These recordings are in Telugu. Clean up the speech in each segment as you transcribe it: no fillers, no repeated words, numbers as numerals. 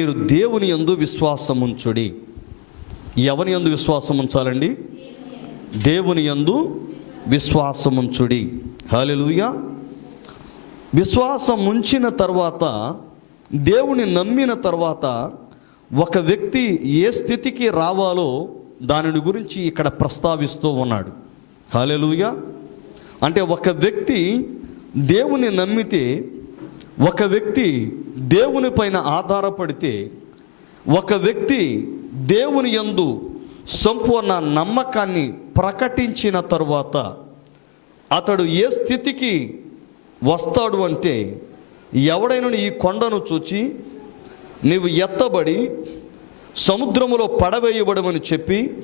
మీరు దేవుని యందు విశ్వాసం ఉంచుడి. ఎవని యందు విశ్వాసం ఉంచాలండి? దేవుని యందు విశ్వాసం ఉంచుడి. హల్లెలూయా. విశ్వాసం ఉంచిన తర్వాత, దేవుని నమ్మిన తర్వాత ఒక వ్యక్తి ఏ స్థితికి రావాలో దానిని గురించి ఇక్కడ ప్రస్తావిస్తూ ఉన్నాడు. హల్లెలూయా. అంటే ఒక వ్యక్తి దేవుని నమ్మితే, ఒక వ్యక్తి దేవుని పైన ఆధారపడితే, ఒక వ్యక్తి దేవుని యందు సంపూర్ణ నమ్మకాన్ని ప్రకటించిన తరువాత అతడు ఏ స్థితికి వస్తాడు అంటే, ఎవడైనా ఈ కొండను చూచి నీవు ఎత్తబడి సముద్రములో పడవేయబడమని చెప్పి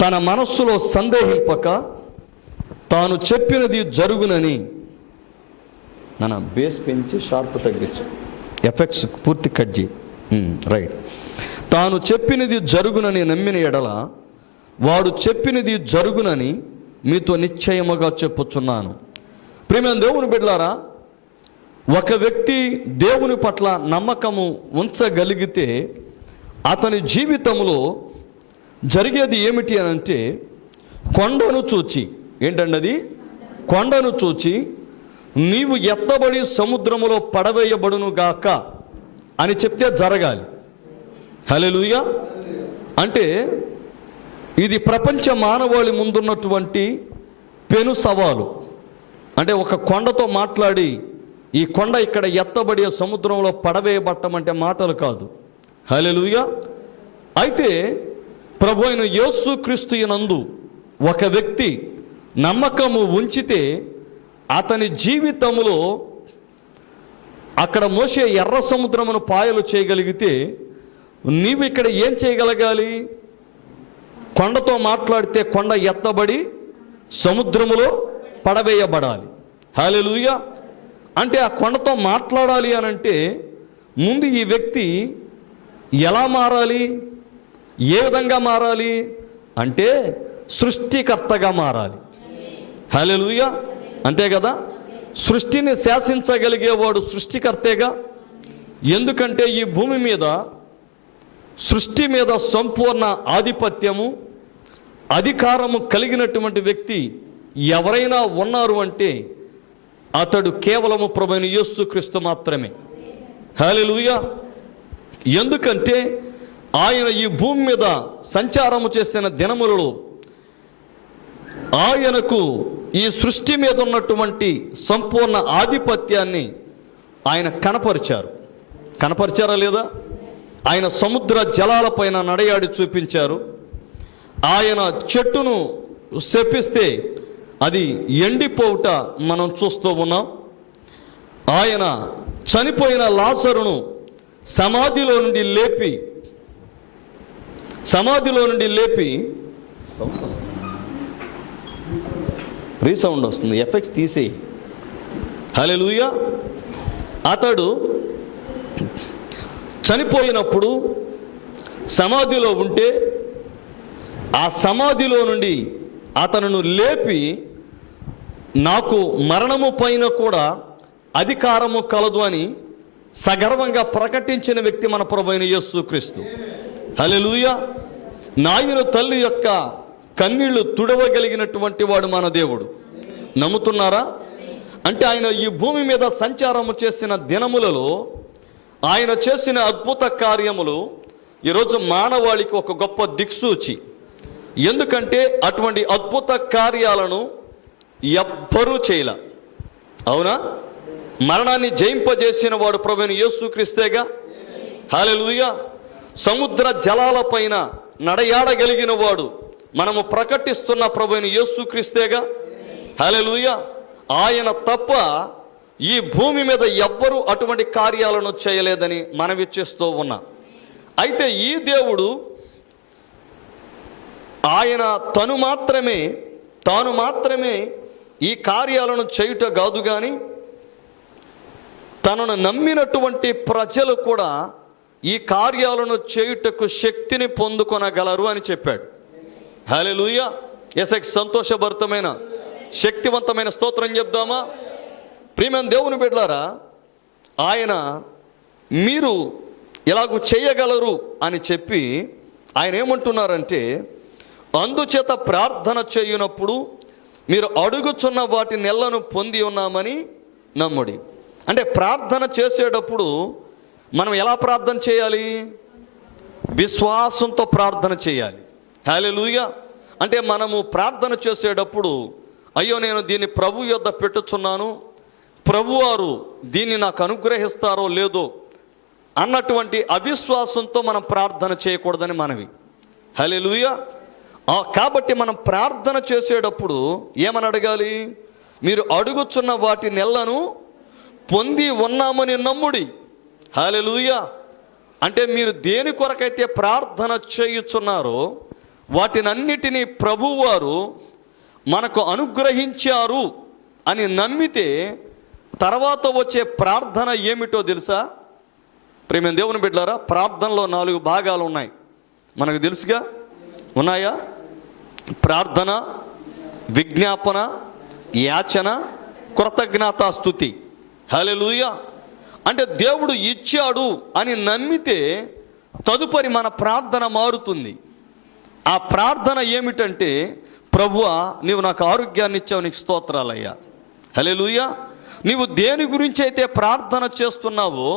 తన మనస్సులో సందేహింపక తాను చెప్పినది జరుగునని. నా బేస్ పెంచి షార్ప్ తగ్గించు, ఎఫెక్ట్స్ పూర్తి కట్ చేయి. రైట్. తాను చెప్పినది జరుగునని నమ్మిన ఎడల వాడు చెప్పినది జరుగునని మీతో నిశ్చయముగా చెప్పుచున్నాను. ప్రియమైన దేవుని బిడ్డలారా, ఒక వ్యక్తి దేవుని పట్ల నమ్మకము ఉంచగలిగితే అతని జీవితంలో జరిగేది ఏమిటి అని అంటే, కొండను చూచి, ఏంటండి అది? కొండను చూచి నీవు ఎత్తబడి సముద్రములో పడవేయబడును గాక అని చెప్తే జరగాలి. హల్లెలూయా. అంటే ఇది ప్రపంచ మానవాళి ముందున్నటువంటి పెను సవాలు. అంటే ఒక కొండతో మాట్లాడి ఈ కొండ ఇక్కడ ఎత్తబడి సముద్రంలో పడవేయబట్టమంటే మాటలు కాదు. హల్లెలూయా. అయితే ప్రభు అయిన యేసుక్రీస్తు యందు ఒక వ్యక్తి నమ్మకము ఉంచితే అతని జీవితంలో అక్కడ మోసే ఎర్ర సముద్రమును పాయలు చేయగలిగితే నీవు ఇక్కడ ఏం చేయగలగాలి? కొండతో మాట్లాడితే కొండ ఎత్తబడి సముద్రములో పడవేయబడాలి. హల్లెలూయా. అంటే ఆ కొండతో మాట్లాడాలి అనంటే ముందు ఈ వ్యక్తి ఎలా మారాలి? ఏ విధంగా మారాలి అంటే సృష్టికర్తగా మారాలి. హల్లెలూయా. అంతే కదా? సృష్టిని శాసించగలిగేవాడు సృష్టికర్తేగా. ఎందుకంటే ఈ భూమి మీద, సృష్టి మీద సంపూర్ణ ఆధిపత్యము, అధికారము కలిగినటువంటి వ్యక్తి ఎవరైనా ఉన్నారు అంటే అతడు కేవలము ప్రభువైన యేసుక్రీస్తు మాత్రమే. హల్లెలూయా. ఎందుకంటే ఆయన ఈ భూమి మీద సంచారము చేసిన దినములలో ఆయనకు ఈ సృష్టి మీద ఉన్నటువంటి సంపూర్ణ ఆధిపత్యాన్ని ఆయన కనపరిచారా లేదా? ఆయన సముద్ర జలాలపైన నడయాడి చూపించారు. ఆయన చెట్టును శపిస్తే అది ఎండిపోవుట మనం చూస్తూ ఉన్నాం. ఆయన చనిపోయిన లాజరును సమాధిలో నుండి లేపి రీసౌండ్ వస్తుంది, ఎఫెక్ట్స్ తీసి. హల్లెలూయా. అతడు చనిపోయినప్పుడు సమాధిలో ఉంటే ఆ సమాధిలో నుండి అతనును లేపి, నాకు మరణము పైన కూడా అధికారము కలదు అని సగర్వంగా ప్రకటించిన వ్యక్తి మన ప్రభువైన యేసుక్రీస్తు. హల్లెలూయా. నాయన తల్లి యొక్క కన్నీళ్లు తుడవగలిగినటువంటి వాడు మన దేవుడు. నమ్ముతున్నారా? అంటే ఆయన ఈ భూమి మీద సంచారము చేసిన దినములలో ఆయన చేసిన అద్భుత కార్యములు ఈరోజు మానవాళికి ఒక గొప్ప దిక్సూచి. ఎందుకంటే అటువంటి అద్భుత కార్యాలను ఎవ్వరూ చేయలే. అవునా? మరణాన్ని జయింపజేసిన వాడు ప్రభువైన యేసుక్రీస్తేగా. హల్లెలూయా. సముద్ర జలాలపైన నడయాడగలిగిన వాడు మనము ప్రకటిస్తున్న ప్రభువైన యేసుక్రీస్తేగా. హల్లెలూయా. ఆయన తప్ప ఈ భూమి మీద ఎవ్వరూ అటువంటి కార్యాలను చేయలేదని మనవి చేస్తూ ఉన్నా. అయితే ఈ దేవుడు ఆయన తాను మాత్రమే ఈ కార్యాలను చేయుట కాదు కానీ తనను నమ్మినటువంటి ప్రజలు కూడా ఈ కార్యాలను చేయుటకు శక్తిని పొందుకొనగలరు అని చెప్పాడు. హల్లెలూయా. ఎసకి సంతోషభరితమైన శక్తివంతమైన స్తోత్రం చెప్దామా? ప్రియమైన దేవుని బిడ్డలారా, ఆయన మీరు ఇలాగూ చేయగలరు అని చెప్పి ఆయన ఏమంటున్నారంటే, అందుచేత ప్రార్థన చేయునప్పుడు మీరు అడుగుచున్న వాటి నెలను పొంది ఉన్నామని నమ్ముడి. అంటే ప్రార్థన చేసేటప్పుడు మనం ఎలా ప్రార్థన చేయాలి? విశ్వాసంతో ప్రార్థన చేయాలి. హల్లెలూయా. అంటే మనము ప్రార్థన చేసేటప్పుడు, అయ్యో నేను దీన్ని ప్రభు యొద్ద పెట్టుచున్నాను, ప్రభువారు దీన్ని నాకు అనుగ్రహిస్తారో లేదో అన్నటువంటి అవిశ్వాసంతో మనం ప్రార్థన చేయకూడదని మనవి. హల్లెలూయా. కాబట్టి మనం ప్రార్థన చేసేటప్పుడు ఏమని అడగాలి? మీరు అడుగుచున్న వాటి నెలను పొంది ఉన్నామని నమ్ముడి. హల్లెలూయా. అంటే మీరు దేని కొరకైతే ప్రార్థన చేయుచున్నారో వాటినన్నిటినీ ప్రభువారు మనకు అనుగ్రహించారు అని నమ్మితే తర్వాత వచ్చే ప్రార్థన ఏమిటో తెలుసా? ప్రేమ దేవుని బిడ్డలారా, ప్రార్థనలో 4 భాగాలు ఉన్నాయి, మనకు తెలుసుగా. ఉన్నాయా? ప్రార్థన, విజ్ఞాపన, యాచన, కృతజ్ఞతాస్తుతి. హల్లెలూయా. అంటే దేవుడు ఇచ్చాడు అని నమ్మితే తదుపరి మన ప్రార్థన మారుతుంది. ఆ ప్రార్థన ఏమిటంటే, ప్రభువా నీవు నాకు ఆరోగ్యాన్ని ఇచ్చావు, నీకు స్తోత్రాలయ్యా. హల్లెలూయా. నీవు దేని గురించి అయితే ప్రార్థన చేస్తున్నావో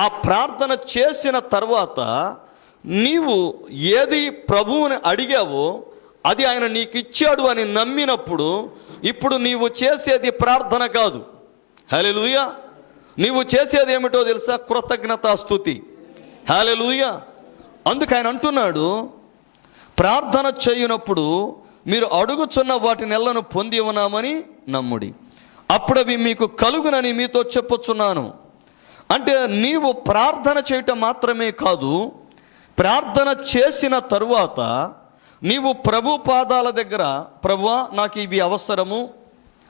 ఆ ప్రార్థన చేసిన తర్వాత నీవు ఏది ప్రభువుని అడిగావో అది ఆయన నీకు ఇచ్చాడు అని నమ్మినప్పుడు ఇప్పుడు నీవు చేసేది ప్రార్థన కాదు. హల్లెలూయా. నీవు చేసేది ఏమిటో తెలుసా? కృతజ్ఞతాస్తుతి. హల్లెలూయా. అందుకు ఆయన అంటున్నాడు, ప్రార్థన చేయునప్పుడు మీరు అడుగుచున్న వాటి నెలను పొంది ఉన్నామని నమ్ముడి, అప్పుడు అవి మీకు కలుగునని మీతో చెప్పుచున్నాను. అంటే నీవు ప్రార్థన చేయటం మాత్రమే కాదు, ప్రార్థన చేసిన తరువాత నీవు ప్రభు పాదాల దగ్గర, ప్రభువా నాకు ఇవి అవసరము,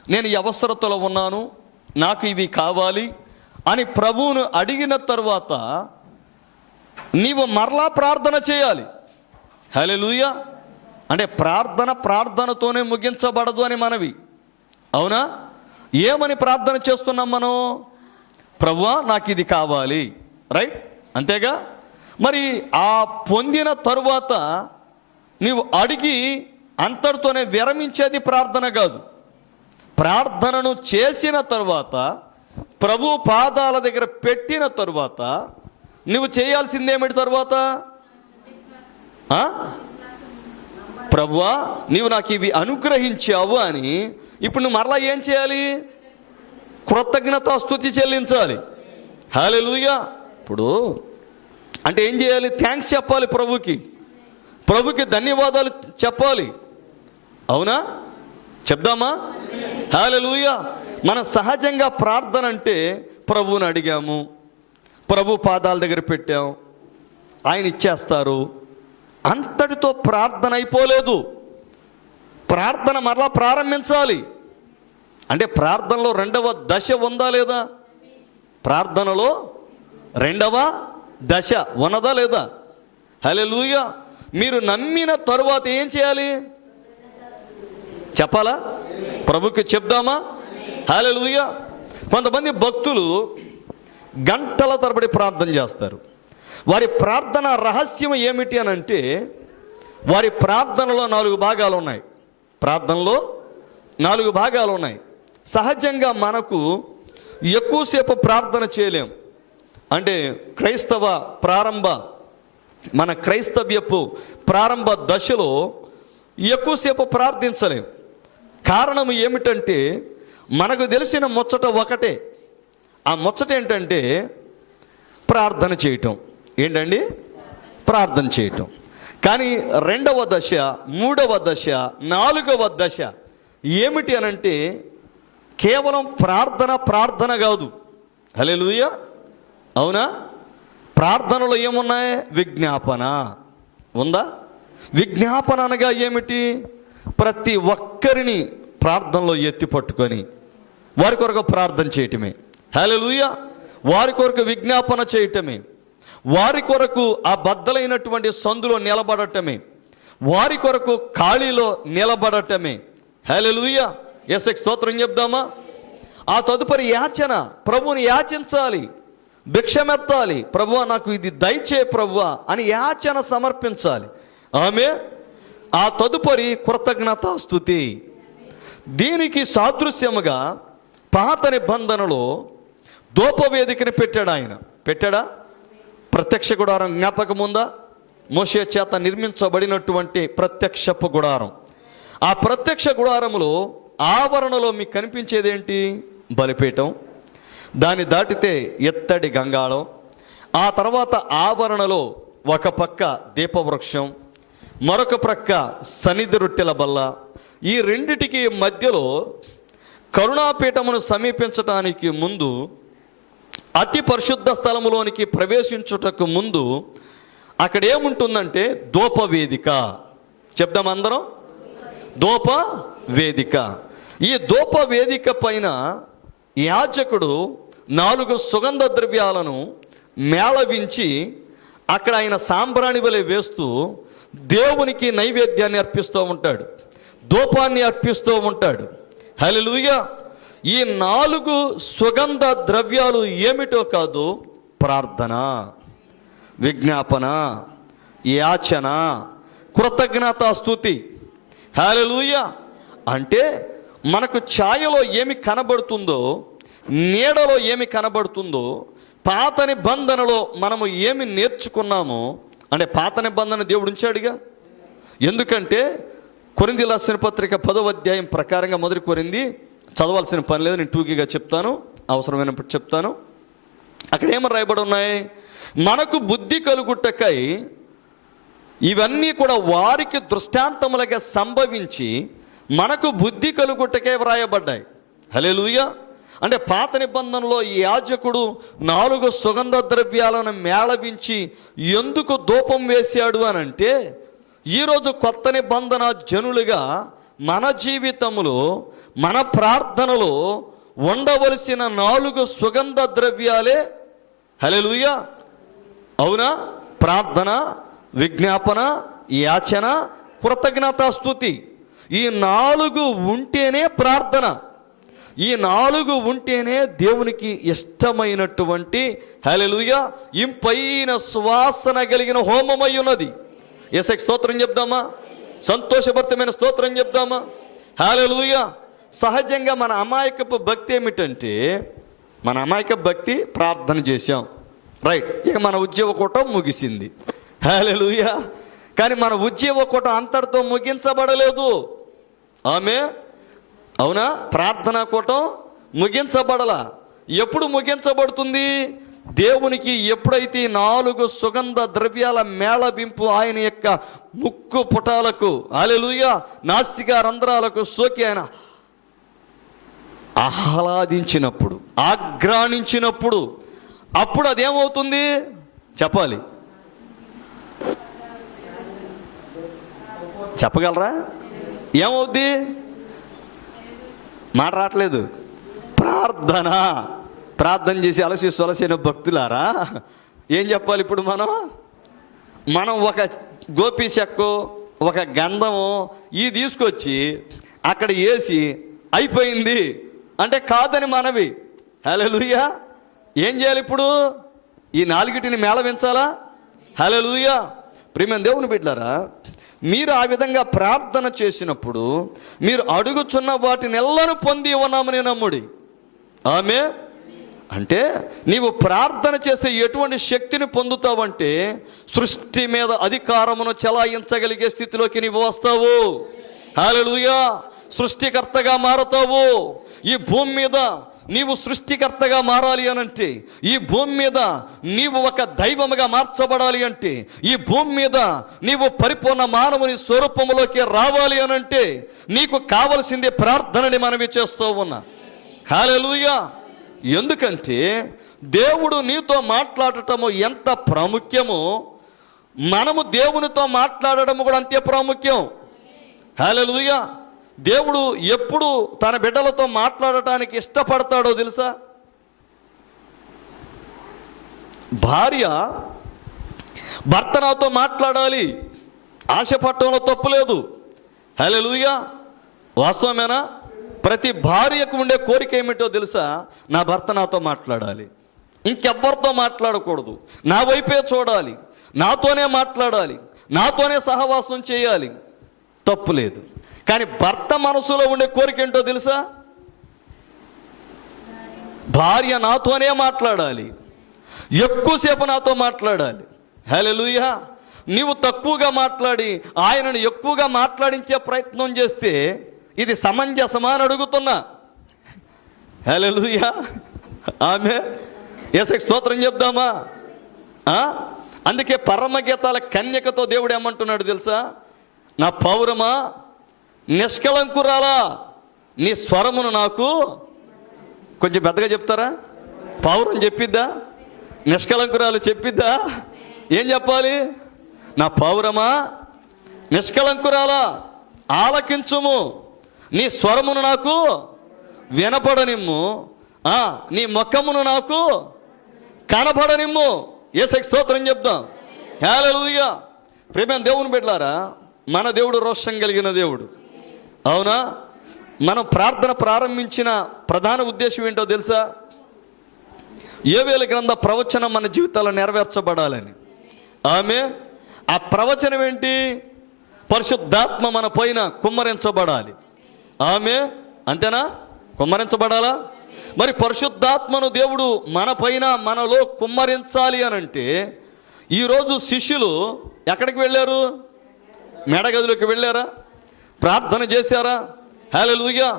నేను ఈ అవసరతలో ఉన్నాను, నాకు ఇవి కావాలి అని ప్రభువును అడిగిన తరువాత నీవు మరలా ప్రార్థన చేయాలి. హల్లెలూయా. అంటే ప్రార్థనతోనే ముగించబడదు అని మనవి. అవునా? ఏమని ప్రార్థన చేస్తున్నాం మనం? ప్రభువా నాకు ఇది కావాలి, రైట్? అంతేగా. మరి ఆ పొందిన తరువాత నీవు అడిగి అంతటితోనే విరమించేది ప్రార్థన కాదు. ప్రార్థనను చేసిన తరువాత ప్రభు పాదాల దగ్గర పెట్టిన తరువాత నువ్వు చేయాల్సింది ఏమిటి? తరువాత ప్రభువా నీవు నాకు ఇవి అనుగ్రహించావు అని ఇప్పుడు నువ్వు మరలా ఏం చేయాలి? కృతజ్ఞతాస్తుతి చెల్లించాలి. హల్లెలూయా. ఇప్పుడు అంటే ఏం చేయాలి? థ్యాంక్స్ చెప్పాలి ప్రభుకి ధన్యవాదాలు చెప్పాలి. అవునా? చెప్దామా? హల్లెలూయా. మన సహజంగా ప్రార్థన అంటే ప్రభువుని అడిగాము, ప్రభు పాదాల దగ్గర పెట్టాం, ఆయన ఇచ్చేస్తారు, అంతటితో ప్రార్థన అయిపోలేదు. ప్రార్థన మరలా ప్రారంభించాలి. అంటే ప్రార్థనలో 2వ దశ ఉందా లేదా? ప్రార్థనలో 2వ దశ ఉన్నదా లేదా? హల్లెలూయా. మీరు నమ్మిన తరువాత ఏం చేయాలి? చెప్పాలా? ప్రభుకి చెప్దామా? హల్లెలూయా. కొంతమంది భక్తులు గంటల తరబడి ప్రార్థన చేస్తారు. వారి ప్రార్థన రహస్యం ఏమిటి అని అంటే, వారి ప్రార్థనలో 4 భాగాలు ఉన్నాయి. ప్రార్థనలో 4 భాగాలు ఉన్నాయి. సహజంగా మనకు ఎక్కువసేపు ప్రార్థన చేయలేం. అంటే మన క్రైస్తవ్యపు ప్రారంభ దశలో ఎక్కువసేపు ప్రార్థించలేం. కారణం ఏమిటంటే మనకు తెలిసిన ముచ్చట ఒకటే. ఆ ముచ్చట ఏంటంటే ప్రార్థన చేయటం. ఏంటండి? ప్రార్థన చేయటం. కానీ 2వ దశ, 3వ దశ, 4వ దశ ఏమిటి అనంటే కేవలం ప్రార్థన కాదు. హల్లెలూయా. అవునా? ప్రార్థనలో ఏమున్నాయి? విజ్ఞాపన ఉందా? విజ్ఞాపన అనగా ఏమిటి? ప్రతి ఒక్కరిని ప్రార్థనలో ఎత్తి పట్టుకొని వారి కొరకు ప్రార్థన చేయటమే. హల్లెలూయా. వారి కొరకు విజ్ఞాపన చేయటమే, వారి కొరకు ఆ బద్దలైనటువంటి సందులో నిలబడటమే, వారి కొరకు ఖాళీలో నిలబడటమే. హల్లెలూయా. యేసుకి స్తోత్రం చెప్దామా? ఆ తదుపరి యాచన, ప్రభువుని యాచించాలి. భిక్షమెత్తాలి, ప్రభువా నాకు ఇది దయచే ప్రభువా అని యాచన సమర్పించాలి. ఆమె ఆ తదుపరి కృతజ్ఞతాస్తుతి. దీనికి సాదృశ్యముగా పాత నిబంధనలో ధూపవేదికని పెట్టాడు. ఆయన పెట్టాడా? ప్రత్యక్ష గుడారం జ్ఞాపకం ఉందా? మోషే చేత నిర్మించబడినటువంటి ప్రత్యక్షపు గుడారం. ఆ ప్రత్యక్ష గుడారములో ఆవరణలో మీకు కనిపించేది ఏంటి? బలిపీఠం, దాన్ని దాటితే ఎత్తడి గంగాళం, ఆ తర్వాత ఆవరణలో ఒక పక్క దీపవృక్షం, మరొక ప్రక్క సన్నిధి రొట్టెల బల్ల. ఈ రెండిటికి మధ్యలో కరుణాపీఠమును సమీపించటానికి ముందు, అతి పరిశుద్ధ స్థలములోనికి ప్రవేశించుటకు ముందు అక్కడ ఏముంటుందంటే ధూపవేదిక. చెప్దాం అందరం, ధూపవేదిక. ఈ ధూపవేదిక పైన యాజకుడు 4 సుగంధ ద్రవ్యాలను మేళవించి అక్కడ ఆయన సాంబ్రాణి వలె వేస్తూ దేవునికి నైవేద్యాన్ని అర్పిస్తూ ఉంటాడు, ధూపాన్ని అర్పిస్తూ ఉంటాడు. హల్లెలూయా. ఈ 4 సుగంధ ద్రవ్యాలు ఏమిటో కాదు, ప్రార్థన, విజ్ఞాపన, యాచన, కృతజ్ఞతాస్తుతి. హల్లెలూయా. అంటే మనకు ఛాయలో ఏమి కనబడుతుందో, నీడలో ఏమి కనబడుతుందో, పాత నిబంధనలో మనము ఏమి నేర్చుకున్నామో, అంటే పాత నిబంధన దేవుడు ఉంచాడుగా. ఎందుకంటే కొరింథీ రాసిన పత్రిక 10వ అధ్యాయం ప్రకారంగా, మొదటి కొరింథీ చదవాల్సిన పని లేదు, నేను టూకీగా చెప్తాను, అవసరమైనప్పుడు చెప్తాను. అక్కడ ఏమని రాయబడి ఉన్నాయి? మనకు బుద్ధి కలుగుటకై ఇవన్నీ కూడా వారికి దృష్టాంతములుగా సంభవించి మనకు బుద్ధి కలుగుటకే వ్రాయబడ్డాయి. హల్లెలూయా. అంటే పాత నిబంధనలో ఈ యాజకుడు 4 సుగంధ ద్రవ్యాలను మేళవించి ఎందుకు ధూపం వేశాడు అని అంటే, ఈరోజు కొత్త నిబంధన జనులుగా మన జీవితంలో, మన ప్రార్థనలో ఉండవలసిన 4 సుగంధ ద్రవ్యాలే. హల్లెలూయా. అవునా? ప్రార్థన, విజ్ఞాపన, యాచన, కృతజ్ఞతాస్తుతి. ఈ 4 ఉంటేనే ప్రార్థన, ఈ 4 ఉంటేనే దేవునికి ఇష్టమైనటువంటి, హల్లెలూయా, ఇంపైన సువాసన కలిగిన హోమమై ఉన్నది. యేసయ్యకి స్తోత్రం చెప్దామా? సంతోషభరితమైన స్తోత్రం చెప్దామా? హల్లెలూయా. సహజంగా మన అమాయకపు భక్తి ఏమిటంటే, మన అమాయక భక్తి ప్రార్థన చేశాం, రైట్, ఇక మన ఉద్యోగ కూటం ముగిసింది. హల్లెలూయా. కానీ మన ఉద్యోగ కూటం అంతటితో ముగించబడలేదు. ఆమె అవునా? ప్రార్థనా కూటం ముగించబడలా. ఎప్పుడు ముగించబడుతుంది? దేవునికి ఎప్పుడైతే 4 సుగంధ ద్రవ్యాల మేళవింపు ఆయన యొక్క ముక్కు పుటాలకు, హల్లెలూయా, నాసిక రంధ్రాలకు సోకి ఆయన ఆహ్లాదించినప్పుడు, ఆగ్రాణించినప్పుడు, అప్పుడు అదేమవుతుంది చెప్పాలి? చెప్పగలరా? ఏమవుద్ది? మాట రావట్లేదు. ప్రార్థన. ప్రార్థన చేసి అలసి సొలసిన భక్తులారా, ఏం చెప్పాలి ఇప్పుడు? మనం ఒక గోపి చెక్కు, ఒక గంధము ఈ తీసుకొచ్చి అక్కడ వేసి అయిపోయింది అంటే కాదని మనవి. హల్లెలూయా. ఏం చేయాలి ఇప్పుడు? ఈ 4టిని మేళవించాలా? హల్లెలూయా. ప్రియమైన దేవుని బిడ్డలారా, మీరు ఆ విధంగా ప్రార్థన చేసినప్పుడు మీరు అడుగుచున్న వాటిని ఎల్లను పొంది ఉన్నామని నమ్ముడి. ఆమె అంటే నీవు ప్రార్థన చేస్తే ఎటువంటి శక్తిని పొందుతావంటే, సృష్టి మీద అధికారమును చెలాయించగలిగే స్థితిలోకి నీవు వస్తావు. హల్లెలూయా. సృష్టికర్తగా మారతావు. ఈ భూమి మీద నీవు సృష్టికర్తగా మారాలి అనంటే, ఈ భూమి మీద నీవు ఒక దైవముగా మార్చబడాలి అంటే, ఈ భూమి మీద నీవు పరిపూర్ణ మానవుని స్వరూపములోకి రావాలి అనంటే నీకు కావలసింది ప్రార్థనని మనవి చేస్తూ ఉన్నా. హల్లెలూయా. ఎందుకంటే దేవుడు నీతో మాట్లాడటము ఎంత ప్రాముఖ్యమో, మనము దేవునితో మాట్లాడటము కూడా అంతే ప్రాముఖ్యం. హల్లెలూయా. దేవుడు ఎప్పుడు తన బిడ్డలతో మాట్లాడటానికి ఇష్టపడతాడో తెలుసా? భార్య భర్త నాతో మాట్లాడాలి ఆశపడటంలో తప్పులేదు. హల్లెలూయా. వాస్తవమేనా? ప్రతి భార్యకు ఉండే కోరిక ఏమిటో తెలుసా? నా భర్త నాతో మాట్లాడాలి. ఇంకెవ్వరితో మాట్లాడకూడదు, నా వైపే చూడాలి, నాతోనే మాట్లాడాలి, నాతోనే సహవాసం చేయాలి. తప్పు లేదు. కానీ భర్త మనసులో ఉండే కోరిక ఏంటో తెలుసా? భార్య నాతోనే మాట్లాడాలి, ఎక్కువసేపు నాతో మాట్లాడాలి. హల్లెలూయా. నీవు తక్కువగా మాట్లాడి ఆయనను ఎక్కువగా మాట్లాడించే ప్రయత్నం చేస్తే ఇది సమంజసమా అని అడుగుతున్నా. హల్లెలూయా. ఆమె యేసుకి స్తోత్రం చెప్దామా? అందుకే పరమగీతాల కన్యకతో దేవుడు ఏమంటున్నాడు తెలుసా? నా పౌరమా, నిష్కళంకురాలా, నీ స్వరమును నాకు, కొంచెం పెద్దగా చెప్తారా? పౌరం చెప్పిద్దా? నిష్కళంకురాలు చెప్పిద్దా? ఏం చెప్పాలి? నా పౌరమా, నిష్కళంకురాలా, ఆలకించుము, నీ స్వరమును నాకు వినపడనిమ్ము, నీ ముఖమును నాకు కనపడనిమ్ము. యేసుకి స్తోత్రం చెప్దాం. హల్లెలూయా. ప్రియమైన దేవుని బిడ్డలారా, మన దేవుడు రోషం కలిగిన దేవుడు. అవునా? మనం ప్రార్థన ప్రారంభించిన ప్రధాన ఉద్దేశం ఏంటో తెలుసా? యోవేలు గ్రంథ ప్రవచనం మన జీవితాల్లో నెరవేర్చబడాలని. ఆమె ఆ ప్రవచనం ఏంటి? పరిశుద్ధాత్మ మన పైన కుమ్మరించబడాలి. ఆమె అంతేనా? కుమ్మరించబడాలా? మరి పరిశుద్ధాత్మను దేవుడు మన పైన మనలో కుమ్మరించాలి అని అంటే ఈరోజు శిష్యులు ఎక్కడికి వెళ్ళారు? మేడగదిలోకి వెళ్ళారా? ప్రార్థన చేశారా? హల్లెలూయా.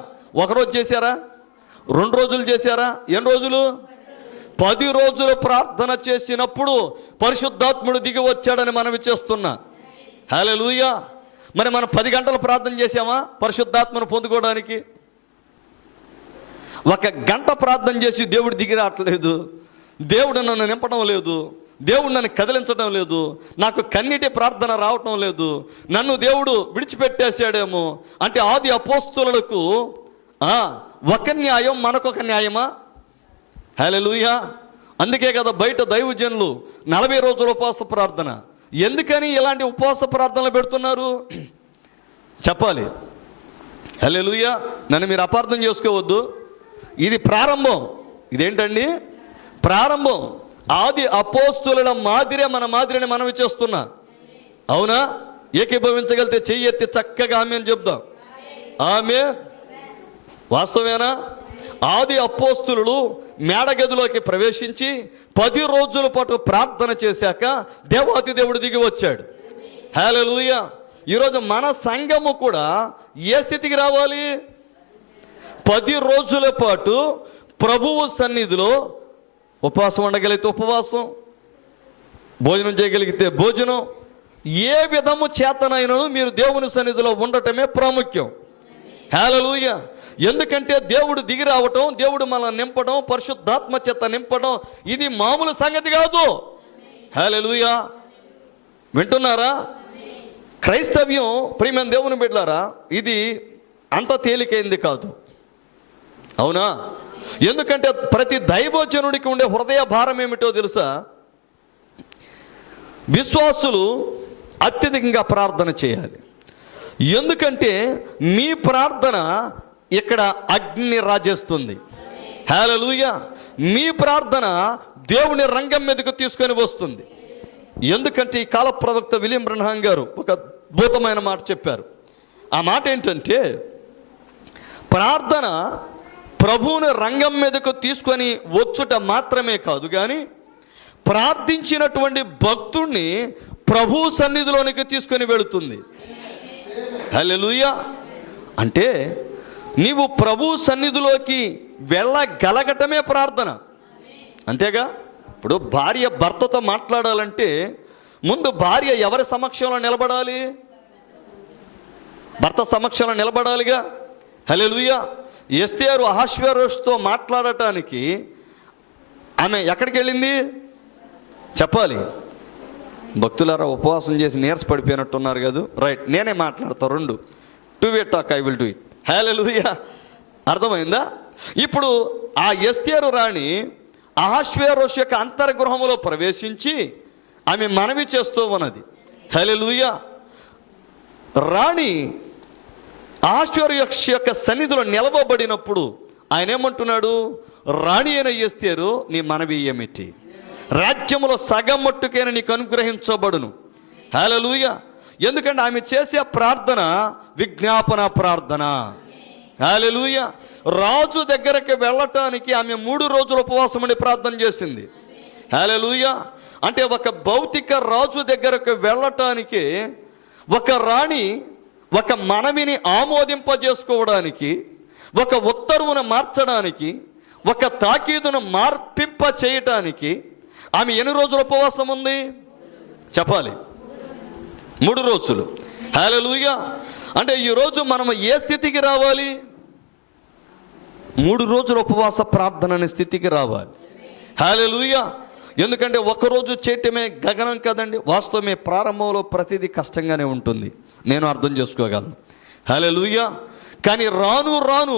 ఒకరోజు చేశారా? 2 రోజులు చేశారా? ఎన్ని రోజులు? 10 రోజులు ప్రార్థన చేసినప్పుడు పరిశుద్ధాత్ముడు దిగి వచ్చాడని మనం చేస్తున్నా. హల్లెలూయా. మరి మనం 10 గంటలు ప్రార్థన చేసామా పరిశుద్ధాత్మను పొందుకోవడానికి? 1 గంట ప్రార్థన చేసి దేవుడు దిగి రావట్లేదు, దేవుడు నన్ను నింపడం లేదు, దేవుడు నన్ను కదిలించడం లేదు, నాకు కన్నీటి ప్రార్థన రావటం లేదు, నన్ను దేవుడు విడిచిపెట్టేశాడేమో అంటే ఆది అపోస్తలులకు ఒక న్యాయం, మనకొక న్యాయమా? హల్లెలూయా. అందుకే కదా బయట దైవజనులు 40 రోజుల ఉపవాస ప్రార్థన. ఎందుకని ఇలాంటి ఉపవాస ప్రార్థనలు పెడుతున్నారు చెప్పాలి. హల్లెలూయా. నన్ను మీరు అపార్థం చేసుకోవద్దు. ఇది ప్రారంభం. ఇదేంటండి? ప్రారంభం. ఆది అపోస్తుల మాదిరే మన మాదిరిని మనవి చేస్తున్నా. అవునా? ఏకీభవించగలిగితే చెయ్యి ఎత్తి చక్కగా ఆమె అని చెప్దాం. ఆమె వాస్తవేనా? ఆది అపోస్తులు మేడగదిలోకి ప్రవేశించి 10 రోజుల పాటు ప్రార్థన చేశాక దేవాతి దేవుడు దిగి వచ్చాడు. హల్లెలూయా. ఈరోజు మన సంఘము కూడా ఏ స్థితికి రావాలి? 10 రోజుల పాటు ప్రభువు సన్నిధిలో ఉపవాసం ఉండగలిగితే ఉపవాసం, భోజనం చేయగలిగితే భోజనం, ఏ విధము చేతనైనను మీరు దేవుని సన్నిధిలో ఉండటమే ప్రాముఖ్యం. హల్లెలూయా. ఎందుకంటే దేవుడు దిగి రావటం, దేవుడు మనల్ని నింపడం, పరిశుద్ధాత్మ చేత నింపడం ఇది మామూలు సంగతి కాదు. హల్లెలూయా. వింటున్నారా? క్రైస్తవ్యం ప్రియమైన దేవుని బిడ్డలారా, ఇది అంత తేలికైంది కాదు. అవునా? ఎందుకంటే ప్రతి దైవజనుడికి ఉండే హృదయ భారం ఏమిటో తెలుసా? విశ్వాసులు అత్యధికంగా ప్రార్థన చేయాలి. ఎందుకంటే మీ ప్రార్థన ఇక్కడ అగ్ని రాజేస్తుంది. హల్లెలూయా. మీ ప్రార్థన దేవుని రంగం మీదకు తీసుకొని వస్తుంది. ఎందుకంటే ఈ కాల ప్రవక్త విలియం బ్రన్హాం గారు ఒక అద్భుతమైన మాట చెప్పారు. ఆ మాట ఏంటంటే, ప్రార్థన ప్రభువుని రంగం మీదకు తీసుకొని వచ్చుట మాత్రమే కాదు, కానీ ప్రార్థించినటువంటి భక్తుడిని ప్రభు సన్నిధిలోనికి తీసుకొని వెళుతుంది. హల్లెలూయా. అంటే నీవు ప్రభు సన్నిధిలోకి వెళ్ళగలగటమే ప్రార్థన. అంతేగా? ఇప్పుడు భార్య భర్తతో మాట్లాడాలంటే ముందు భార్య ఎవరి సమక్షంలో నిలబడాలి? భర్త సమక్షంలో నిలబడాలిగా. హల్లెలూయా. ఎస్తేరు అహష్వేరోషుతో మాట్లాడటానికి ఆమె ఎక్కడికి వెళ్ళింది చెప్పాలి. భక్తులారా ఉపవాసం చేసి నీరసపడిపోయినట్టున్నారు కదా. రైట్, నేనే మాట్లాడతా. 2 way talk, I will do it. Hallelujah. అర్థమైందా? ఇప్పుడు ఆ ఎస్తేరు రాణి అహష్వేరోషు యొక్క అంతర్గృహములో ప్రవేశించి ఆమె మనవి చేస్తూ ఉన్నది. హల్లెలూయా. రాణి అహష్వేరోషు యొక్క సన్నిధిలో నిలవబడినప్పుడు ఆయన ఏమంటున్నాడు? రాణి అయిన ఎస్తేరు నీ మనవి ఏమిటి? రాజ్యములో సగం మట్టుకైనా నీకు అనుగ్రహించబడును. హల్లెలూయా. ఎందుకంటే ఆమె చేసే ప్రార్థన విజ్ఞాపన ప్రార్థన. హల్లెలూయా. రాజు దగ్గరికి వెళ్ళటానికి ఆమె 3 రోజులు ఉపవాసం ఉండి ప్రార్థన చేసింది. హల్లెలూయా. అంటే ఒక భౌతిక రాజు దగ్గరకు వెళ్ళటానికి, ఒక రాణి ఒక మనవిని ఆమోదింపజేసుకోవడానికి, ఒక ఉత్తర్వును మార్చడానికి, ఒక తాకీదును మార్పింప చేయటానికి ఆమె ఎన్ని రోజుల ఉపవాసం ఉంది చెప్పాలి? 3 రోజులు. హల్లెలూయా. అంటే ఈరోజు మనం ఏ స్థితికి రావాలి? 3 రోజుల ఉపవాస ప్రార్థన అనే స్థితికి రావాలి. హల్లెలూయా. ఎందుకంటే ఒకరోజు చేయటమే గగనం కదండి. వాస్తవమే, ప్రారంభంలో ప్రతిదీ కష్టంగానే ఉంటుంది, నేను అర్థం చేసుకోగలను. హల్లెలూయా. కానీ రాను రాను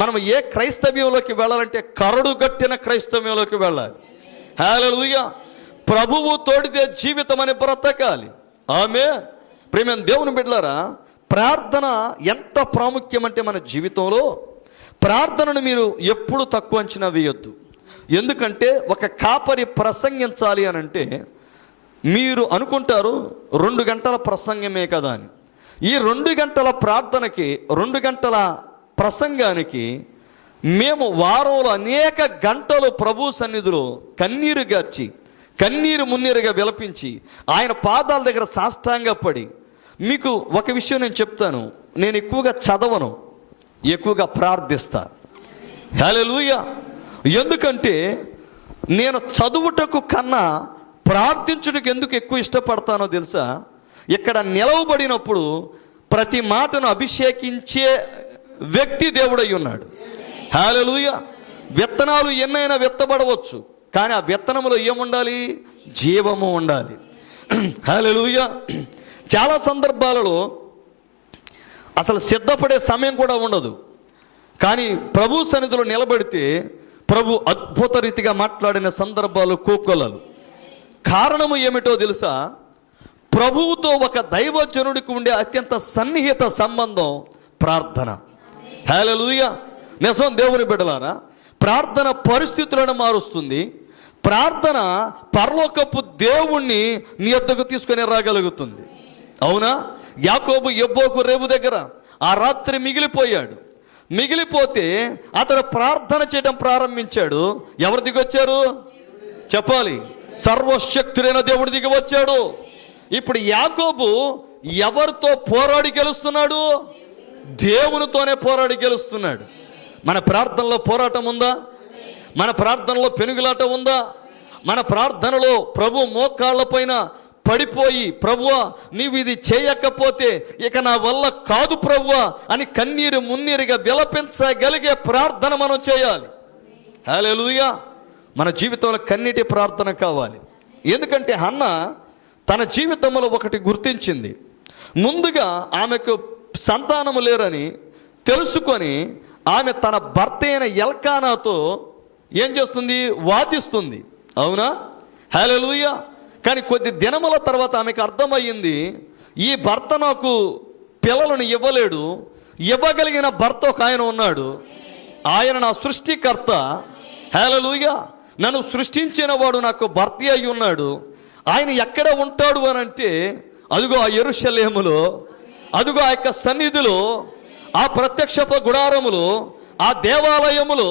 మనం ఏ క్రైస్తవ్యంలోకి వెళ్ళాలంటే కరడుగట్టిన క్రైస్తవ్యంలోకి వెళ్ళాలి. హల్లెలూయా. ప్రభువు తోడితే జీవితం అని బ్రతకాలి. ఆమేన్. ప్రియమైన దేవుని బిడ్డలారా, ప్రార్థన ఎంత ప్రాముఖ్యం అంటే మన జీవితంలో ప్రార్థనను మీరు ఎప్పుడు తక్కువ అంచనా వేయొద్దు. ఎందుకంటే ఒక కాపరి ప్రసంగించాలి అని అంటే మీరు అనుకుంటారు 2 గంటల ప్రసంగమే కదా అని. ఈ 2 గంటల ప్రార్థనకి, 2 గంటల ప్రసంగానికి మేము వారంలో అనేక గంటలు ప్రభు సన్నిధిలో కన్నీరు గార్చి, కన్నీరు మున్నీరుగా విలపించి ఆయన పాదాల దగ్గర సాష్టాంగపడి, మీకు ఒక విషయం నేను చెప్తాను, నేను ఎక్కువగా చదవను, ఎక్కువగా ప్రార్థిస్తా. హల్లెలూయా. ఎందుకంటే నేను చదువుటకు కన్నా ప్రార్థించుటకు ఎందుకు ఎక్కువ ఇష్టపడతానో తెలుసా? ఇక్కడ నిలవబడినప్పుడు ప్రతి మాటను అభిషేకించే వ్యక్తి దేవుడై ఉన్నాడు. హల్లెలూయా. విత్తనాలు ఎన్నైనా విత్తబడవచ్చు, కానీ ఆ విత్తనములో ఏముండాలి? జీవము ఉండాలి. హల్లెలూయా. చాలా సందర్భాలలో అసలు సిద్ధపడే సమయం కూడా ఉండదు, కానీ ప్రభు సన్నిధిలో నిలబడితే ప్రభు అద్భుత రీతిగా మాట్లాడిన సందర్భాలు కోకొల్లలు. కారణము ఏమిటో తెలుసా? ప్రభువుతో ఒక దైవజనుడికి ఉండే అత్యంత సన్నిహిత సంబంధం ప్రార్థన. హల్లెలూయా. నిజం దేవుని బిడ్డలారా, ప్రార్థన పరిస్థితులను మారుస్తుంది. ప్రార్థన పరలోకపు దేవుణ్ణి నీ వద్దకు తీసుకొని రాగలుగుతుంది. అవునా? యాకోబు యబ్బోకు రేవు దగ్గర ఆ రాత్రి మిగిలిపోతే అతను ప్రార్థన చేయడం ప్రారంభించాడు. ఎవరు దిగొచ్చారు చెప్పాలి? సర్వశక్తుడైన దేవుడు దిగి వచ్చాడు. ఇప్పుడు యాకోబు ఎవరితో పోరాడి గెలుస్తున్నాడు? దేవునితోనే పోరాడి గెలుస్తున్నాడు. మన ప్రార్థనలో పోరాటం ఉందా? మన ప్రార్థనలో పెనుగులాట ఉందా? మన ప్రార్థనలో ప్రభు మోకాళ్ళ పైన పడిపోయి, ప్రభువా నీవు ఇది చేయకపోతే ఇక నా వల్ల కాదు ప్రభువా అని కన్నీరు మున్నీరుగా విలపించగలిగే ప్రార్థన మనం చేయాలి. హల్లెలూయా. మన జీవితంలో కన్నీటి ప్రార్థన కావాలి. ఎందుకంటే హన్న తన జీవితంలో ఒకటి గుర్తించింది. ముందుగా ఆమెకు సంతానము లేరని తెలుసుకొని ఆమె తన భర్త అయిన ఎల్కానాతో ఏం చేస్తుంది? వాదిస్తుంది. అవునా? హల్లెలూయా. కానీ కొద్ది దినముల తర్వాత ఆమెకు అర్థమయ్యింది, ఈ భర్త నాకు పిల్లలను ఇవ్వలేడు, ఇవ్వగలిగిన భర్త ఒక ఆయన ఉన్నాడు, ఆయన నా సృష్టికర్త. హల్లెలూయా. నన్ను సృష్టించిన వాడు నాకు భర్త అయి ఉన్నాడు. ఆయన ఎక్కడ ఉంటాడు అని అంటే అదుగో ఆ యెరూషలేములో, అదుగో ఆ యొక్క సన్నిధిలో, ఆ ప్రత్యక్షపు గుడారములో, ఆ దేవాలయములో.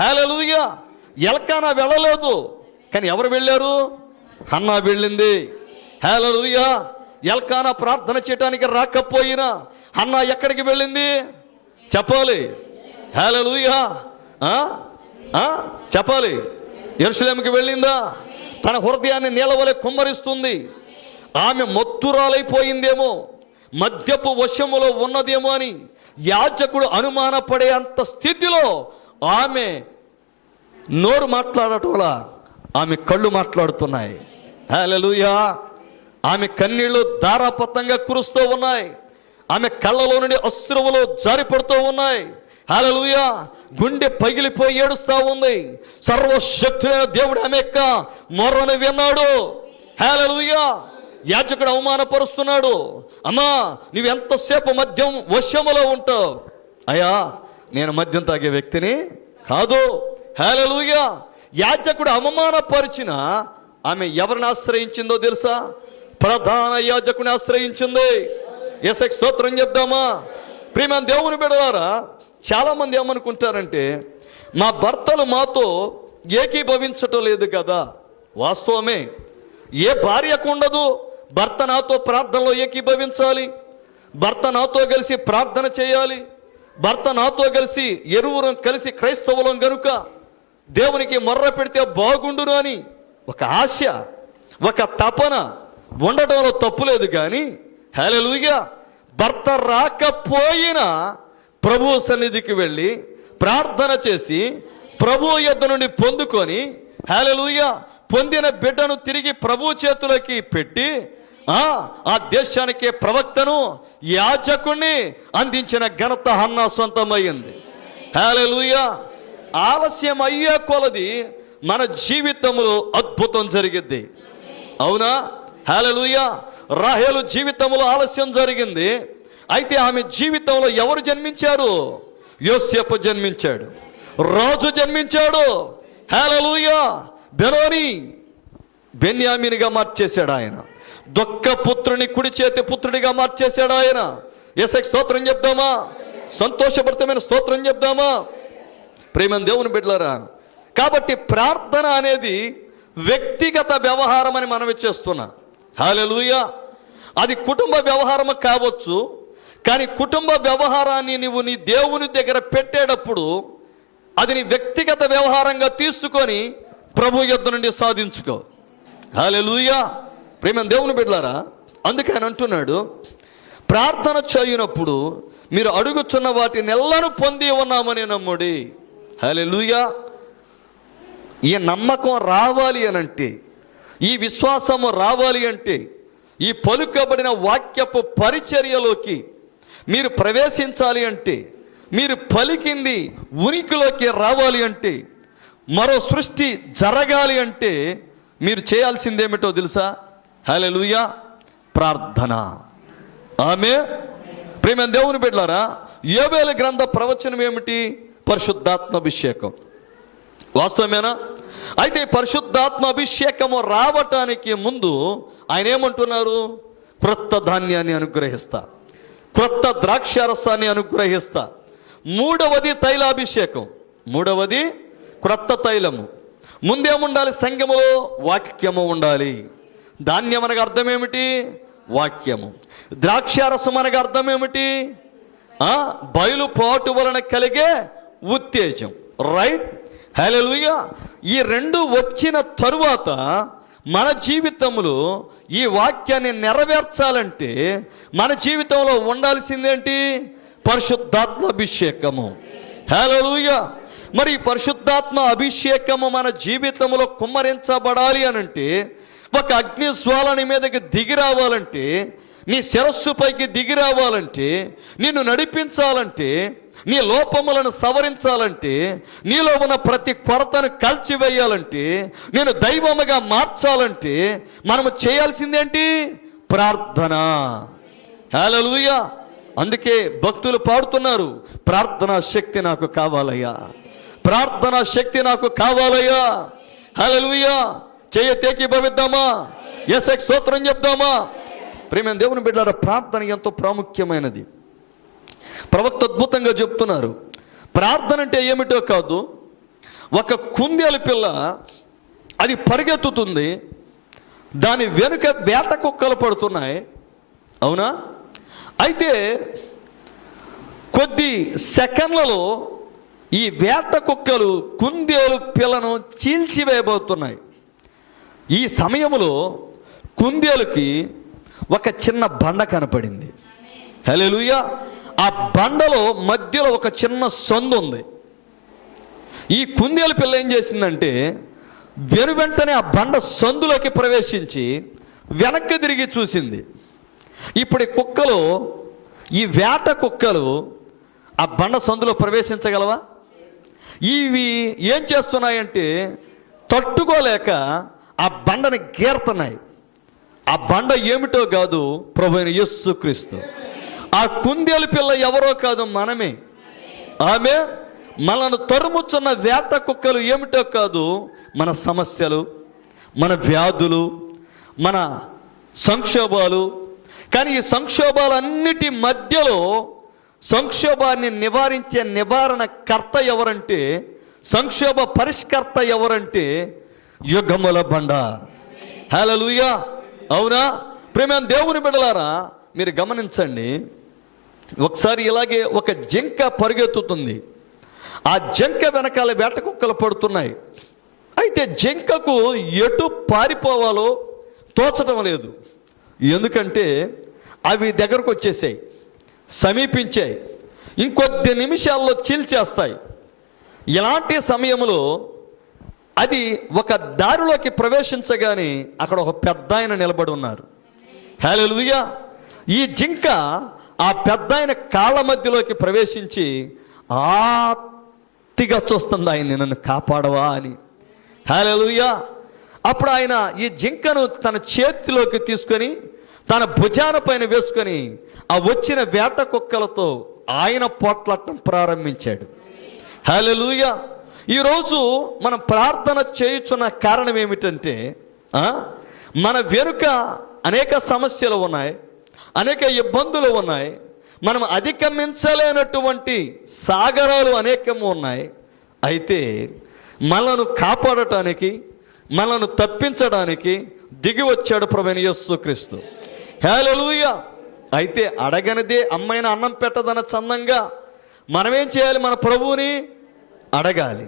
హల్లెలూయా. ఎల్కానా వెళ్ళలేదు, కానీ ఎవరు వెళ్ళారు? హన్నా వెళ్ళింది. హల్లెలూయా. ఎల్కానా ప్రార్థన చేయడానికి రాకపోయినా హన్నా ఎక్కడికి వెళ్ళింది చెప్పాలి? హల్లెలూయా. చెప్పాలి. యెరూషలేముకి వెళ్ళిందా? తన హృదయాన్ని నీలవలె కుమ్మరిస్తుంది. ఆమె మత్తురాలైపోయిందేమో, మద్యపు వశములో ఉన్నదేమో అని యాజకుడు అనుమానపడే అంత స్థితిలో ఆమె నోరు మాట్లాడటం వల్ల ఆమె కళ్ళు మాట్లాడుతున్నాయి. హల్లెలూయా. ఆమె కన్నీళ్లు ధారాపతంగా కురుస్తూ ఉన్నాయి. ఆమె కళ్ళలో నుండి అశ్రువులు జారిపడుతూ ఉన్నాయి. హల్లెలూయా. గుండె పగిలిపోయి ఏడుస్తూ ఉంది. సర్వశక్తుడైన దేవుడు ఆమె యొక్క మొర్రను విన్నాడు. హల్లెలూయా. యాజకుడు అవమానపరుస్తున్నాడు. అమ్మా నువ్వెంతసేపు మద్యం వశములో ఉంటావు? అయ్యా నేను మద్యం తాగే వ్యక్తిని కాదు. హల్లెలూయా. యాజకుడు అవమానపరిచిన ఆమె ఎవరిని ఆశ్రయించిందో తెలుసా? ప్రధాన యాజకుని ఆశ్రయించింది. యేసుకి స్తోత్రం చెప్దామా? ప్రియమైన దేవుని బిడ్డలారా, చాలా మంది ఏమనుకుంటారంటే మా భర్తలు మాతో ఏకీభవించటం లేదు కదా. వాస్తవమే. ఏ భార్యకు ఉండదు భర్త నాతో ప్రార్థనలో ఏకీభవించాలి, భర్త నాతో కలిసి ప్రార్థన చేయాలి, భర్త నాతో కలిసి ఎరువురం కలిసి క్రైస్తవులం గనుక దేవునికి మొర్ర పెడితే బాగుండును అని ఒక ఆశ, ఒక తపన ఉండటంలో తప్పులేదు. కానీ హల్లెలూయా, భర్త రాకపోయినా ప్రభు సన్నిధికి వెళ్ళి ప్రార్థన చేసి ప్రభు యొద్ద నుండి పొందుకొని హల్లెలూయా పొందిన బిడ్డను తిరిగి ప్రభు చేతులకి పెట్టి ఆ దేశానికి ప్రవక్తను యాజకుణ్ణి అందించిన ఘనత హన్నా సొంతమైంది. హల్లెలూయా. ఆలస్యం అయ్యే కొలది మన జీవితంలో అద్భుతం జరిగింది. అవునా? హల్లెలూయా. రాహేలు జీవితంలో ఆలస్యం జరిగింది. అయితే ఆమె జీవితంలో ఎవరు జన్మించారు? యోసేపు జన్మించాడు, రాజు జన్మించాడు. హల్లెలూయా. బెనోని బెన్యామీనిగా మార్చేశాడు ఆయన. దొక్క పుత్రుని కుడి చేతి పుత్రుడిగా మార్చేశాడు ఆయన. యేసుకి స్తోత్రం చెప్దామా? సంతోషభరితమైన స్తోత్రం చెప్దామా? ప్రేమ దేవుని బిడ్డలారా, కాబట్టి ప్రార్థన అనేది వ్యక్తిగత వ్యవహారం అని మనం చేస్తున్నా. హల్లెలూయా. అది కుటుంబ వ్యవహారం కావచ్చు, కానీ కుటుంబ వ్యవహారాన్ని నువ్వు నీ దేవుని దగ్గర పెట్టేటప్పుడు అది నీ వ్యక్తిగత వ్యవహారంగా తీసుకొని ప్రభు యొద్ద నుండి సాధించుకో. హల్లెలూయా. ప్రేమ దేవుని బిడ్డలారా, అందుకే ఆయన అంటున్నాడు, ప్రార్థన చేయునప్పుడు మీరు అడుగుచున్న వాటిని ఎల్లను పొంది ఉన్నామని నమ్ముడి. హల్లెలూయా. ఈ నమ్మకం రావాలి అనంటే, ఈ విశ్వాసము రావాలి అంటే, ఈ పలుకబడిన వాక్యపు పరిచర్యలోకి మీరు ప్రవేశించాలి అంటే, మీరు పలికింది ఉనికిలోకి రావాలి అంటే, మరో సృష్టి జరగాలి అంటే మీరు చేయాల్సిందేమిటో తెలుసా? హల్లెలూయా, ప్రార్థన. ఆమేన్. ప్రేమ దేవుని బిడ్డలారా, యోవేలు గ్రంథ ప్రవచనం ఏమిటి? పరిశుద్ధాత్మ అభిషేకం. వాస్తవమేనా? అయితే పరిశుద్ధాత్మ అభిషేకము రావటానికి ముందు ఆయన ఏమంటున్నారు? క్రొత్త ధాన్యాన్ని అనుగ్రహిస్తా, క్రొత్త ద్రాక్షారసాన్ని అనుగ్రహిస్తా. మూడవది తైలాభిషేకం, మూడవది క్రొత్త తైలము. ముందేముండాలి? సంఘములో వాక్యము ఉండాలి. ధాన్యం అనగా అర్థం ఏమిటి? వాక్యము. ద్రాక్షారసం అనగా అర్థం ఏమిటి? బయలుపాటు వలన కలిగే ఉత్తేజం. రైట్? హల్లెలూయా. ఈ రెండు వచ్చిన తరువాత మన జీవితంలో ఈ వాక్యాన్ని నెరవేర్చాలంటే మన జీవితంలో ఉండాల్సిందేంటి? పరిశుద్ధాత్మ అభిషేకము. హల్లెలూయా. మరి పరిశుద్ధాత్మ అభిషేకము మన జీవితంలో కుమ్మరించబడాలి అనంటే, ఒక అగ్ని జ్వాలని మీదకి దిగి రావాలంటే, నీ శిరస్సు పైకి దిగి రావాలంటే, నిన్ను నడిపించాలంటే, నీ లోపములను సవరించాలంటే, నీలో ఉన్న ప్రతి కొరతను కాల్చివేయాలంటే, నేను దైవముగా మార్చాలంటే మనము చేయాల్సిందేంటి? ప్రార్థన. హల్లెలూయా. అందుకే భక్తులు పాడుతున్నారు, ప్రార్థనా శక్తి నాకు కావాలయ్యా, ప్రార్థనా శక్తి నాకు కావాలయ్యా. హల్లెలూయా. ఏకీభవిద్దామా? యేసుకి స్తోత్రం చెప్దామా? ప్రేమ దేవుని బిడ్డలారా, ప్రార్థన ఎంతో ప్రాముఖ్యమైనది. ప్రవక్త అద్భుతంగా చెప్తున్నారు. ప్రార్థన అంటే ఏమిటో కాదు, ఒక కుందేలు పిల్ల అది పరిగెత్తుతుంది, దాని వెనుక వేట కుక్కలు పడుతున్నాయి. అవునా? అయితే కొద్ది సెకండ్లలో ఈ వేట కుక్కలు కుందేలు పిల్లను చీల్చివేయబోతున్నాయి. ఈ సమయంలో కుందేలుకి ఒక చిన్న బండ కనపడింది. హల్లెలూయా. ఆ బండలో మధ్యలో ఒక చిన్న సందు ఉంది. ఈ కుందేలు పిల్ల ఏం చేసిందంటే వెనువెంటనే ఆ బండ సందులోకి ప్రవేశించి వెనక్కి తిరిగి చూసింది. ఇప్పుడు ఈ కుక్కలు, ఈ వేట కుక్కలు ఆ బండ సందులో ప్రవేశించగలవా? ఇవి ఏం చేస్తున్నాయంటే తట్టుకోలేక ఆ బండని గీరుతున్నాయి. ఆ బండ ఏమిటో కాదు, ప్రభువైన యేసుక్రీస్తు. ఆ కుందేలు పిల్ల ఎవరో కాదు, మనమే. ఆమె మనను తరుముచున్న వేట కుక్కలు ఏమిటో కాదు, మన సమస్యలు, మన వ్యాధులు, మన సంక్షోభాలు. కానీ ఈ సంక్షోభాలన్నిటి మధ్యలో సంక్షోభాన్ని నివారించే నివారణకర్త ఎవరంటే, సంక్షోభ పరిష్కర్త ఎవరంటే యుగముల బండ. హల్లెలూయా. అవునా? ప్రియమైన దేవుని బిడ్డలారా, మీరు గమనించండి. ఒకసారి ఇలాగే ఒక జింక పరిగెత్తుతుంది. ఆ జింక వెనకాల వేట కుక్కలు పడుతున్నాయి. అయితే జింకకు ఎటు పారిపోవాలో తోచడం లేదు. ఎందుకంటే అవి దగ్గరకు వచ్చేసాయి, సమీపించాయి, ఇంకొద్ది నిమిషాల్లో చీల్చేస్తాయి. ఇలాంటి సమయంలో అది ఒక దారిలోకి ప్రవేశించగానే అక్కడ ఒక పెద్దాయన నిలబడి ఉన్నారు. హల్లెలూయా. ఈ జింక ఆ పెద్దాయన కాళ్ళ మధ్యలోకి ప్రవేశించి ఆర్తిగా చూస్తుంది, ఆయన నన్ను కాపాడవా అని. హల్లెలూయా. అప్పుడు ఆయన ఈ జింకను తన చేతిలోకి తీసుకొని తన భుజాన పైన వేసుకొని ఆ వచ్చిన వేట కుక్కలతో ఆయన పోట్లాడటం ప్రారంభించాడు. హల్లెలూయా. ఈరోజు మనం ప్రార్థన చేయుచున్న కారణం ఏమిటంటే, మన వెనుక అనేక సమస్యలు ఉన్నాయి, అనేక ఇబ్బందులు ఉన్నాయి, మనం అధిగమించలేనటువంటి సాగరాలు అనేకము ఉన్నాయి. అయితే మనను కాపాడటానికి, మనను తప్పించడానికి దిగి వచ్చాడు ప్రభువైన యేసుక్రీస్తు. హల్లెలూయా. అయితే అడగనిదే అమ్మాయిన అన్నం పెట్టదన్న చందంగా మనమేం చేయాలి? మన ప్రభువుని అడగాలి,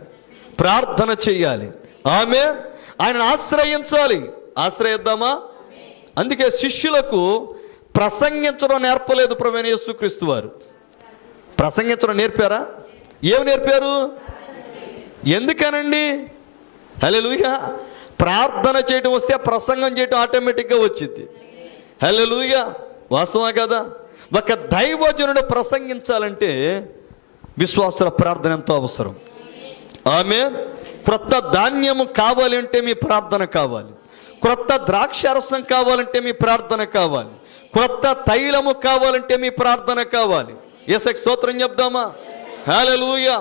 ప్రార్థన చెయ్యాలి. ఆమేన్. ఆయనను ఆశ్రయించాలి. ఆశ్రయిద్దామా? అందుకే శిష్యులకు ప్రసంగించడం నేర్పలేదు ప్రభువైన యేసుక్రీస్తు వారు. ప్రసంగించడం నేర్పారా? ఏమి నేర్పారు? ఎందుకనండి? హల్లెలూయా. ప్రార్థన చేయడం వస్తే ప్రసంగం చేయడం ఆటోమేటిక్గా వచ్చింది. హల్లెలూయా. వాస్తవా కదా? ఒక దైవజనుడు ప్రసంగించాలంటే విశ్వాసుల ప్రార్థన ఎంతో అవసరం. ఆమేన్. క్రొత్త ధాన్యము కావాలి అంటే మీ ప్రార్థన కావాలి. క్రొత్త ద్రాక్షారసం కావాలంటే మీ ప్రార్థన కావాలి. క్రొత్త తైలము కావాలంటే మీ ప్రార్థన కావాలి. యేసుకి స్తోత్రం చెప్దామా? హల్లెలూయా.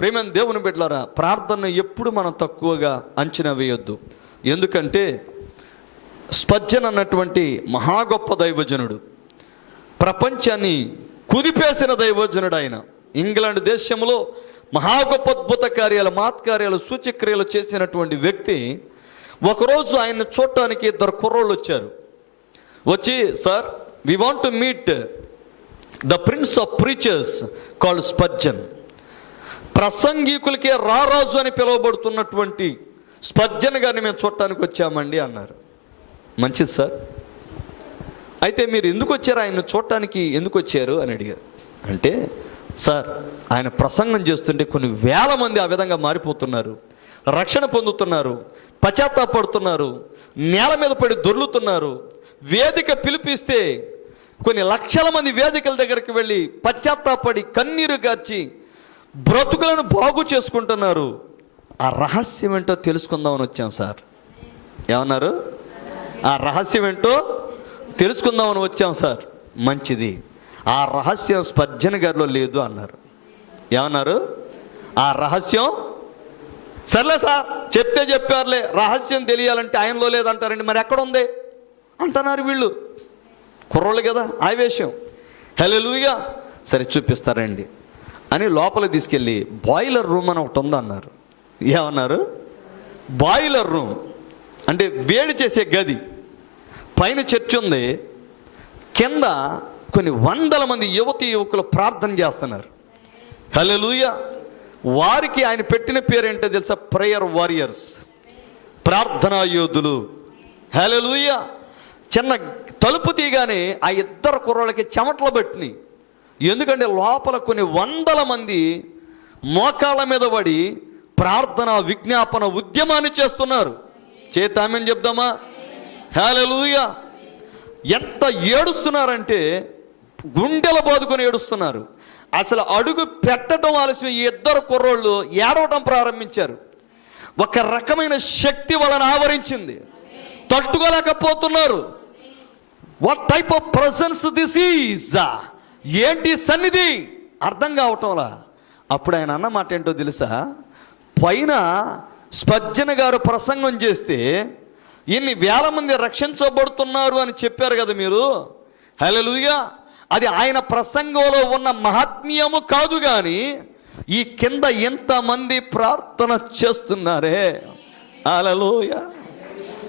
ప్రియమైన దేవుని బిడ్డలారా, ప్రార్థన ఎప్పుడు మనం తక్కువగా అంచనా వేయొద్దు. ఎందుకంటే స్పర్జన్ అన్నటువంటి మహా గొప్ప దైవజనుడు, ప్రపంచాన్ని కుదిపేసిన దైవజనుడు ఆయన. ఇంగ్లాండ్ దేశంలో మహా గొప్ప అద్భుత కార్యాలు, మహత్కార్యాలు, సూచక్రియలు చేసినటువంటి వ్యక్తి. ఒకరోజు ఆయన చూడటానికి ఇద్దరు కుర్రోళ్ళు వచ్చారు. వచ్చి, sir, we want to meet the prince of preachers called Spurgeon. ప్రసంగికులకే రారాజు అని పిలువబడుతున్నటువంటి స్పర్జన్ గారిని మేము చూడటానికి వచ్చామండి అన్నారు. మంచిది సార్, అయితే మీరు ఎందుకు వచ్చారు, ఆయన చూడటానికి ఎందుకు వచ్చారు అని అడిగారు. అంటే, సార్, ఆయన ప్రసంగం చేస్తుంటే కొన్ని వేల మంది ఆ విధంగా మారిపోతున్నారు, రక్షణ పొందుతున్నారు, పశ్చాత్తాపడుతున్నారు, నేల మీద పడి దొర్లుతున్నారు. వేదిక పిలిపిస్తే కొన్ని లక్షల మంది వేదికల దగ్గరికి వెళ్ళి పశ్చాత్తాపడి కన్నీరు గార్చి బ్రతుకులను బాగు చేసుకుంటున్నారు. ఆ రహస్యం ఏంటో తెలుసుకుందామని వచ్చాం సార్. ఏమన్నారు? ఆ రహస్యం ఏంటో తెలుసుకుందామని వచ్చాం సార్. మంచిది. ఆ రహస్యం స్పర్జన్ గారిలో లేదు అన్నారు. ఏమన్నారు? ఆ రహస్యం, సర్లే సార్, చెప్తే చెప్పారులే, రహస్యం తెలియాలంటే ఆయనలో లేదంటారండి, మరి ఎక్కడ ఉంది అంటున్నారు వీళ్ళు. కుర్రోళ్ళు కదా, ఆవేశం. హల్లెలూయా. సరే చూపిస్తారండి అని లోపలికి తీసుకెళ్ళి బాయిలర్ రూమ్ అని ఒకటి ఉందన్నారు. ఏమన్నారు? బాయిలర్ రూమ్ అంటే వేడి చేసే గది. పైన చర్చ్ ఉంది, కింద కొన్ని వందల మంది యువతి యువకులు ప్రార్థన చేస్తున్నారు. హల్లెలూయా. వారికి ఆయన పెట్టిన పేరేంటో తెలుసా? ప్రేయర్ వారియర్స్, ప్రార్థనా యోధులు. హల్లెలూయా. చిన్న తలుపు తీయగానే ఆ ఇద్దరు కుర్రోళ్ళకి చెమటలు పట్టినాయి. ఎందుకంటే లోపల కొన్ని వందల మంది మోకాళ్ళ మీద పడి ప్రార్థన, విజ్ఞాపన ఉద్యమాన్ని చేస్తున్నారు. చేత ఆమేన్ చెప్దామా? హల్లెలూయా. ఎంత ఏడుస్తున్నారంటే గుండెల బాదుకొని ఏడుస్తున్నారు. అసలు అడుగు పెట్టడం ఆలస్యం. ఈ ఇద్దరు కుర్రోళ్ళు ఏడవటం ప్రారంభించారు. ఒక రకమైన శక్తి వాళ్ళని ఆవరించింది, తట్టుకోలేకపోతున్నారు. What type of presence this is? ఏంటి సన్నిధి? అర్థం కావటంలా. అప్పుడు ఆయన అన్న మాట ఏంటో తెలుసా? పైన స్పర్జన్ గారు ప్రసంగం చేస్తే ఇన్ని వేల మంది రక్షించబడుతున్నారు అని చెప్పారు కదా మీరు. హల్లెలూయా. అది ఆయన ప్రసంగంలో ఉన్న మహాత్మ్యము కాదు, కానీ ఈ కింద ఎంతమంది ప్రార్థన చేస్తున్నారే. హల్లెలూయా.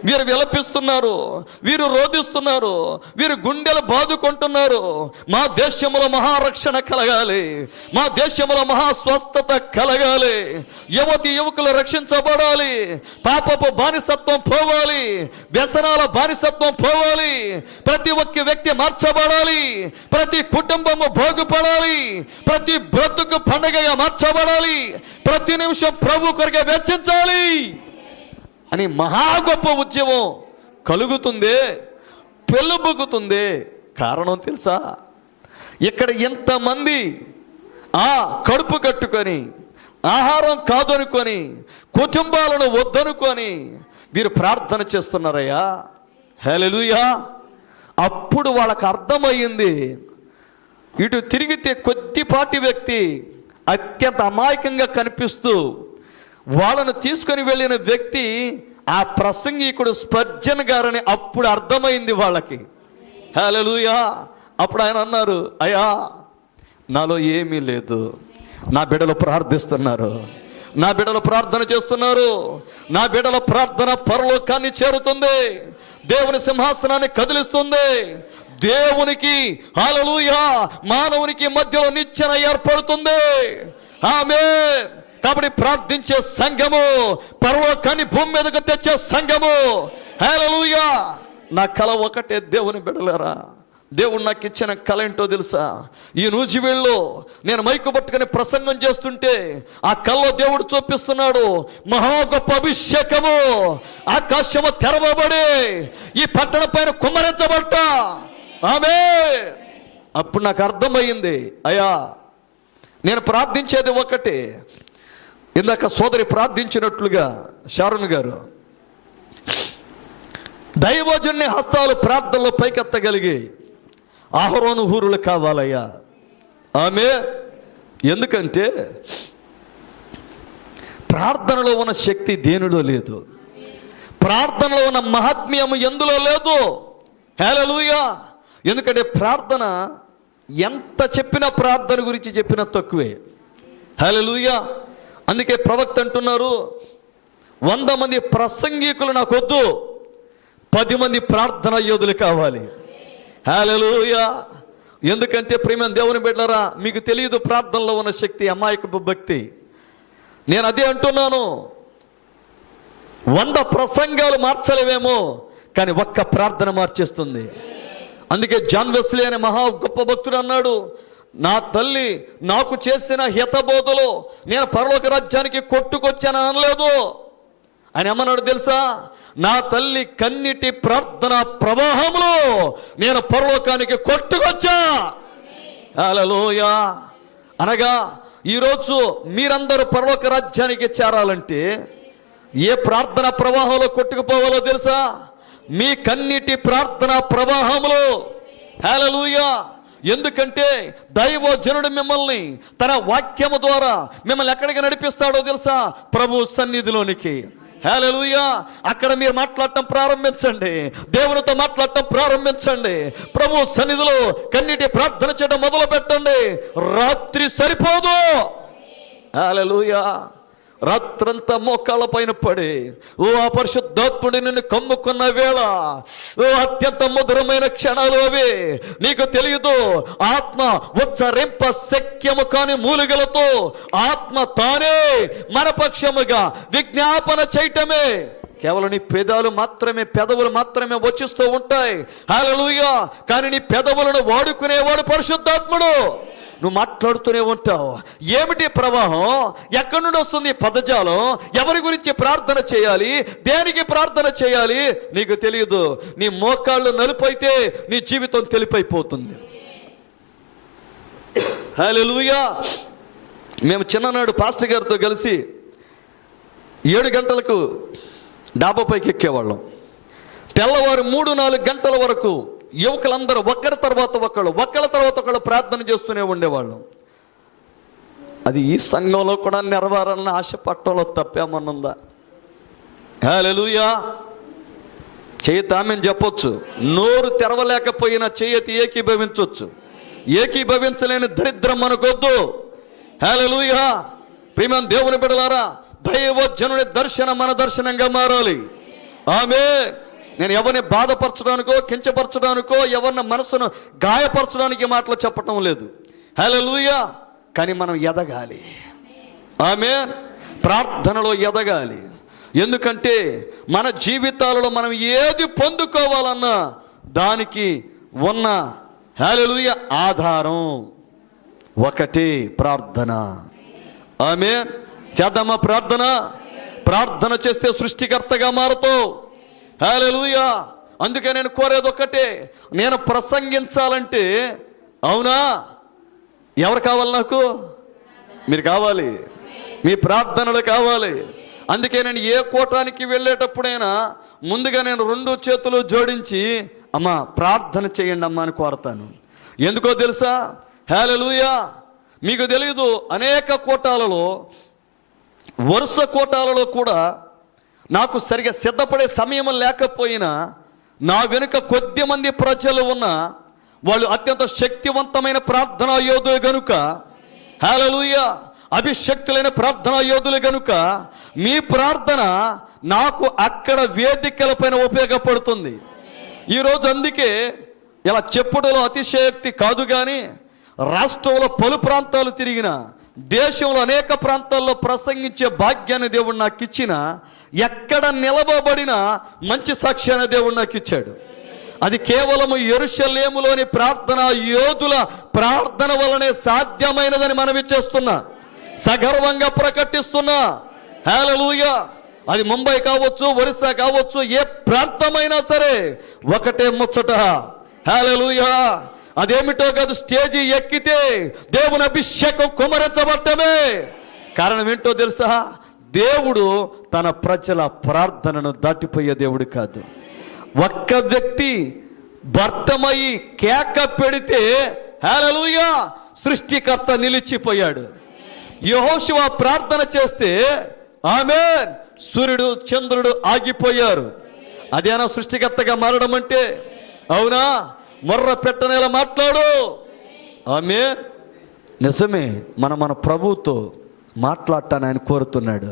వీరు విలపిస్తున్నారు, వీరు రోధిస్తున్నారు, వీరు గుండెలు బాదుకుంటున్నారు. మా దేశంలో మహారక్షణ కలగాలి, మా దేశంలో మహాస్వస్థత కలగాలి, యువతి యువకులు రక్షించబడాలి, పాపపు బానిసత్వం పోవాలి, వ్యసనాల బానిసత్వం పోవాలి, ప్రతి ఒక్క వ్యక్తి మార్చబడాలి, ప్రతి కుటుంబము బాగుపడాలి, ప్రతి బ్రతుకు పండగగా మార్చబడాలి, ప్రతి నిమిషం ప్రభు కొరకే వెచ్చించాలి అని మహా గొప్ప ఉద్యమం కలుగుతుంది, పెళ్ళుబుకుతుంది. కారణం తెలుసా? ఇక్కడ ఎంతమంది కడుపు కట్టుకొని, ఆహారం కాదనుకొని, కుటుంబాలను వద్దనుకొని వీరు ప్రార్థన చేస్తున్నారయ్యా. హల్లెలూయా. అప్పుడు వాళ్ళకు అర్థమయ్యింది, ఇటు తిరిగితే కొద్దిపాటి వ్యక్తి అత్యంత అమాయకంగా కనిపిస్తూ వాళ్ళను తీసుకొని వెళ్ళిన వ్యక్తి ఆ ప్రసంగికుడు స్పర్జన్ గారని అప్పుడు అర్థమైంది వాళ్ళకి. హల్లెలూయా. అప్పుడు ఆయన అన్నారు, అయ్యా నాలో ఏమీ లేదు, నా బిడ్డలు ప్రార్థిస్తున్నారు, నా బిడ్డలు ప్రార్థన చేస్తున్నారు, నా బిడ్డల ప్రార్థన పరలోకాన్ని చేరుతుంది, దేవుని సింహాసనాన్ని కదిలిస్తుంది, దేవునికి హల్లెలూయా మానవునికి మధ్యలో నిచ్చెన ఏర్పడుతుంది. ఆమేన్. కాబట్టి ప్రార్థించే సంఘము పరలోకాన్ని భూమి మీదకు తెచ్చే సంఘము. హల్లెలూయా. నా కల ఒకటే దేవుని బిడ్డలారా. దేవుడు నాకు ఇచ్చిన కళ ఏంటో తెలుసా? ఈ నూజివీడులో నేను మైకు పట్టుకుని ప్రసంగం చేస్తుంటే ఆ కల్లో దేవుడు చూపిస్తున్నాడు, మహా గొప్ప అభిషేకము ఆకాశము తెరవబడి ఈ పట్టణ పైన కుమ్మరించబడ్డ. ఆమేన్. అప్పుడు నాకు అర్థమయ్యింది, అయ్యా నేను ప్రార్థించేది ఒకటే. ఇందాక సోదరి ప్రార్థించినట్లుగా షారున్ గారు దైవజన్ని హస్తాలు ప్రార్థనలో పైకెత్తగలిగి అహరోను హూరులు కావాలయ్యా. ఆమె ఎందుకంటే ప్రార్థనలో ఉన్న శక్తి దేనిలో లేదు, ప్రార్థనలో ఉన్న మహాత్మ్యము ఎందులో లేదు. హల్లెలూయా. ఎందుకంటే ప్రార్థన ఎంత చెప్పినా ప్రార్థన గురించి చెప్పినా తక్కువే. హల్లెలూయా. అందుకే ప్రవక్త అంటున్నారు, 100 మంది ప్రసంగికులు నాకు వద్దు, 10 మంది ప్రార్థన యోధులు కావాలి. హల్లెలూయా. ఎందుకంటే ప్రియమైన దేవుని బిడ్డలారా, మీకు తెలియదు ప్రార్థనలో ఉన్న శక్తి, అమాయకపు భక్తి. నేను అదే అంటున్నాను, 100 ప్రసంగాలు మార్చలేవేమో, కానీ ఒక్క ప్రార్థన మార్చేస్తుంది. అందుకే జాన్ వెస్లీ అనే మహా గొప్ప భక్తుడు అన్నాడు, నా తల్లి నాకు చేసిన హితబోధలో నేను పరలోక రాజ్యానికి కొట్టుకొచ్చాను అనలేదు. ఆయన ఏమన్నాడు తెలుసా? నా తల్లి కన్నిటి ప్రార్థన ప్రవాహంలో నేను పరలోకానికి కొట్టుకొచ్చా. హల్లెలూయా. అనగా ఈరోజు మీరందరూ పరలోక రాజ్యానికి చేరాలంటే ఏ ప్రార్థన ప్రవాహంలో కొట్టుకుపోవాలో తెలుసా? మీ కన్నిటి ప్రార్థన ప్రవాహంలో. హల్లెలూయా. ఎందుకంటే దైవజనుడు మిమ్మల్ని తన వాక్యము ద్వారా మిమ్మల్ని ఎక్కడికి నడిపిస్తాడో తెలుసా? ప్రభు సన్నిధిలోనికి. హల్లెలూయా. అక్కడ మీరు మాట్లాడటం ప్రారంభించండి, దేవునితో మాట్లాడటం ప్రారంభించండి, ప్రభు సన్నిధిలో కన్నిటి ప్రార్థన చేయడం మొదలు పెట్టండి. రాత్రి సరిపోదు. హల్లెలూయా. రాత్రంతా మోకాళ్ళ పైన పడి ఓ అపరిశుద్ధాత్ముడి నిన్ను కమ్ముకున్న వేళ, ఓ అత్యంత మధురమైన క్షణాలు అవి. నీకు తెలియదు, ఆత్మ ఉచ్చరింప శక్యము కాని మూలికలతో ఆత్మ తానే మన పక్షముగా విజ్ఞాపన చేయటమే. కేవలం నీ పెదవులు మాత్రమే వచ్చిస్తూ ఉంటాయి. హల్లెలూయా. కానీ నీ పెదవులను వాడుకునేవాడు పరిశుద్ధాత్ముడు. నువ్వు మాట్లాడుతూనే ఉంటావు. ఏమిటి ప్రవాహం? ఎక్కడి నుండి వస్తుంది పదజాలం? ఎవరి గురించి ప్రార్థన చేయాలి, దేనికి ప్రార్థన చేయాలి నీకు తెలియదు. నీ మోకాళ్ళు నలుపైతే నీ జీవితం తెలిపైపోతుంది. హల్లెలూయా. మేము చిన్ననాడు పాస్టర్ గారితో కలిసి 7 గంటలకు డాబాపైకి ఎక్కేవాళ్ళం. తెల్లవారు 3-4 గంటల వరకు యువకులందరూ ఒకరి తర్వాత ఒకళ్ళు ప్రార్థన చేస్తూనే ఉండేవాళ్ళం. అది ఈ సంఘంలో కూడా నెరవేరాలని ఆశపట్టంలో తప్పేమన్నుందా? హల్లెలూయా. చేయతి ఆమేన్ చెప్పొచ్చు. నోరు తెరవలేకపోయినా చేయతి ఏకీభవించవచ్చు. ఏకీభవించలేని దరిద్రం మనకొద్దు. హల్లెలూయా. ప్రియమైన దేవుని బిడ్డలారా, దైవజనుడి దర్శనం మన దర్శనంగా మారాలి. ఆమేన్. నేను ఎవరిని బాధపరచడానికో కించపరచడానికో ఎవరిని మనసును గాయపరచడానికి మాటలు చెప్పటం లేదు. హల్లెలూయా. కానీ మనం ఎదగాలి. ఆమేన్. ప్రార్థనలో ఎదగాలి. ఎందుకంటే మన జీవితాలలో మనం ఏది పొందుకోవాలన్నా దానికి ఉన్న హల్లెలూయా ఆధారం ఒకటి, ప్రార్థన. ఆమేన్. చేద్దామా ప్రార్థన? ప్రార్థన చేస్తే సృష్టికర్తగా మారుతావు. హల్లెలూయా. అందుకే నేను కోరేది ఒక్కటే, నేను ప్రసంగించాలంటే, అవునా, ఎవరు కావాలి నాకు? మీరు కావాలి. మీ ప్రార్థనలు కావాలి. అందుకే నేను ఏ కూటానికి వెళ్ళేటప్పుడైనా ముందుగా నేను 2 చేతులు జోడించి అమ్మా ప్రార్థన చేయండి అమ్మా అని కోరతాను. ఎందుకో తెలుసా? హల్లెలూయా. మీకు తెలియదు, అనేక కూటాలలో, వరుస కూటాలలో కూడా నాకు సరిగా సిద్ధపడే సమయం లేకపోయినా నా వెనుక కొద్ది మంది ప్రజలు ఉన్న వాళ్ళు అత్యంత శక్తివంతమైన ప్రార్థనా యోధులు గనుక, హల్లెలూయా, అభిషక్తులైన ప్రార్థనా యోధులు గనుక మీ ప్రార్థన నాకు అక్కడ వేదికలపైన ఉపయోగపడుతుంది. ఈరోజు అందుకే ఇలా చెప్పుడలో అతిశయోక్తి కాదు, కానీ రాష్ట్రంలో పలు ప్రాంతాలు తిరిగిన, దేశంలో అనేక ప్రాంతాల్లో ప్రసంగించే భాగ్యాన్ని దేవుడు నాకు ఇచ్చిన, ఎక్కడ నిలవబడిన మంచి సాక్ష్యాన్ని దేవుడు నాకు ఇచ్చాడు. అది కేవలము యెరూషలేములోని ప్రార్థనా యోధుల ప్రార్థన వలనే సాధ్యమైనదని మనవి చేస్తున్నా, సగర్వంగా ప్రకటిస్తున్నా. హల్లెలూయా. అది ముంబై కావచ్చు, ఒరిస్సా కావచ్చు, ఏ ప్రాంతమైనా సరే ఒకటే ముచ్చట. హల్లెలూయా. అదేమిటో కాదు, స్టేజి ఎక్కితే దేవుని అభిషేకం కుమరించబట్టమే. కారణం ఏంటో తెలుసా? దేవుడు తన ప్రజల ప్రార్థనను దాటిపోయే దేవుడు కాదు. ఒక్క వ్యక్తి భర్తమై కేక పెడితే హల్లెలూయా సృష్టికర్త నిలిచిపోయాడు. యెహోషువ ప్రార్థన చేస్తే ఆమేన్ సూర్యుడు చంద్రుడు ఆగిపోయారు. అదేనా సృష్టికర్తగా మారడం అంటే? అవునా? మొర్ర పెట్టనేలా మాట్లాడు. ఆమేన్. నిజమే. మన ప్రభువుతో మాట్లాడటాన్ని ఆయన కోరుతున్నాడు.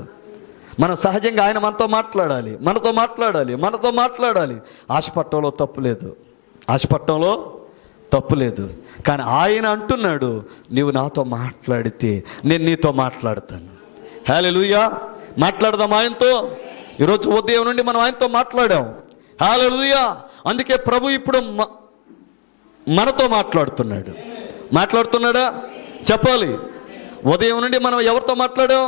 మనం సహజంగా ఆయన మనతో మాట్లాడాలి. ఆశపట్టంలో తప్పు లేదు. కానీ ఆయన అంటున్నాడు, నీవు నాతో మాట్లాడితే నేను నీతో మాట్లాడతాను. హల్లెలూయా. మాట్లాడదాం ఆయనతో. ఈరోజు ఉదయం నుండి మనం ఆయనతో మాట్లాడాం. హల్లెలూయా. అందుకే ప్రభు ఇప్పుడు మనతో మాట్లాడుతున్నాడా? చెప్పాలి. ఉదయం నుండి మనం ఎవరితో మాట్లాడాం?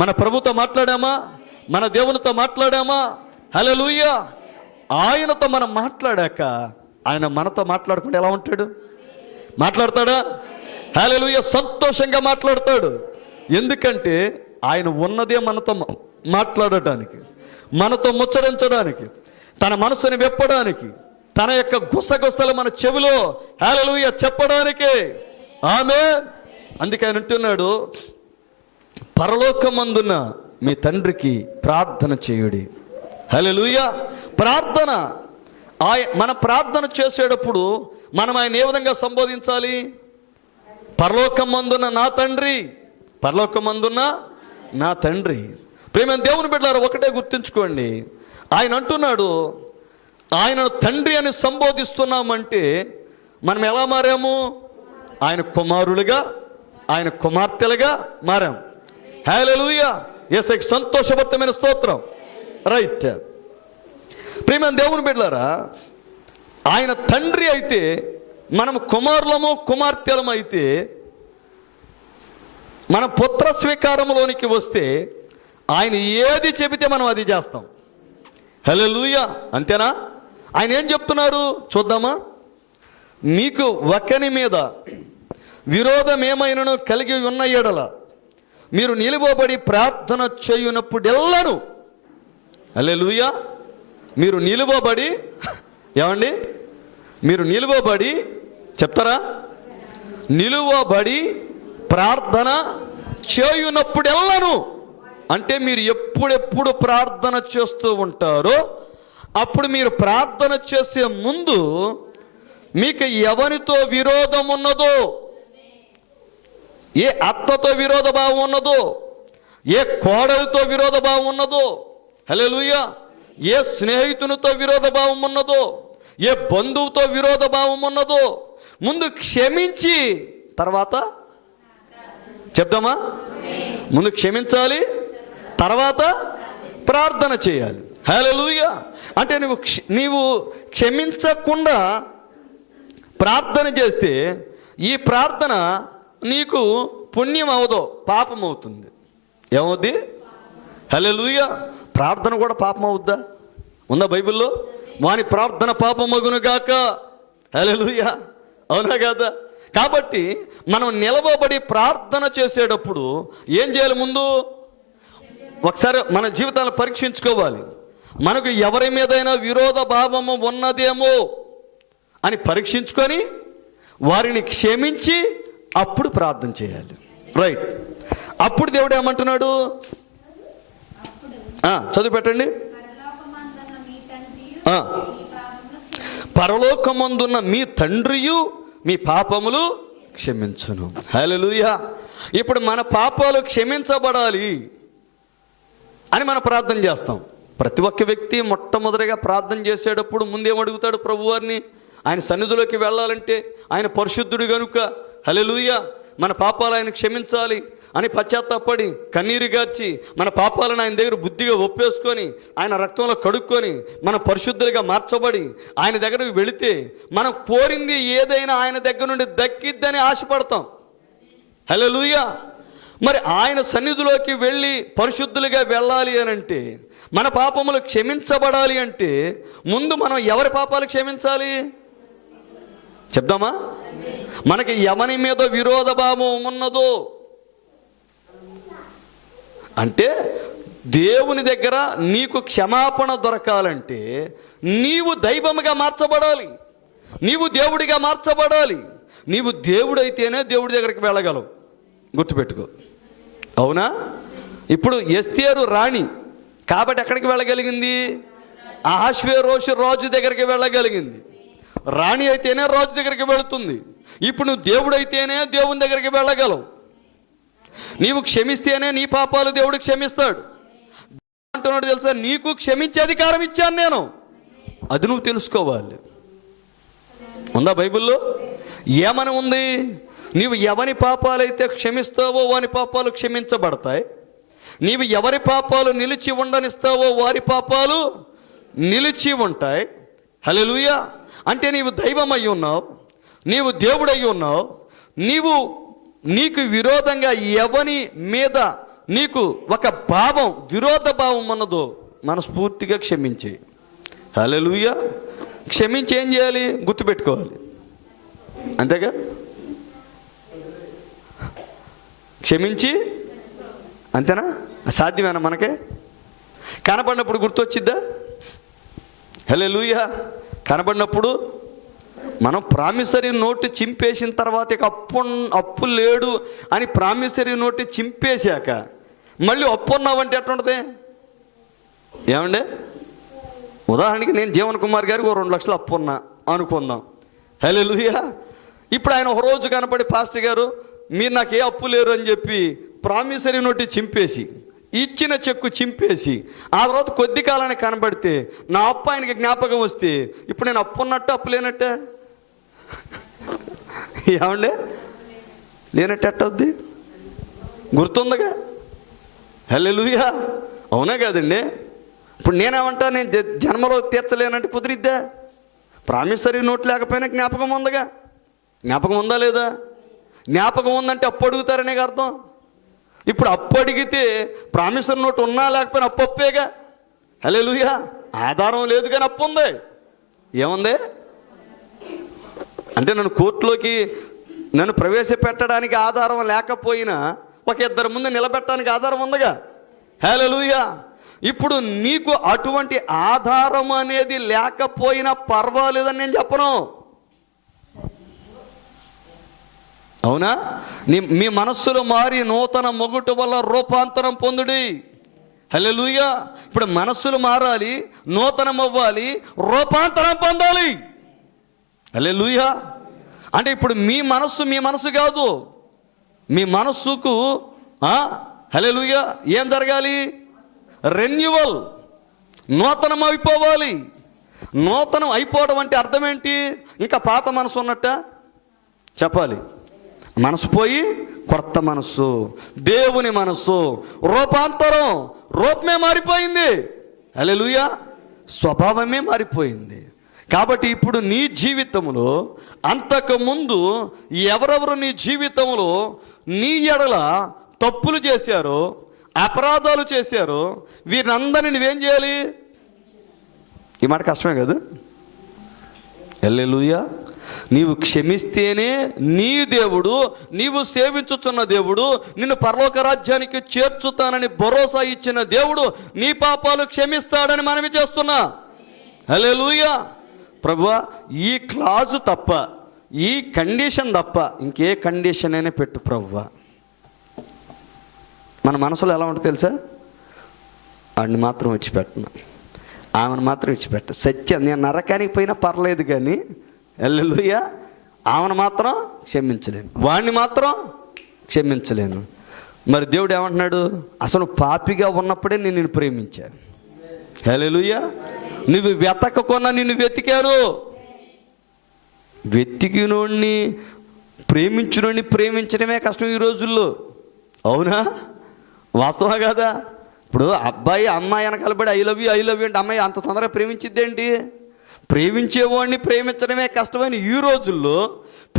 మన ప్రభుతో మాట్లాడామా? మన దేవునితో మాట్లాడామా? హల్లెలూయా. ఆయనతో మనం మాట్లాడాక ఆయన మనతో మాట్లాడకుండా ఎలా ఉంటాడు? మాట్లాడతాడా? హల్లెలూయా. సంతోషంగా మాట్లాడతాడు. ఎందుకంటే ఆయన ఉన్నదే మనతో మాట్లాడటానికి, మనతో ముచ్చరించడానికి, తన మనసుని విప్పడానికి, తన యొక్క గుసగుసలు మన చెవిలో హల్లెలూయా చెప్పడానికి. ఆమేన్. అందుకే ఆయన అంటున్నాడు, పరలోకమందున్న మీ తండ్రికి ప్రార్థన చేయుడి. హల్లెలూయా. ప్రార్థన. మన ప్రార్థన చేసేటప్పుడు మనం ఆయన ఏ విధంగా సంబోధించాలి? పరలోకమందున్న నా తండ్రి. ప్రియమైన దేవుని బిడ్డలారా, ఒకటే గుర్తుంచుకోండి, ఆయన అంటున్నాడు, ఆయనను తండ్రి అని సంబోధిస్తున్నామంటే మనం ఎలా మారాము? ఆయన కుమారులుగా, ఆయన కుమార్తెలుగా మారాం. హల్లెలూయా. యేసుకి సంతోషభరితమైన స్తోత్రం. రైట్. ప్రియమైన దేవుని బిడ్డలారా, ఆయన తండ్రి అయితే మనం కుమారులము కుమార్తెలము అయితే, మన పుత్ర స్వీకారంలోనికి వస్తే ఆయన ఏది చెబితే మనం అది చేస్తాం. హల్లెలూయా. అంతేనా? ఆయన ఏం చెప్తున్నారు చూద్దామా? మీకు ఒకని మీద విరోధం ఏమైనను కలిగి ఉన్న ఎడల మీరు నిలువబడి ప్రార్థన చేయునప్పుడెల్లను. హల్లెలూయా. మీరు నిలువబడి, ఏమండి, మీరు నిలువబడి చెప్తారా? నిలువబడి ప్రార్థన చేయునప్పుడెల్లను. అంటే మీరు ఎప్పుడెప్పుడు ప్రార్థన చేస్తూ ఉంటారో అప్పుడు మీరు ప్రార్థన చేసే ముందు మీకు ఎవరితో విరోధం ఉన్నదో, ఏ అత్తతో విరోధ భావం ఉన్నదో, ఏ కోడలితో విరోధ భావం ఉన్నదో, హల్లెలూయా, ఏ స్నేహితునితో విరోధ భావం ఉన్నదో, ఏ బంధువుతో విరోధ భావం ఉన్నదో ముందు క్షమించి తర్వాత చెప్దామా? ముందు క్షమించాలి, తర్వాత ప్రార్థన చేయాలి. హల్లెలూయా. అంటే నీవు క్షమించకుండా ప్రార్థన చేస్తే ఈ ప్రార్థన నీకు పుణ్యం అవదో, పాపం అవుతుంది. ఏమవుద్ది? హల్లెలూయా. ప్రార్థన కూడా పాపం అవుద్దా? ఉందా బైబిల్లో? వాని ప్రార్థన పాపమగునుగాక. హల్లెలూయా. అవునా కదా? కాబట్టి మనం నిలవబడి ప్రార్థన చేసేటప్పుడు ఏం చేయాలి? ముందు ఒకసారి మన జీవితాలను పరీక్షించుకోవాలి. మనకు ఎవరి మీదైనా విరోధ భావము ఉన్నదేమో అని పరీక్షించుకొని వారిని క్షమించి అప్పుడు ప్రార్థన చేయాలి. రైట్. అప్పుడు దేవుడు ఏమంటున్నాడు? చదివి పెట్టండి. పరలోకమందున్న మీ తండ్రియు మీ పాపములు క్షమించును. హల్లెలూయా. ఇప్పుడు మన పాపాలు క్షమించబడాలి అని మనం ప్రార్థన చేస్తాం. ప్రతి ఒక్క వ్యక్తి మొట్టమొదటిగా ప్రార్థన చేసేటప్పుడు ముందేమడుగుతాడు? ప్రభువారిని. ఆయన సన్నిధిలోకి వెళ్ళాలంటే ఆయన పరిశుద్ధుడు గనుక హల్లెలూయా మన పాపాలు ఆయన క్షమించాలి అని పశ్చాత్తాపడి కన్నీరు గార్చి మన పాపాలను ఆయన దగ్గర బుద్ధిగా ఒప్పేసుకొని ఆయన రక్తంలో కడుక్కొని మనం పరిశుద్ధులుగా మార్చబడి ఆయన దగ్గరకు వెళితే మనం కోరింది ఏదైనా ఆయన దగ్గర నుండి దక్కిద్దని ఆశపడతాం. హల్లెలూయా. మరి ఆయన సన్నిధిలోకి వెళ్ళి పరిశుద్ధులుగా వెళ్ళాలి అని అంటే, మన పాపములు క్షమించబడాలి అంటే ముందు మనం ఎవరి పాపాలు క్షమించాలి? చెప్దామా? మనకి ఎవరి మీద విరోధ భావం ఉన్నదో అంటే దేవుని దగ్గర నీకు క్షమాపణ దొరకాలంటే నీవు దైవముగా మార్చబడాలి, నీవు దేవుడిగా మార్చబడాలి. నీవు దేవుడైతేనే దేవుడి దగ్గరికి వెళ్ళగలవు. గుర్తుపెట్టుకో. అవునా? ఇప్పుడు ఎస్తేరు రాణి కాబట్టి ఎక్కడికి వెళ్ళగలిగింది? అహష్వేరోషు రాజు దగ్గరికి వెళ్ళగలిగింది. రాణి అయితేనే రాజు దగ్గరికి వెళుతుంది. ఇప్పుడు నువ్వు దేవుడైతేనే దేవుని దగ్గరికి వెళ్ళగలవు. నీవు క్షమిస్తేనే నీ పాపాలు దేవుడు క్షమిస్తాడు. అంటున్నాడు తెలుసా? నీకు క్షమించే అధికారం ఇచ్చాను నేను. అది నువ్వు తెలుసుకోవాలి. ఉందా బైబిల్లో? ఏమని ఉంది? నీవు ఎవరి పాపాలైతే క్షమిస్తావో వారి పాపాలు క్షమించబడతాయి. నీవు ఎవరి పాపాలు నిలిచి ఉండనిస్తావో వారి పాపాలు నిలిచి ఉంటాయి. హల్లెలూయా. అంటే నీవు దైవమై ఉన్నావు, నీవు దేవుడై ఉన్నావు. నీకు విరోధంగా ఎవని మీద నీకు ఒక భావం విరోధ భావం ఉన్నదో మనస్ఫూర్తిగా క్షమించే. హల్లెలూయా. క్షమించి ఏం చేయాలి? గుర్తుపెట్టుకోవాలి. అంతేగా? క్షమించి అంతేనా? సాధ్యమేనా మనకే? కనపడినప్పుడు గుర్తొచ్చిద్దా? హల్లెలూయా. కనబడినప్పుడు మనం ప్రామిసరీ నోటు చింపేసిన తర్వాత ఇక అప్పు లేడు అని ప్రామిసరీ నోటు చింపేశాక మళ్ళీ అప్పు ఉన్నావంటే ఎట్లుంటుంది? ఏమండి? ఉదాహరణకి నేను జీవన్ కుమార్ గారికి 2 లక్షలు అప్పు ఉన్నా అనుకుందాం. హల్లెలూయా. ఇప్పుడు ఆయన ఒక రోజు కనపడి, పాస్టర్ గారు మీరు నాకు ఏ అప్పు లేరు అని చెప్పి ప్రామిసరీ నోటు చింపేసి ఇచ్చిన చెక్కు చింపేసి ఆ తర్వాత కొద్ది కాలానికి కనబడితే నా అప్పు ఆయనకి జ్ఞాపకం వస్తే ఇప్పుడు నేను అప్పు ఉన్నట్టు అప్పు లేనట్టే? ఏమండి? లేనట్టు ఎట్టవుద్ది? గుర్తుందిగా? హల్లెలూయా. అవునా కాదండి? ఇప్పుడు నేనేమంటా, నేను జన్మలో తీర్చలేనంటే కుదిరిద్దా? ప్రామిసరీ నోట్ లేకపోయినా జ్ఞాపకం ఉందిగా. జ్ఞాపకం ఉందా లేదా? జ్ఞాపకం ఉందంటే అప్పు అడుగుతారనే అర్థం. ఇప్పుడు అప్పు అడిగితే ప్రామిసరీ నోట్ ఉన్నా లేకపోయినా అప్పు అప్పేగా. హల్లెలూయా. ఆధారం లేదు కానీ అప్పు ఉంది. ఏముంది అంటే నన్ను ప్రవేశపెట్టడానికి ఆధారం లేకపోయినా ఒక ఇద్దరు ముందు నిలబెట్టడానికి ఆధారం ఉందిగా. హల్లెలూయా. ఇప్పుడు నీకు అటువంటి ఆధారం అనేది లేకపోయినా పర్వాలేదని నేను చెప్పను. అవునా? మీ మనస్సులో మారి నూతన మొగుటు వల్ల రూపాంతరం పొందుడి. హల్లెలూయా. ఇప్పుడు మనస్సులు మారాలి, నూతనం అవ్వాలి, రూపాంతరం పొందాలి. హల్లెలూయా. అంటే ఇప్పుడు మీ మనస్సు కాదు, మీ మనస్సుకు హల్లెలూయా ఏం జరగాలి? రెన్యువల్, నూతనం అయిపోవాలి. నూతనం అయిపోవడం అంటే అర్థం ఏంటి? ఇంకా పాత మనసు ఉన్నట్ట చెప్పాలి. మనసు పోయి కొత్త మనస్సు, దేవుని మనస్సు, రూపాంతరం, రూపమే మారిపోయింది. హల్లెలూయా. స్వభావమే మారిపోయింది. కాబట్టి ఇప్పుడు నీ జీవితంలో అంతకుముందు ఎవరెవరు నీ జీవితంలో నీ ఎడల తప్పులు చేశారో, అపరాధాలు చేశారో, వీరందరినీ నువ్వేం చేయాలి? ఈ మాట కష్టమే కదా? హల్లెలూయా. నీవు క్షమిస్తేనే నీ దేవుడు, నీవు సేవించుచున్న దేవుడు నిన్ను పరలోక రాజ్యానికి చేర్చుతానని భరోసా ఇచ్చిన దేవుడు నీ పాపాలు క్షమిస్తాడని మనవి చేస్తున్నా. హల్లెలూయా. ప్రభువా, ఈ క్లాజు తప్ప, ఈ కండిషన్ తప్ప ఇంకే కండిషన్ అయినా పెట్టు ప్రభువా. మన మనసులో ఎలా ఉంటుంది తెలుసా? వాడిని మాత్రం విడిచిపెట్టను, ఆమెను మాత్రం విడిచిపెట్ట. సత్యం, నేను నరకానికి పోయినా పర్లేదు కానీ హల్లెలూయా ఆమెను మాత్రం క్షమించలేను, వాడిని మాత్రం క్షమించలేను. మరి దేవుడు ఏమంటున్నాడు? అసలు పాపిగా ఉన్నప్పుడే నేను నిన్ను ప్రేమించాను. హల్లెలూయా. నువ్వు వెతకకుండా నిన్ను వెతికాను. వెతికినోడిని ప్రేమించునోడిని ప్రేమించడమే కష్టం ఈ రోజుల్లో. అవునా? వాస్తవం కాదా? ఇప్పుడు అబ్బాయి అమ్మాయి వెనకాలబడి ఐ లవ్ యూ అంటే అమ్మాయి అంత తొందరగా ప్రేమించిద్దేంటి? ప్రేమించేవాడిని ప్రేమించడమే కష్టమైన ఈ రోజుల్లో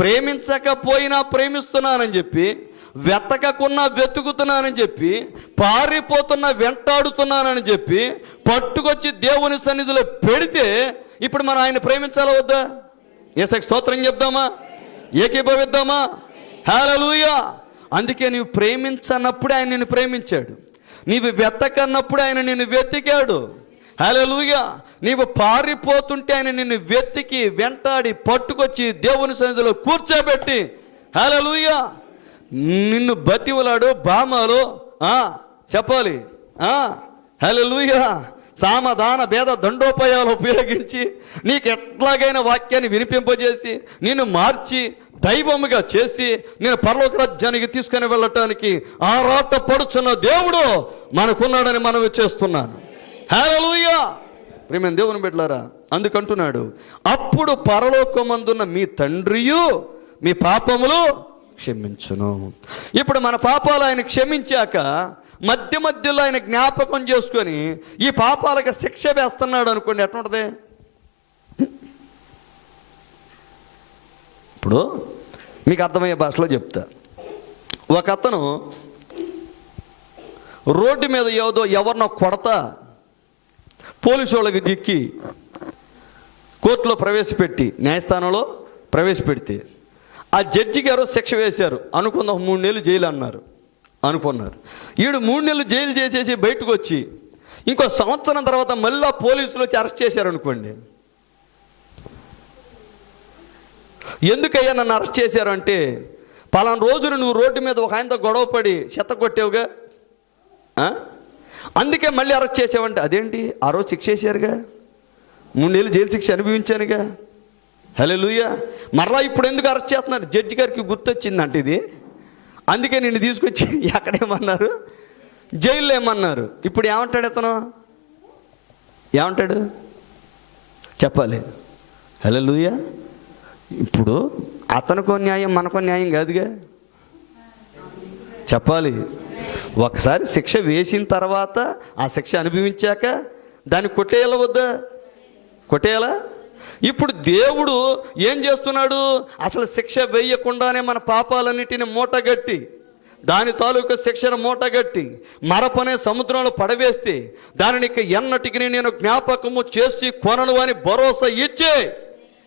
ప్రేమించకపోయినా ప్రేమిస్తున్నానని చెప్పి, వెతకకున్నా వెతుకుతున్నానని చెప్పి, పారిపోతున్నా వెంటాడుతున్నానని చెప్పి పట్టుకొచ్చి దేవుని సన్నిధిలో పెడితే ఇప్పుడు మనం ఆయన ప్రేమించాలా వద్దా? యేసుకి స్తోత్రం చెప్దామా? ఏకీభవిద్దామా? హల్లెలూయా. అందుకే నీవు ప్రేమించనప్పుడే ఆయన నిన్ను ప్రేమించాడు, నీవు వెతకన్నప్పుడు ఆయన నిన్ను వెతికాడు. హల్లెలూయా. నీవు పారిపోతుంటే ఆయన నిన్ను వెతికి వెంటాడి పట్టుకొచ్చి దేవుని సన్నిధిలో కూర్చోబెట్టి హల్లెలూయా నిన్ను బతివలాడు బామాలు చెప్పాలి. హల్లెలూయా. సామధాన భేద దండోపాయాలు ఉపయోగించి నీకు ఎట్లాగైనా వాక్యాన్ని వినిపింపజేసి నిన్ను మార్చి దైవముగా చేసి నేను పరలోక రాజ్యానికి తీసుకుని వెళ్ళటానికి ఆరాట పడుచున్న దేవుడు మనకున్నాడని మనవి చేస్తున్నాను. హల్లెలూయా. ప్రియమైన దేవుని బిడ్డలారా, అందుకంటున్నాడు, అప్పుడు పరలోకమందున్న మీ తండ్రియు మీ పాపములు క్షమించును. ఇప్పుడు మన పాపాలు ఆయన క్షమించాక మధ్య మధ్యలో ఆయన జ్ఞాపకం చేసుకొని ఈ పాపాలకు శిక్ష వేస్తున్నాడు అనుకోండి, ఎట్లుంటుంది? ఇప్పుడు మీకు అర్థమయ్యే భాషలో చెప్తా. ఒక అతను రోడ్డు మీద ఎవరినో కొడతా పోలీసు వాళ్ళకి దిక్కి కోర్టులో ప్రవేశపెట్టి, న్యాయస్థానంలో ప్రవేశపెడితే ఆ జడ్జి గారు శిక్ష వేశారు. అనుకుందాం 3 నెలలు జైలు అన్నారు అనుకున్నారు. ఈడు 3 నెలలు జైలు చేసేసి బయటకు వచ్చి ఇంకో సంవత్సరం తర్వాత మళ్ళీ పోలీసులు వచ్చి అరెస్ట్ చేశారు అనుకోండి. ఎందుకయ్యా నన్ను అరెస్ట్ చేశారు అంటే, పలానా రోజున నువ్వు రోడ్డు మీద ఒక ఆయనతో గొడవపడి చెత్త కొట్టావుగా, అందుకే మళ్ళీ అరెస్ట్ చేసావంటే, అదేంటి ఆ రోజు శిక్ష వేసారుగా, 3 నెలలు జైలు శిక్ష అనుభవించానుగా. హల్లెలూయా. మరలా ఇప్పుడు ఎందుకు అరెస్ట్ చేస్తున్నారు? జడ్జి గారికి గుర్తొచ్చిందంటే ఇది, అందుకే నిన్ను తీసుకొచ్చి ఎక్కడేమన్నారు, జైల్లో ఏమన్నారు. ఇప్పుడు ఏమంటాడు అతను? ఏమంటాడు చెప్పాలి. హల్లెలూయా. ఇప్పుడు అతనికో న్యాయం మనకో న్యాయం కాదుగా, చెప్పాలి. ఒకసారి శిక్ష వేసిన తర్వాత ఆ శిక్ష అనుభవించాక దాన్ని కొట్టేయాల వద్దా? కొట్టేయాలా? ఇప్పుడు దేవుడు ఏం చేస్తున్నాడు? అసలు శిక్ష వేయకుండానే మన పాపాలన్నిటిని మూటగట్టి, దాని తాలూకు శిక్షను మూటగట్టి మరపనే సముద్రంలో పడవేస్తే దానిని ఎన్నటికి నేను జ్ఞాపకము చేసి కొనను అని భరోసా ఇచ్చే.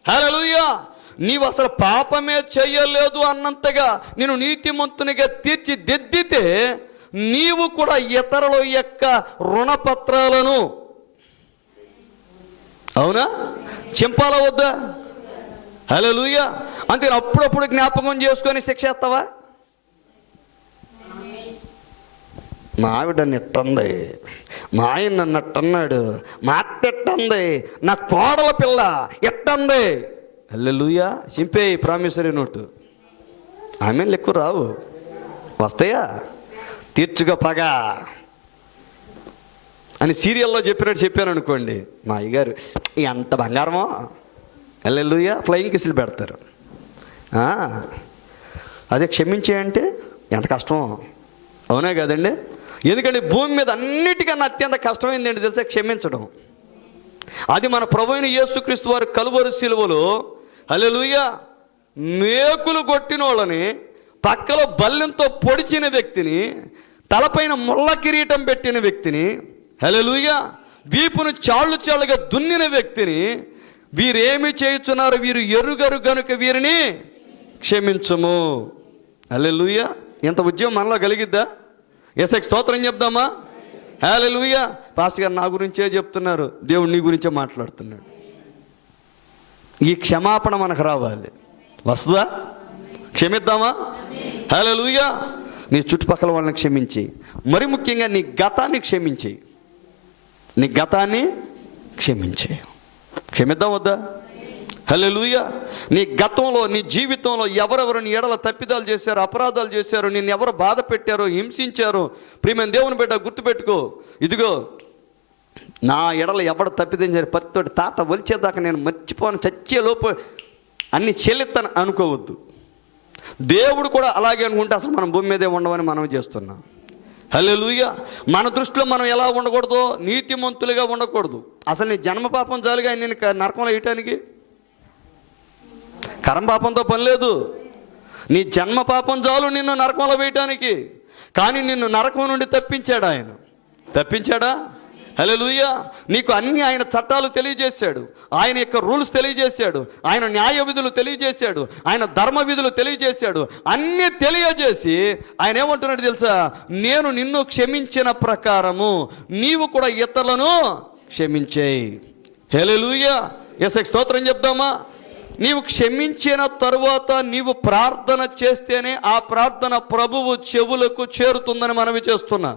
హల్లెలూయా. నీవు అసలు పాపమే చేయలేదు అన్నంతగా నేను నీతిమంతునిగా తీర్చిదిద్దితే నీవు కూడా ఇతరుల యొక్క రుణపత్రాలను అవునా చింపాలా వద్దా? హల్లెలూయా. అంతే, అప్పుడప్పుడు జ్ఞాపకం చేసుకొని శిక్ష ఎత్తావా? మా ఆవిడ నెట్టుంది, మా ఆయన నన్ను ఎట్టన్నాడు, మా అత్త ఎట్టుంది, నా కోడల పిల్ల ఎట్టుంది. హల్లెలూయా. చింపేయి ప్రామిసరీ నోటు. ఆమె లెక్కు రావు, వస్తాయా? తీర్చుగా పగ అని సీరియల్లో చెప్పినట్టు చెప్పాను అనుకోండి, మా అయ్యగారు ఎంత బంగారమో, హల్లెలూయా, ఫ్లయింగ్ కిస్సులు పెడతారు. అదే క్షమించేయంటే ఎంత కష్టమో, అవునా కదండి? ఎందుకంటే భూమి మీద అన్నిటికన్నా అత్యంత కష్టమైంది ఏంటి తెలుసా? క్షమించడం. అది మన ప్రభువైన యేసుక్రీస్తు వారు కలువరి శిలువలో హల్లెలూయా మేకులు కొట్టిన వాళ్ళని, పక్కలో బల్లెంతో పొడిచిన వ్యక్తిని, తలపైన ముళ్ళ కిరీటం పెట్టిన వ్యక్తిని, హల్లెలూయా వీపును చాళ్ళుగా దున్నిన వ్యక్తిని, వీరేమి చేయుచున్నారు, వీరు ఎరుగరు గనుక వీరిని క్షమించము. హల్లెలూయా. ఎంత ఉద్యమం మనలో కలిగిద్దా? యేసయ్యకి స్తోత్రం చెప్దామా? హల్లెలూయా. పాస్టర్ గారు నా గురించే చెప్తున్నారు, దేవుడు నీ గురించే మాట్లాడుతున్నాడు. ఈ క్షమాపణ మనకు రావాలి. వస్తుందా? క్షమిద్దామా? హల్లెలూయా. నీ చుట్టుపక్కల వాళ్ళని క్షమించి, మరి ముఖ్యంగా నీ గతాన్ని క్షమించి, నీ గతాన్ని క్షమించే. క్షమిద్దాం వద్దా? హల్లెలూయా. నీ గతంలో, నీ జీవితంలో ఎవరెవరు నీ ఎడల తప్పిదాలు చేశారో, అపరాధాలు చేశారో, నిన్ను ఎవరు బాధ పెట్టారో, హింసించారో, ప్రియమైన దేవుని బిడ్డ గుర్తుపెట్టుకో, ఇదిగో నా ఎడల ఎవరు తప్పిదించారు పత్తితోటి తాత ఒలిచేదాకా నేను మర్చిపోను, చచ్చే లోపు అన్ని చెల్లిస్తాను అనుకోవద్దు. దేవుడు కూడా అలాగే అనుకుంటే అసలు మనం భూమి మీదే ఉండవని మనం చేస్తున్నాం. హల్లెలూయా. మన దృష్టిలో మనం ఎలా ఉండకూడదు? నీతిమంతులుగా ఉండకూడదు. అసలు నీ జన్మ పాపం చాలుగా నేను నరకంలో వేయటానికి. కరం పాపంతో పని లేదు. నీ జన్మ పాపం చాలు నిన్ను నరకంలో వేయటానికి. కానీ నిన్ను నరకం నుండి తప్పించాడు ఆయన. తప్పించాడా? హల్లెలూయా. నీకు అన్ని ఆయన చట్టాలు తెలియజేశాడు, ఆయన యొక్క రూల్స్ తెలియజేశాడు, ఆయన న్యాయ విధులు తెలియజేశాడు, ఆయన ధర్మ విధులు తెలియజేశాడు. అన్నీ తెలియజేసి ఆయన ఏమంటున్నాడు తెలుసా? నేను నిన్ను క్షమించిన ప్రకారము నీవు కూడా ఇతరులను క్షమించేయి. హల్లెలూయా. యేసయ్యకి స్తోత్రం చెప్దామా? నీవు క్షమించిన తరువాత నీవు ప్రార్థన చేస్తేనే ఆ ప్రార్థన ప్రభువు చెవులకు చేరుతుందని మనవి చేస్తున్నా.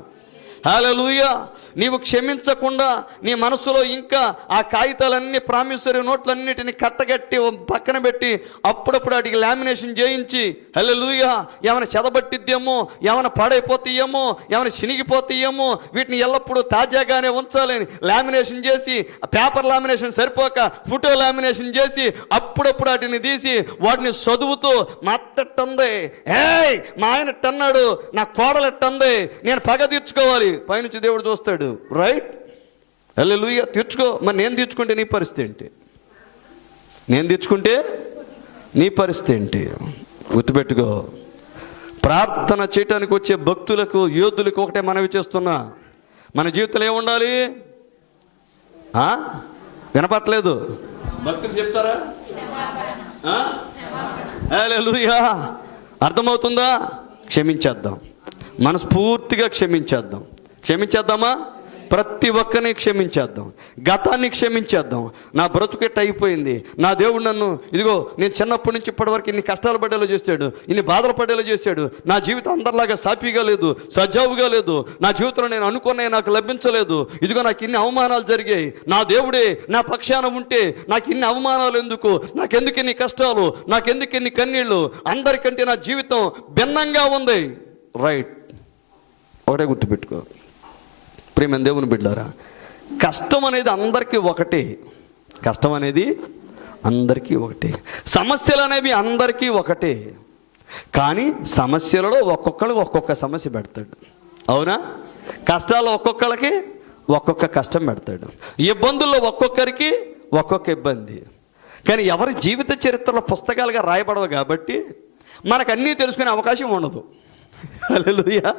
హల్లెలూయా. నీవు క్షమించకుండా నీ మనసులో ఇంకా ఆ కాగితాలన్నీ ప్రామిసరీ నోట్లన్నిటిని కట్టగట్టి పక్కన పెట్టి అప్పుడప్పుడు వాటికి లామినేషన్ చేయించి, హల్లెలూయా, ఏమైనా చెదబట్టిద్దేమో, ఏమైనా పాడైపోతాయేమో, ఏమైనా చినిగిపోతాయేమో, వీటిని ఎల్లప్పుడూ తాజాగానే ఉంచాలని లామినేషన్ చేసి, పేపర్ లామినేషన్ సరిపోక ఫోటో లామినేషన్ చేసి అప్పుడప్పుడు వాటిని తీసి వాటిని చదువుతూ మా అత్తట్టుంది, ఏయ్ మా ఆయన ఎట్టన్నాడు, నా కోడలు ఎట్టుంది, నేను పగ తీర్చుకోవాలి. పైనుంచి దేవుడు చూస్తాడు, రైట్? హల్లెలూయా. తీర్చుకో. మరి నేను తీర్చుకుంటే నీ పరిస్థితి ఏంటి? నేను తీర్చుకుంటే నీ పరిస్థితి ఏంటి? గుర్తుపెట్టుకో. ప్రార్థన చేయటానికి వచ్చే భక్తులకు, యోధులకు ఒకటే మనవి చేస్తున్నా, మన జీవితంలో ఏముండాలి? వినపట్లేదు, భక్తులు చెప్తారా? హల్లెలూయా. అర్థమవుతుందా? క్షమించేద్దాం, మనస్ఫూర్తిగా క్షమించేద్దాం. క్షమించేద్దామా? ప్రతి ఒక్కరిని క్షమించేద్దాం, గతాన్ని క్షమించేద్దాం. నా బ్రతుకెట్ట అయిపోయింది, నా దేవుడు నన్ను ఇదిగో నేను చిన్నప్పటి నుంచి ఇప్పటి వరకు ఇన్ని కష్టాలు పడేలా చేశాడు, ఇన్ని బాధలు పడేలా చేశాడు, నా జీవితం అందరిలాగా సాఫీగా లేదు, సజావుగా లేదు, నా జీవితంలో నేను అనుకున్నవి నాకు లభించలేదు, ఇదిగో నాకు ఇన్ని అవమానాలు జరిగాయి, నా దేవుడే నా పక్షాన ఉంటే నాకు ఇన్ని అవమానాలు ఎందుకు, నాకెందుకు ఇన్ని కష్టాలు, నాకెందుకు ఇన్ని కన్నీళ్ళు, అందరికంటే నా జీవితం భిన్నంగా ఉంది. రైట్? ఒకటే గుర్తుపెట్టుకో ప్రియమైన దేవుని బిడ్డారా, కష్టం అనేది అందరికీ ఒకటే. కష్టం అనేది అందరికీ ఒకటే. సమస్యలు అనేవి అందరికీ ఒకటే. కానీ సమస్యలలో ఒక్కొక్కరికి ఒక్కొక్క సమస్య పెడతాడు. అవునా? కష్టాలు ఒక్కొక్కరికి ఒక్కొక్క కష్టం పెడతాడు, ఇబ్బందుల్లో ఒక్కొక్కరికి ఒక్కొక్క ఇబ్బంది. కానీ ఎవరి జీవిత చరిత్రలో పుస్తకాలుగా రాయబడవు కాబట్టి మనకు అన్నీ తెలుసుకునే అవకాశం ఉండదు. హల్లెలూయా.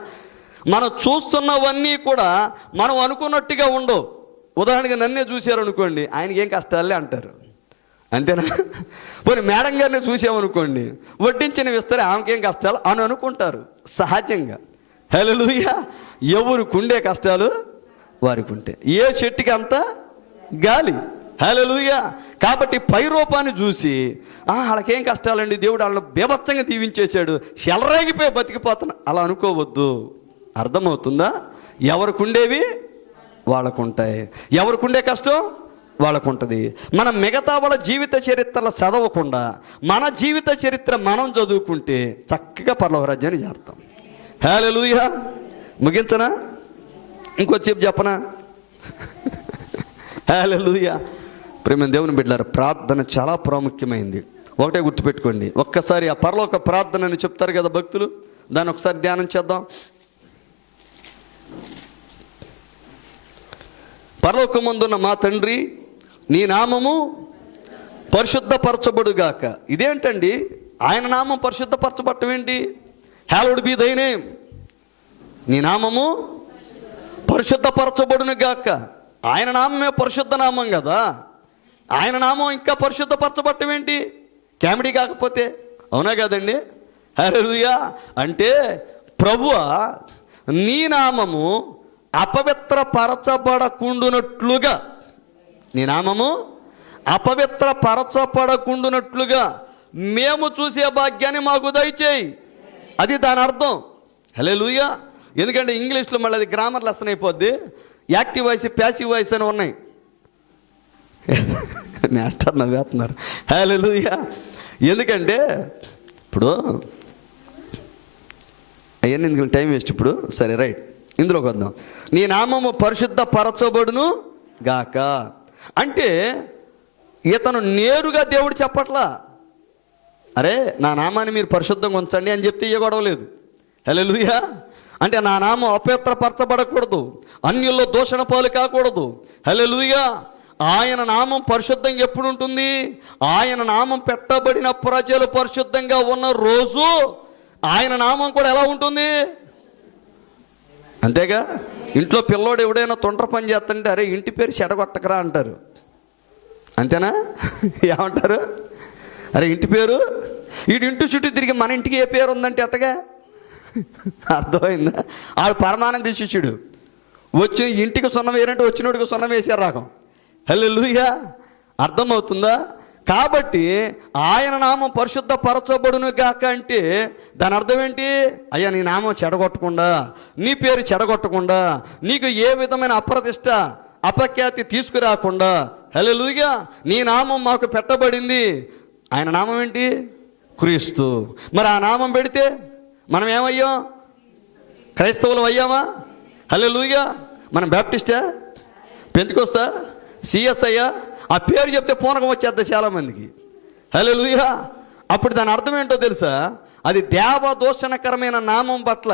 మనం చూస్తున్నవన్నీ కూడా మనం అనుకున్నట్టుగా ఉండవు. ఉదాహరణగా నన్నే చూశారు అనుకోండి, ఆయనకి ఏం కష్టాలే అంటారు, అంతేనా? పోనీ మేడం గారిని చూసామనుకోండి, వడ్డించిన విస్తరే ఆమెకేం కష్టాలు అని అనుకుంటారు సహజంగా. హల్లెలూయా. ఎవరికి ఉండే కష్టాలు వారికి ఉంటే. ఏ చెట్టుకి అంత గాలి. హల్లెలూయా. కాబట్టి పై రూపాన్ని చూసి వాళ్ళకేం కష్టాలండి, దేవుడు వాళ్ళని బీభత్సంగా దీవించేశాడు, చెలరేగిపోయి బతికిపోతున్నా అలా అనుకోవద్దు. అర్థమవుతుందా? ఎవరికి ఉండేవి వాళ్ళకు ఉంటాయి, ఎవరికి ఉండే కష్టం వాళ్ళకు ఉంటుంది. మనం మిగతా వాళ్ళ జీవిత చరిత్రలు చదవకుండా మన జీవిత చరిత్ర మనం చదువుకుంటే చక్కగా పరలోక రాజ్యాన్ని చేస్తాం. హల్లెలూయా. ముగించనా? ఇంకొచ్చేపు చెప్పనా? హల్లెలూయా. ప్రేమ దేవుని బిడ్డలారా, ప్రార్థన చాలా ప్రాముఖ్యమైంది. ఒకటే గుర్తుపెట్టుకోండి, ఒక్కసారి ఆ పరలోక ప్రార్థన అని చెప్తారు కదా భక్తులు, దాన్ని ఒకసారి ధ్యానం చేద్దాం. పరలోకమందున్న మా తండ్రి, నీ నామము పరిశుద్ధపరచబడుగాక. ఇదేంటండి ఆయన నామం పరిశుద్ధపరచబడటం ఏంటి? హల్లowed బి దై నేమ్. నీ నామము పరిశుద్ధపరచబడును గాక. ఆయన నామమే పరిశుద్ధ నామం కదా, ఆయన నామం ఇంకా పరిశుద్ధపరచబడటం ఏంటి? కామెడీ కాకపోతే, అవునా కదండి? హల్లెలూయా. అంటే ప్రభువా, నీ నామము అపవిత్రపరచబడకుండునట్లుగా, నీ నామము అపవిత్రపరచబడకుండునట్లుగా మేము చూసే భాగ్యాన్ని మాకు దయచేయి. అది దాని అర్థం. హల్లెలూయా. ఎందుకంటే ఇంగ్లీష్లో మళ్ళీ అది గ్రామర్ లెసన్ అయిపోద్ది. యాక్టివ్ వాయిస్, ప్యాసివ్ వాయిస్ అని ఉన్నాయి. మాస్టర్ నవ్వేస్తున్నారు. హల్లెలూయా. ఎందుకంటే ఇప్పుడు అవన్నీ ఎందుకు టైం వేస్ట్ ఇప్పుడు. సరే రైట్, ఇందులోకి వద్దాం. నీ నామము పరిశుద్ధపరచబడును గాక అంటే ఇతను నేరుగా దేవుడు చెప్పట్లా, అరే నా నామాన్ని మీరు పరిశుద్ధంగా ఉంచండి అని చెప్తే ఇవ్వగొడవలేదు. హల్లెలూయా. అంటే నా నామం అపవిత్రపరచబడకూడదు, అన్యుల్లో దూషణ పాలు కాకూడదు. హల్లెలూయా. ఆయన నామం పరిశుద్ధంగా ఎప్పుడు ఉంటుంది? ఆయన నామం పెట్టబడిన ప్రజలు పరిశుద్ధంగా ఉన్న రోజు ఆయన నామం కూడా ఎలా ఉంటుంది? అంతేగా. ఇంట్లో పిల్లోడు ఎవడైనా తొండ్ర పని చేస్తుంటే అరే ఇంటి పేరు చెడగొట్టకరా అంటారు, అంతేనా? ఏమంటారు? అరే ఇంటి పేరు, వీడి ఇంటి చుట్టూ తిరిగి మన ఇంటికి ఏ పేరు ఉందంటే అట్టగా. అర్థమైందా? ఆడు పరమానంద శిష్యుడు వచ్చి ఇంటికి సున్నం వేయాలంటే వచ్చినోడికి సున్నం వేసారు రాకం. హల్లెలూయా. అర్థమవుతుందా? కాబట్టి ఆయన నామం పరిశుద్ధపరచబడును గాక అంటే దాని అర్థం ఏంటి? అయ్యా నీ నామం చెడగొట్టకుండా, నీ పేరు చెడగొట్టకుండా, నీకు ఏ విధమైన అప్రతిష్ట అపఖ్యాతి తీసుకురాకుండా, హల్లెలూయా, నీ నామం మాకు పెట్టబడింది. ఆయన నామం ఏంటి? క్రీస్తు. మరి ఆ నామం పెడితే మనం ఏమయ్యాం? క్రైస్తవులు అయ్యామా? హల్లెలూయా. మనం బ్యాప్టిస్టా, పెంతెకోస్తా, సిఎస్ఐయా? ఆ పేరు చెప్తే పూనకం వచ్చేద్ది చాలామందికి. హల్లెలూయా. అప్పుడు దాని అర్థం ఏంటో తెలుసా? అది దేవదూషణకరమైన నామం పట్ల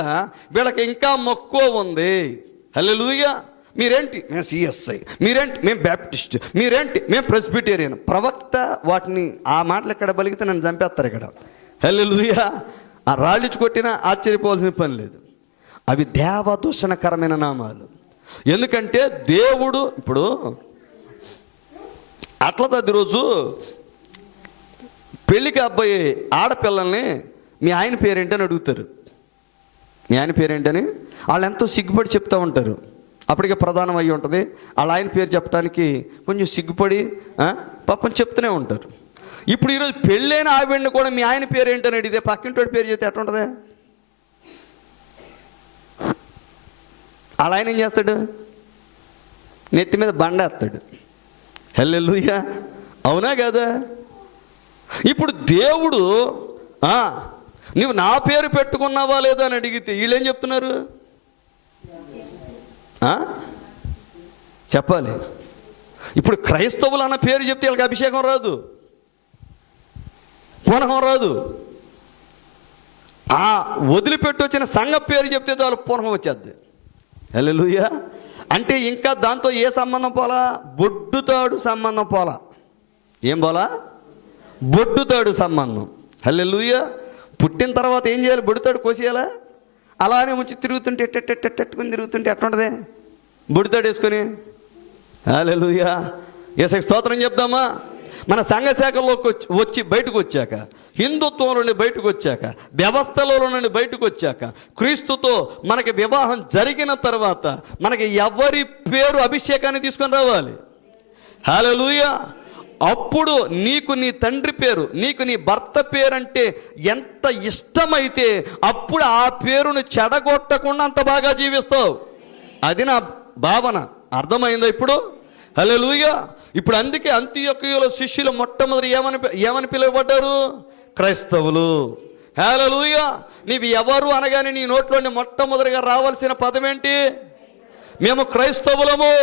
వీళ్ళకి ఇంకా మక్కువ ఉంది. హల్లెలూయా. మీరేంటి? మేము సిఎస్ఐ, మీరేంటి? మేము బ్యాప్టిస్ట్, మీరేంటి? మేము ప్రెస్బిటేరియన్. ప్రవక్త వాటిని ఆ మాటలు ఎక్కడ బలిగితే నన్ను చంపేస్తారు ఇక్కడ. హల్లెలూయా. ఆ రాళ్ళిచ్చి కొట్టినా ఆశ్చర్యపోవాల్సిన పని లేదు. అవి దేవదూషణకరమైన నామాలు. ఎందుకంటే దేవుడు ఇప్పుడు అట్ల తది రోజు పెళ్ళికి అబ్బాయి ఆడపిల్లల్ని మీ ఆయన పేరేంటని అడుగుతారు. మీ ఆయన పేరేంటని వాళ్ళు ఎంతో సిగ్గుపడి చెప్తూ ఉంటారు. అప్పటికే ప్రధానం అయ్యి ఉంటుంది. వాళ్ళ ఆయన పేరు చెప్పడానికి కొంచెం సిగ్గుపడి పాపం చెప్తూనే ఉంటారు. ఇప్పుడు ఈరోజు పెళ్ళైన ఆవిడని కూడా మీ ఆయన పేరు ఏంటని అడిగితే పక్కింటోడి పేరు చెప్తే ఎట్లా ఉంటుంది? వాళ్ళ ఆయన ఏం చేస్తాడు? నెత్తి మీద బండేస్తాడు. హల్లెలూయా. అవునా కదా? ఇప్పుడు దేవుడు నువ్వు నా పేరు పెట్టుకున్నావా లేదా అని అడిగితే వీళ్ళేం చెప్తున్నారు? చెప్పాలి. ఇప్పుడు క్రైస్తవులు అన్న పేరు చెప్తే వీళ్ళకి అభిషేకం రాదు, పూనకం రాదు. వదిలిపెట్టి వచ్చిన సంఘ పేరు చెప్తే చాలు పూనకం వచ్చేద్ది. హల్లెలూయా. అంటే ఇంకా దాంతో ఏ సంబంధం పోలా? బొడ్డుతాడు సంబంధం పోలా. ఏం పోలా? బొడ్డుతాడు సంబంధం. హల్లెలూయా. పుట్టిన తర్వాత ఏం చేయాలి? బొడ్డుతాడు కోసేయాలా? అలానే ముంచి తిరుగుతుంటే ఎట్టుకుని తిరుగుతుంటే ఎట్లుంటుంది? బొడ్డుతాడు వేసుకొని. హల్లెలూయా. యేసుకి స్తోత్రం చెప్దామా? మన సంఘ శాఖలోకి వచ్చి బయటకు వచ్చాక, హిందుత్వంలో నుండి బయటకు వచ్చాక, వ్యవస్థలో నుండి బయటకు వచ్చాక, క్రీస్తుతో మనకి వివాహం జరిగిన తర్వాత మనకి ఎవరి పేరు అభిషేకాన్ని తీసుకొని రావాలి? హల్లెలూయా. అప్పుడు నీకు నీ తండ్రి పేరు, నీకు నీ భర్త పేరంటే ఎంత ఇష్టమైతే అప్పుడు ఆ పేరును చెడగొట్టకుండా అంత బాగా జీవిస్తావు. అది నా భావన. అర్థమైందా ఇప్పుడు? హల్లెలూయా. ఇప్పుడు అందుకే అంతియొక్కయులో శిష్యులు మొట్టమొదటి ఏమని పిలువబడ్డారు? క్రైస్తవులు. హల్లెలూయా. నీవు ఎవరు అనగానే నీ నోట్లోని మొట్టమొదటిగా రావాల్సిన పదం ఏంటి? మేము క్రైస్తవులము.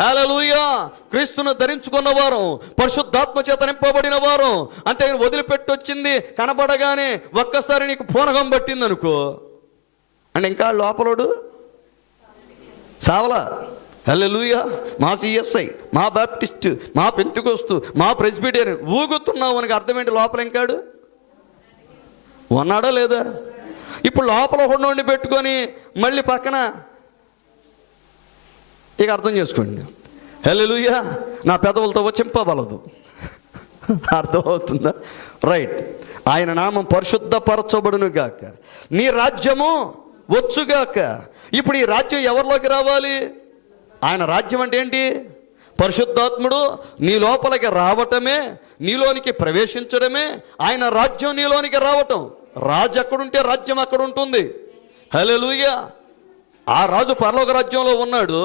హల్లెలూయా. క్రీస్తును ధరించుకున్నవారు, పరిశుద్ధాత్మ చేత నింపబడిన వారు. అంతేగాని వదిలిపెట్టి వచ్చింది కనబడగానే ఒక్కసారి నీకు పూనకం పట్టింది అనుకో అంటే ఇంకా లోపలోడు సావలా. హల్లెలూయా. మా సిఎస్ఐ, మా బాప్టిస్టు, మా పెంతెకోస్తు, మా ప్రెస్బిటేరియన్ ఊగుతున్నావు అని అర్థం ఏంటి? లోపల ఇంకాడు ఉన్నాడా లేదా? ఇప్పుడు లోపల ఒకడిని పెట్టుకొని మళ్ళీ పక్కన ఇక అర్థం చేసుకోండి. హల్లెలూయా. నా పెదవులతో చింపబలదు. అర్థమవుతుందా? రైట్. ఆయన నామం పరిశుద్ధపరచబడును గాక, నీ రాజ్యము వచ్చుగాక. ఇప్పుడు ఈ రాజ్యం ఎవరిలోకి రావాలి? ఆయన రాజ్యం అంటే ఏంటి? పరిశుద్ధాత్ముడు నీ లోపలికి రావటమే, నీలోనికి ప్రవేశించడమే ఆయన రాజ్యం. నీలోనికి రావటం. రాజు ఎక్కడుంటే రాజ్యం అక్కడ ఉంటుంది. హల్లెలూయా. ఆ రాజు పరలోక రాజ్యంలో ఉన్నాడు.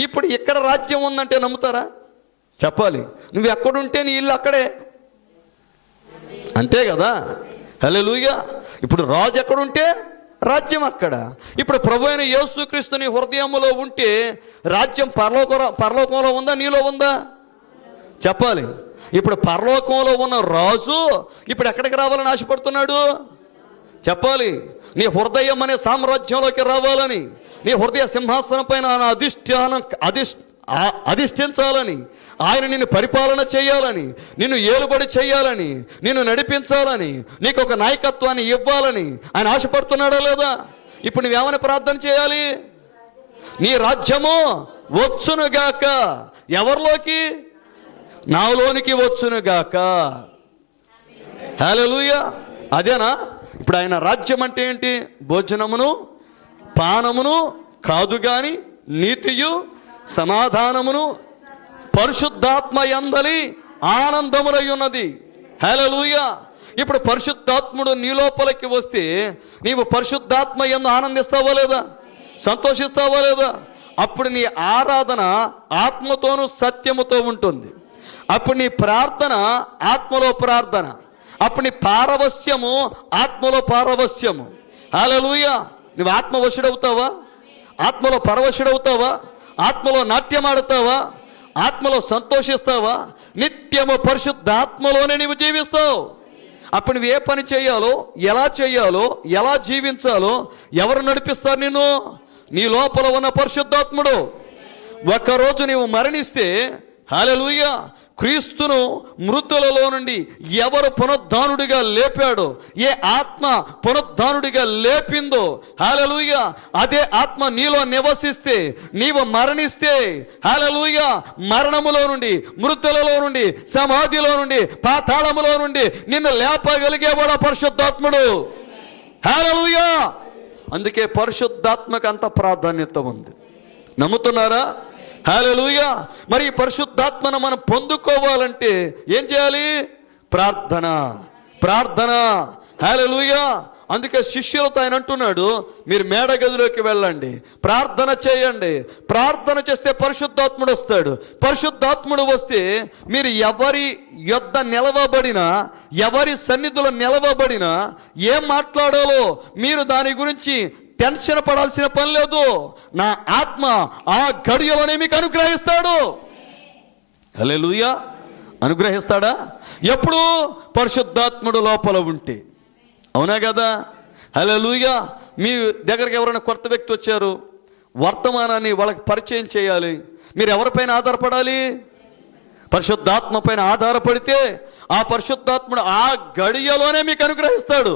ఇప్పుడు ఇక్కడ రాజ్యం ఉందంటే నమ్ముతారా? చెప్పాలి. నువ్వు ఎక్కడుంటే నీ ఇల్లు అక్కడే, అంతే కదా? హల్లెలూయా. ఇప్పుడు రాజు ఎక్కడుంటే రాజ్యం అక్కడ. ఇప్పుడు ప్రభు అయిన యేసుక్రీస్తు నీ హృదయంలో ఉంటే రాజ్యం పరలోకంలో ఉందా, నీలో ఉందా? చెప్పాలి. ఇప్పుడు పరలోకంలో ఉన్న రాజు ఇప్పుడు ఎక్కడికి రావాలని ఆశపడుతున్నాడు? చెప్పాలి. నీ హృదయం అనే సామ్రాజ్యంలోకి రావాలని, నీ హృదయ సింహాసనం పైన అధిష్ఠించాలని, ఆయన నిన్ను పరిపాలన చేయాలని, నిన్ను ఏలుబడి చేయాలని, నిన్ను నడిపించాలని, నీకు ఒక నాయకత్వాన్ని ఇవ్వాలని ఆయన ఆశపడుతున్నాడా లేదా? ఇప్పుడు నువ్వేమని ప్రార్థన చేయాలి? నీ రాజ్యము వచ్చునుగాక. ఎవరిలోకి? నాలోనికి వచ్చునుగాక. హల్లెలూయా. అదేనా? ఇప్పుడు ఆయన రాజ్యం అంటే ఏంటి? భోజనమును పానమును కాదు గాని నీతియు సమాధానమును పరిశుద్ధాత్మ యందలి ఆనందములై ఉన్నది. హల్లెలూయా. ఇప్పుడు పరిశుద్ధాత్ముడు నీ లోపలికి వస్తే నీవు పరిశుద్ధాత్మ యందు ఆనందిస్తావా లేదా? సంతోషిస్తావా లేదా? అప్పుడు నీ ఆరాధన ఆత్మతోనూ సత్యముతో ఉంటుంది. అప్పుడు నీ ప్రార్థన ఆత్మలో ప్రార్థన. అప్పుడు నీ పారవస్యము ఆత్మలో పారవస్యము. హల్లెలూయా. నువ్వు ఆత్మవశుడవుతావా? ఆత్మలో పరవశుడవుతావా? ఆత్మలో నాట్యమాడుతావా? ఆత్మలో సంతోషిస్తావా? నిత్యము పరిశుద్ధాత్మలోనే నీవు జీవిస్తావు. అప్పుడు నువ్వు ఏ పని చేయాలో, ఎలా చేయాలో, ఎలా జీవించాలో ఎవరు నడిపిస్తారు నిన్ను? నీ లోపల ఉన్న పరిశుద్ధాత్ముడు. ఒక్కరోజు నీవు మరణిస్తే, హల్లెలూయా, క్రీస్తును మృతులలో నుండి ఎవరు పునరుద్ధానుడిగా లేపాడో, ఏ ఆత్మ పునరుద్ధానుడిగా లేపిందో, హల్లెలూయా, అదే ఆత్మ నీలో నివసిస్తే, నీవు మరణిస్తే, హల్లెలూయా, మరణములో నుండి, మృతులలో నుండి, సమాధిలో నుండి, పాతాళములో నుండి నిన్ను లేపగలిగేవాడు పరిశుద్ధాత్ముడు. హల్లెలూయా. అందుకే పరిశుద్ధాత్మకు అంత ప్రాధాన్యత ఉంది. నమ్ముతున్నారా? హల్లెలూయా. మరి ఈ పరిశుద్ధాత్మను మనం పొందుకోవాలంటే ఏం చేయాలి? ప్రార్థన. ప్రార్థన. హల్లెలూయా. అందుకే శిష్యులతో ఆయన అంటున్నాడు, మీరు మేడ గదిలోకి వెళ్ళండి, ప్రార్థన చేయండి. ప్రార్థన చేస్తే పరిశుద్ధాత్ముడు వస్తాడు. పరిశుద్ధాత్ముడు వస్తే మీరు ఎవరి యొద్ద నిలవబడినా, ఎవరి సన్నిధిలో నిలవబడినా ఏం మాట్లాడాలో మీరు దాని గురించి టెన్షన్ పడాల్సిన పని లేదు. నా ఆత్మ ఆ గడియలోనే మీకు అనుగ్రహిస్తాడు. హల్లెలూయా. అనుగ్రహిస్తాడా? ఎప్పుడు? పరిశుద్ధాత్ముడు లోపల ఉంటే. అవునా కదా? హల్లెలూయా. మీ దగ్గరికి ఎవరైనా కొత్త వ్యక్తి వచ్చారు, వర్తమానాన్ని వాళ్ళకి పరిచయం చేయాలి. మీరు ఎవరిపైన ఆధారపడాలి? పరిశుద్ధాత్మ పైన ఆధారపడితే ఆ పరిశుద్ధాత్ముడు ఆ గడియలోనే మీకు అనుగ్రహిస్తాడు.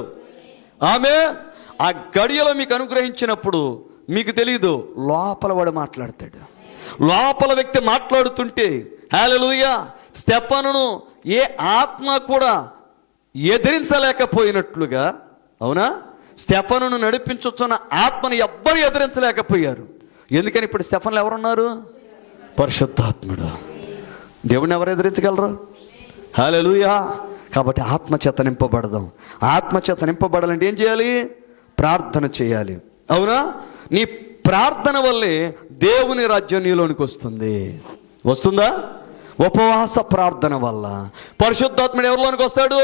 ఆమేన్. ఆ గడియలో మీకు అనుగ్రహించినప్పుడు మీకు తెలీదు, లోపల వాడు మాట్లాడతాడు. లోపల వ్యక్తి మాట్లాడుతుంటే, హల్లెలూయా, స్టెఫనును ఏ ఆత్మ కూడా ఎదిరించలేకపోయినట్లుగా, అవునా, స్టెఫనును నడిపించుచున్న ఆత్మను ఎవ్వరు ఎదిరించలేకపోయారు. ఎందుకని? ఇప్పుడు స్టెఫన్లో ఎవరున్నారు? పరిశుద్ధాత్ముడు. దేవుడిని ఎవరు ఎదిరించగలరు? హల్లెలూయా. కాబట్టి ఆత్మచేత నింపబడదాం. ఆత్మచేత నింపబడాలంటే ఏం చేయాలి? ప్రార్థన చేయాలి. అవునా? నీ ప్రార్థన వల్లే దేవుని రాజ్యం నీలోనికి వస్తుంది. వస్తుందా? ఉపవాస ప్రార్థన వల్ల పరిశుద్ధాత్ముడు ఎవరిలోనికి వస్తాడు?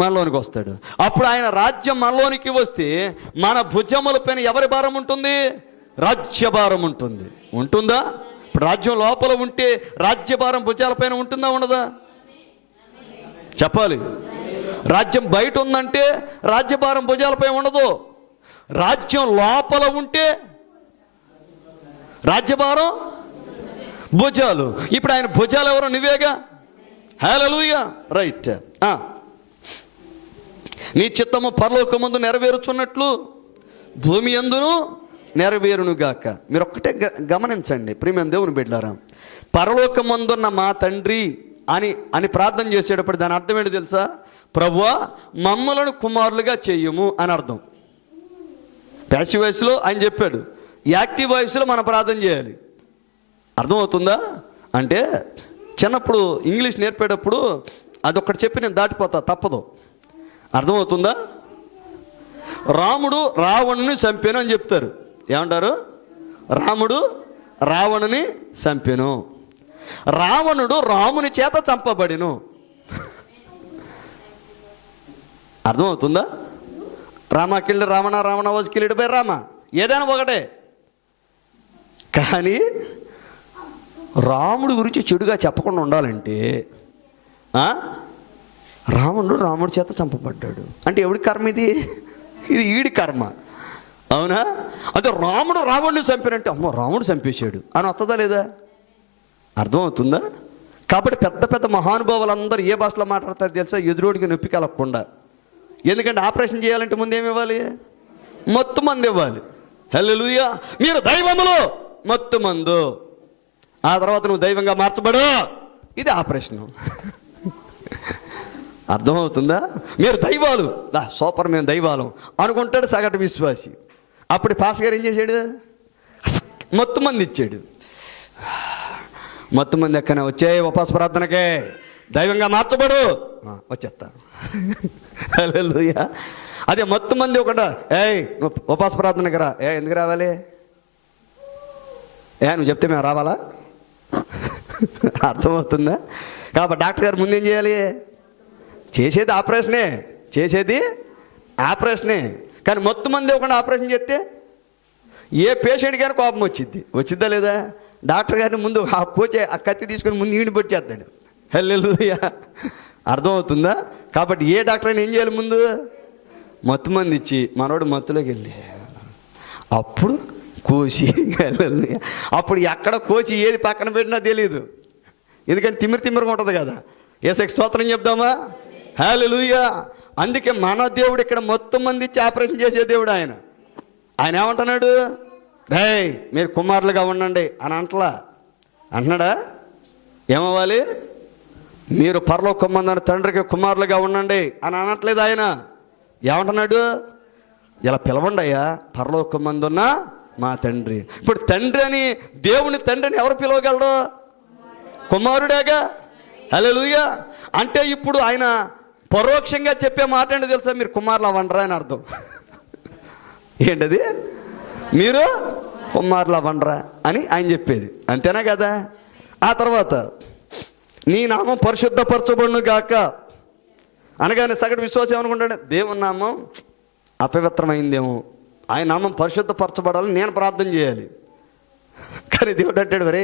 మనలోనికి వస్తాడు. అప్పుడు ఆయన రాజ్యం మనలోనికి వస్తే మన భుజముల పైన ఎవరి భారం ఉంటుంది? రాజ్యభారం ఉంటుంది. ఉంటుందా? ఇప్పుడు రాజ్యం లోపల ఉంటే రాజ్యభారం భుజాలపైన ఉంటుందా ఉండదా? చెప్పాలి. రాజ్యం బయట ఉందంటే రాజ్యభారం భుజాలపై ఉండదు. రాజ్యం లోపల ఉంటే రాజ్యభారం భుజాలు. ఇప్పుడు ఆయన భుజాలు ఎవరో? నువ్వేగా. హల్లెలూయా. రైట్. నీ చిత్తము పరలోకమందు నెరవేరుచున్నట్లు భూమి యందును నెరవేరునుగాక. మీరు ఒక్కటే గమనించండి ప్రియమైన దేవుని బిడ్డలారా, పరలోకమందున్న మా తండ్రి అని ప్రార్థన చేసేటప్పుడు దాని అర్థం ఏంటి తెలుసా? ప్రభువా మమ్మలను కుమారులుగా చెయ్యము అని అర్థం. ప్యాసివ్ వాయిస్లో ఆయన చెప్పాడు, యాక్టివ్ వాయిస్లో మనం ప్రార్థన చేయాలి. అర్థమవుతుందా? అంటే చిన్నప్పుడు ఇంగ్లీష్ నేర్పేటప్పుడు అదొక్కటి చెప్పి నేను దాటిపోతా, తప్పదు. అర్థమవుతుందా? రాముడు రావణుని చంపాను అని చెప్తారు. ఏమంటారు? రాముడు రావణుని చంపాను. రావణుడు రాముని చేత చంపబడిను. అర్థమవుతుందా? రామాకిల్లి Ravana, Ravana was killed by Rama, ఏదైనా ఒకటే. కానీ రాముడి గురించి చెడుగా చెప్పకుండా ఉండాలంటే రాముడు చేత చంపబడ్డాడు అంటే ఎవడి కర్మ ఇది? ఇది ఈడి కర్మ. అవునా? అదే రాముడు రావణుని చంపాడంటే అమ్మో రాముడు చంపేశాడు అని వస్తుందా లేదా? అర్థమవుతుందా? కాబట్టి పెద్ద పెద్ద మహానుభావులందరూ ఏ భాషలో మాట్లాడతారు తెలుసా? ఎదురోడికి నొప్పి కలగకుండా. ఎందుకంటే ఆపరేషన్ చేయాలంటే ముందు ఏమి ఇవ్వాలి? మత్తు మందు ఇవ్వాలి. హల్లెలూయా. మీరు దైవములో మత్తు మందు, ఆ తర్వాత నువ్వు దైవంగా మార్చబడు. ఇది ఆపరేషన్. అర్థమవుతుందా? మీరు దైవాలు, సూపర్ మేము దైవాలం అనుకుంటాడు సగటు విశ్వాసి. అప్పుడు పాస్టర్ గారు ఏం చేశాడు? మత్తు మంది ఇచ్చాడు. మత్తు మంది ఎక్కనే వచ్చాయి ఉపవాస ప్రార్థనకే, దైవంగా మార్చబడు, వచ్చేస్తాను. హల్లెలూయా. అదే మత్తు మంది ఒకట, నువ్వు ఉపవాస ప్రార్థనకి రా. ఎందుకు రావాలి? నువ్వు చెప్తే మేము రావాలా? అర్థమవుతుందా? కాబట్టి డాక్టర్ గారు ముందేం చేయాలి? చేసేది ఆపరేషనే. కానీ మొత్తం మంది ఇవ్వకుండా ఆపరేషన్ చేస్తే ఏ పేషెంట్ కానీ కోపం వచ్చిద్దా లేదా? డాక్టర్ గారిని ముందు ఆ కత్తి తీసుకొని ముందు ఈడిని పొడిచేస్తాడు. హల్లెలూయా. అర్థమవుతుందా? కాబట్టి ఏ డాక్టర్ అయినా ఏం చేయాలి? ముందు మత్తు మంది ఇచ్చి మనోడు మత్తులోకి వెళ్ళి అప్పుడు కోసి, అప్పుడు ఎక్కడ కోసి ఏది పక్కన పెట్టినా తెలియదు. ఎందుకంటే తిమ్మిరిగా ఉంటుంది కదా. యేసుకి స్తోత్రం చెప్దామా? హల్లెలూయా. అందుకే మన దేవుడు ఇక్కడ మొత్తం మంది ఇచ్చి ఆపరేషన్ చేసే దేవుడు ఆయన ఏమంటున్నాడు? మీరు కుమారులుగా ఉండండి అని అంటున్నాడా? ఏమవ్వాలి? మీరు పరలోకమందున్న తండ్రికి కుమారులుగా ఉండండి అని అనట్లేదు ఆయన. ఏమంటున్నాడు? ఇలా పిలవండి అయ్యా పరలోకమందున్న మా తండ్రి. ఇప్పుడు తండ్రి అని, దేవుని తండ్రిని ఎవరు పిలవగలరు? కుమారుడేగా. హల్లెలూయా. అంటే ఇప్పుడు ఆయన పరోక్షంగా చెప్పే మాట ఏంటో తెలుసా? మీరు కుమారులు అవ్వండ్రా అని అర్థం. ఏంటది? మీరు కుమారులు అవ్వండ్రా అని ఆయన చెప్పేది. అంతేనా కదా? ఆ తర్వాత నీ నామం పరిశుద్ధపరచబడును గాక అనగానే సగటు విశ్వాసం ఏమనుకుంటాడు? దేవుని నామం అపవిత్రమైందేమో, ఆయన నామం పరిశుద్ధపరచబడాలని నేను ప్రార్థన చేయాలి. కానీ దేవుడు అంటాడు, వరే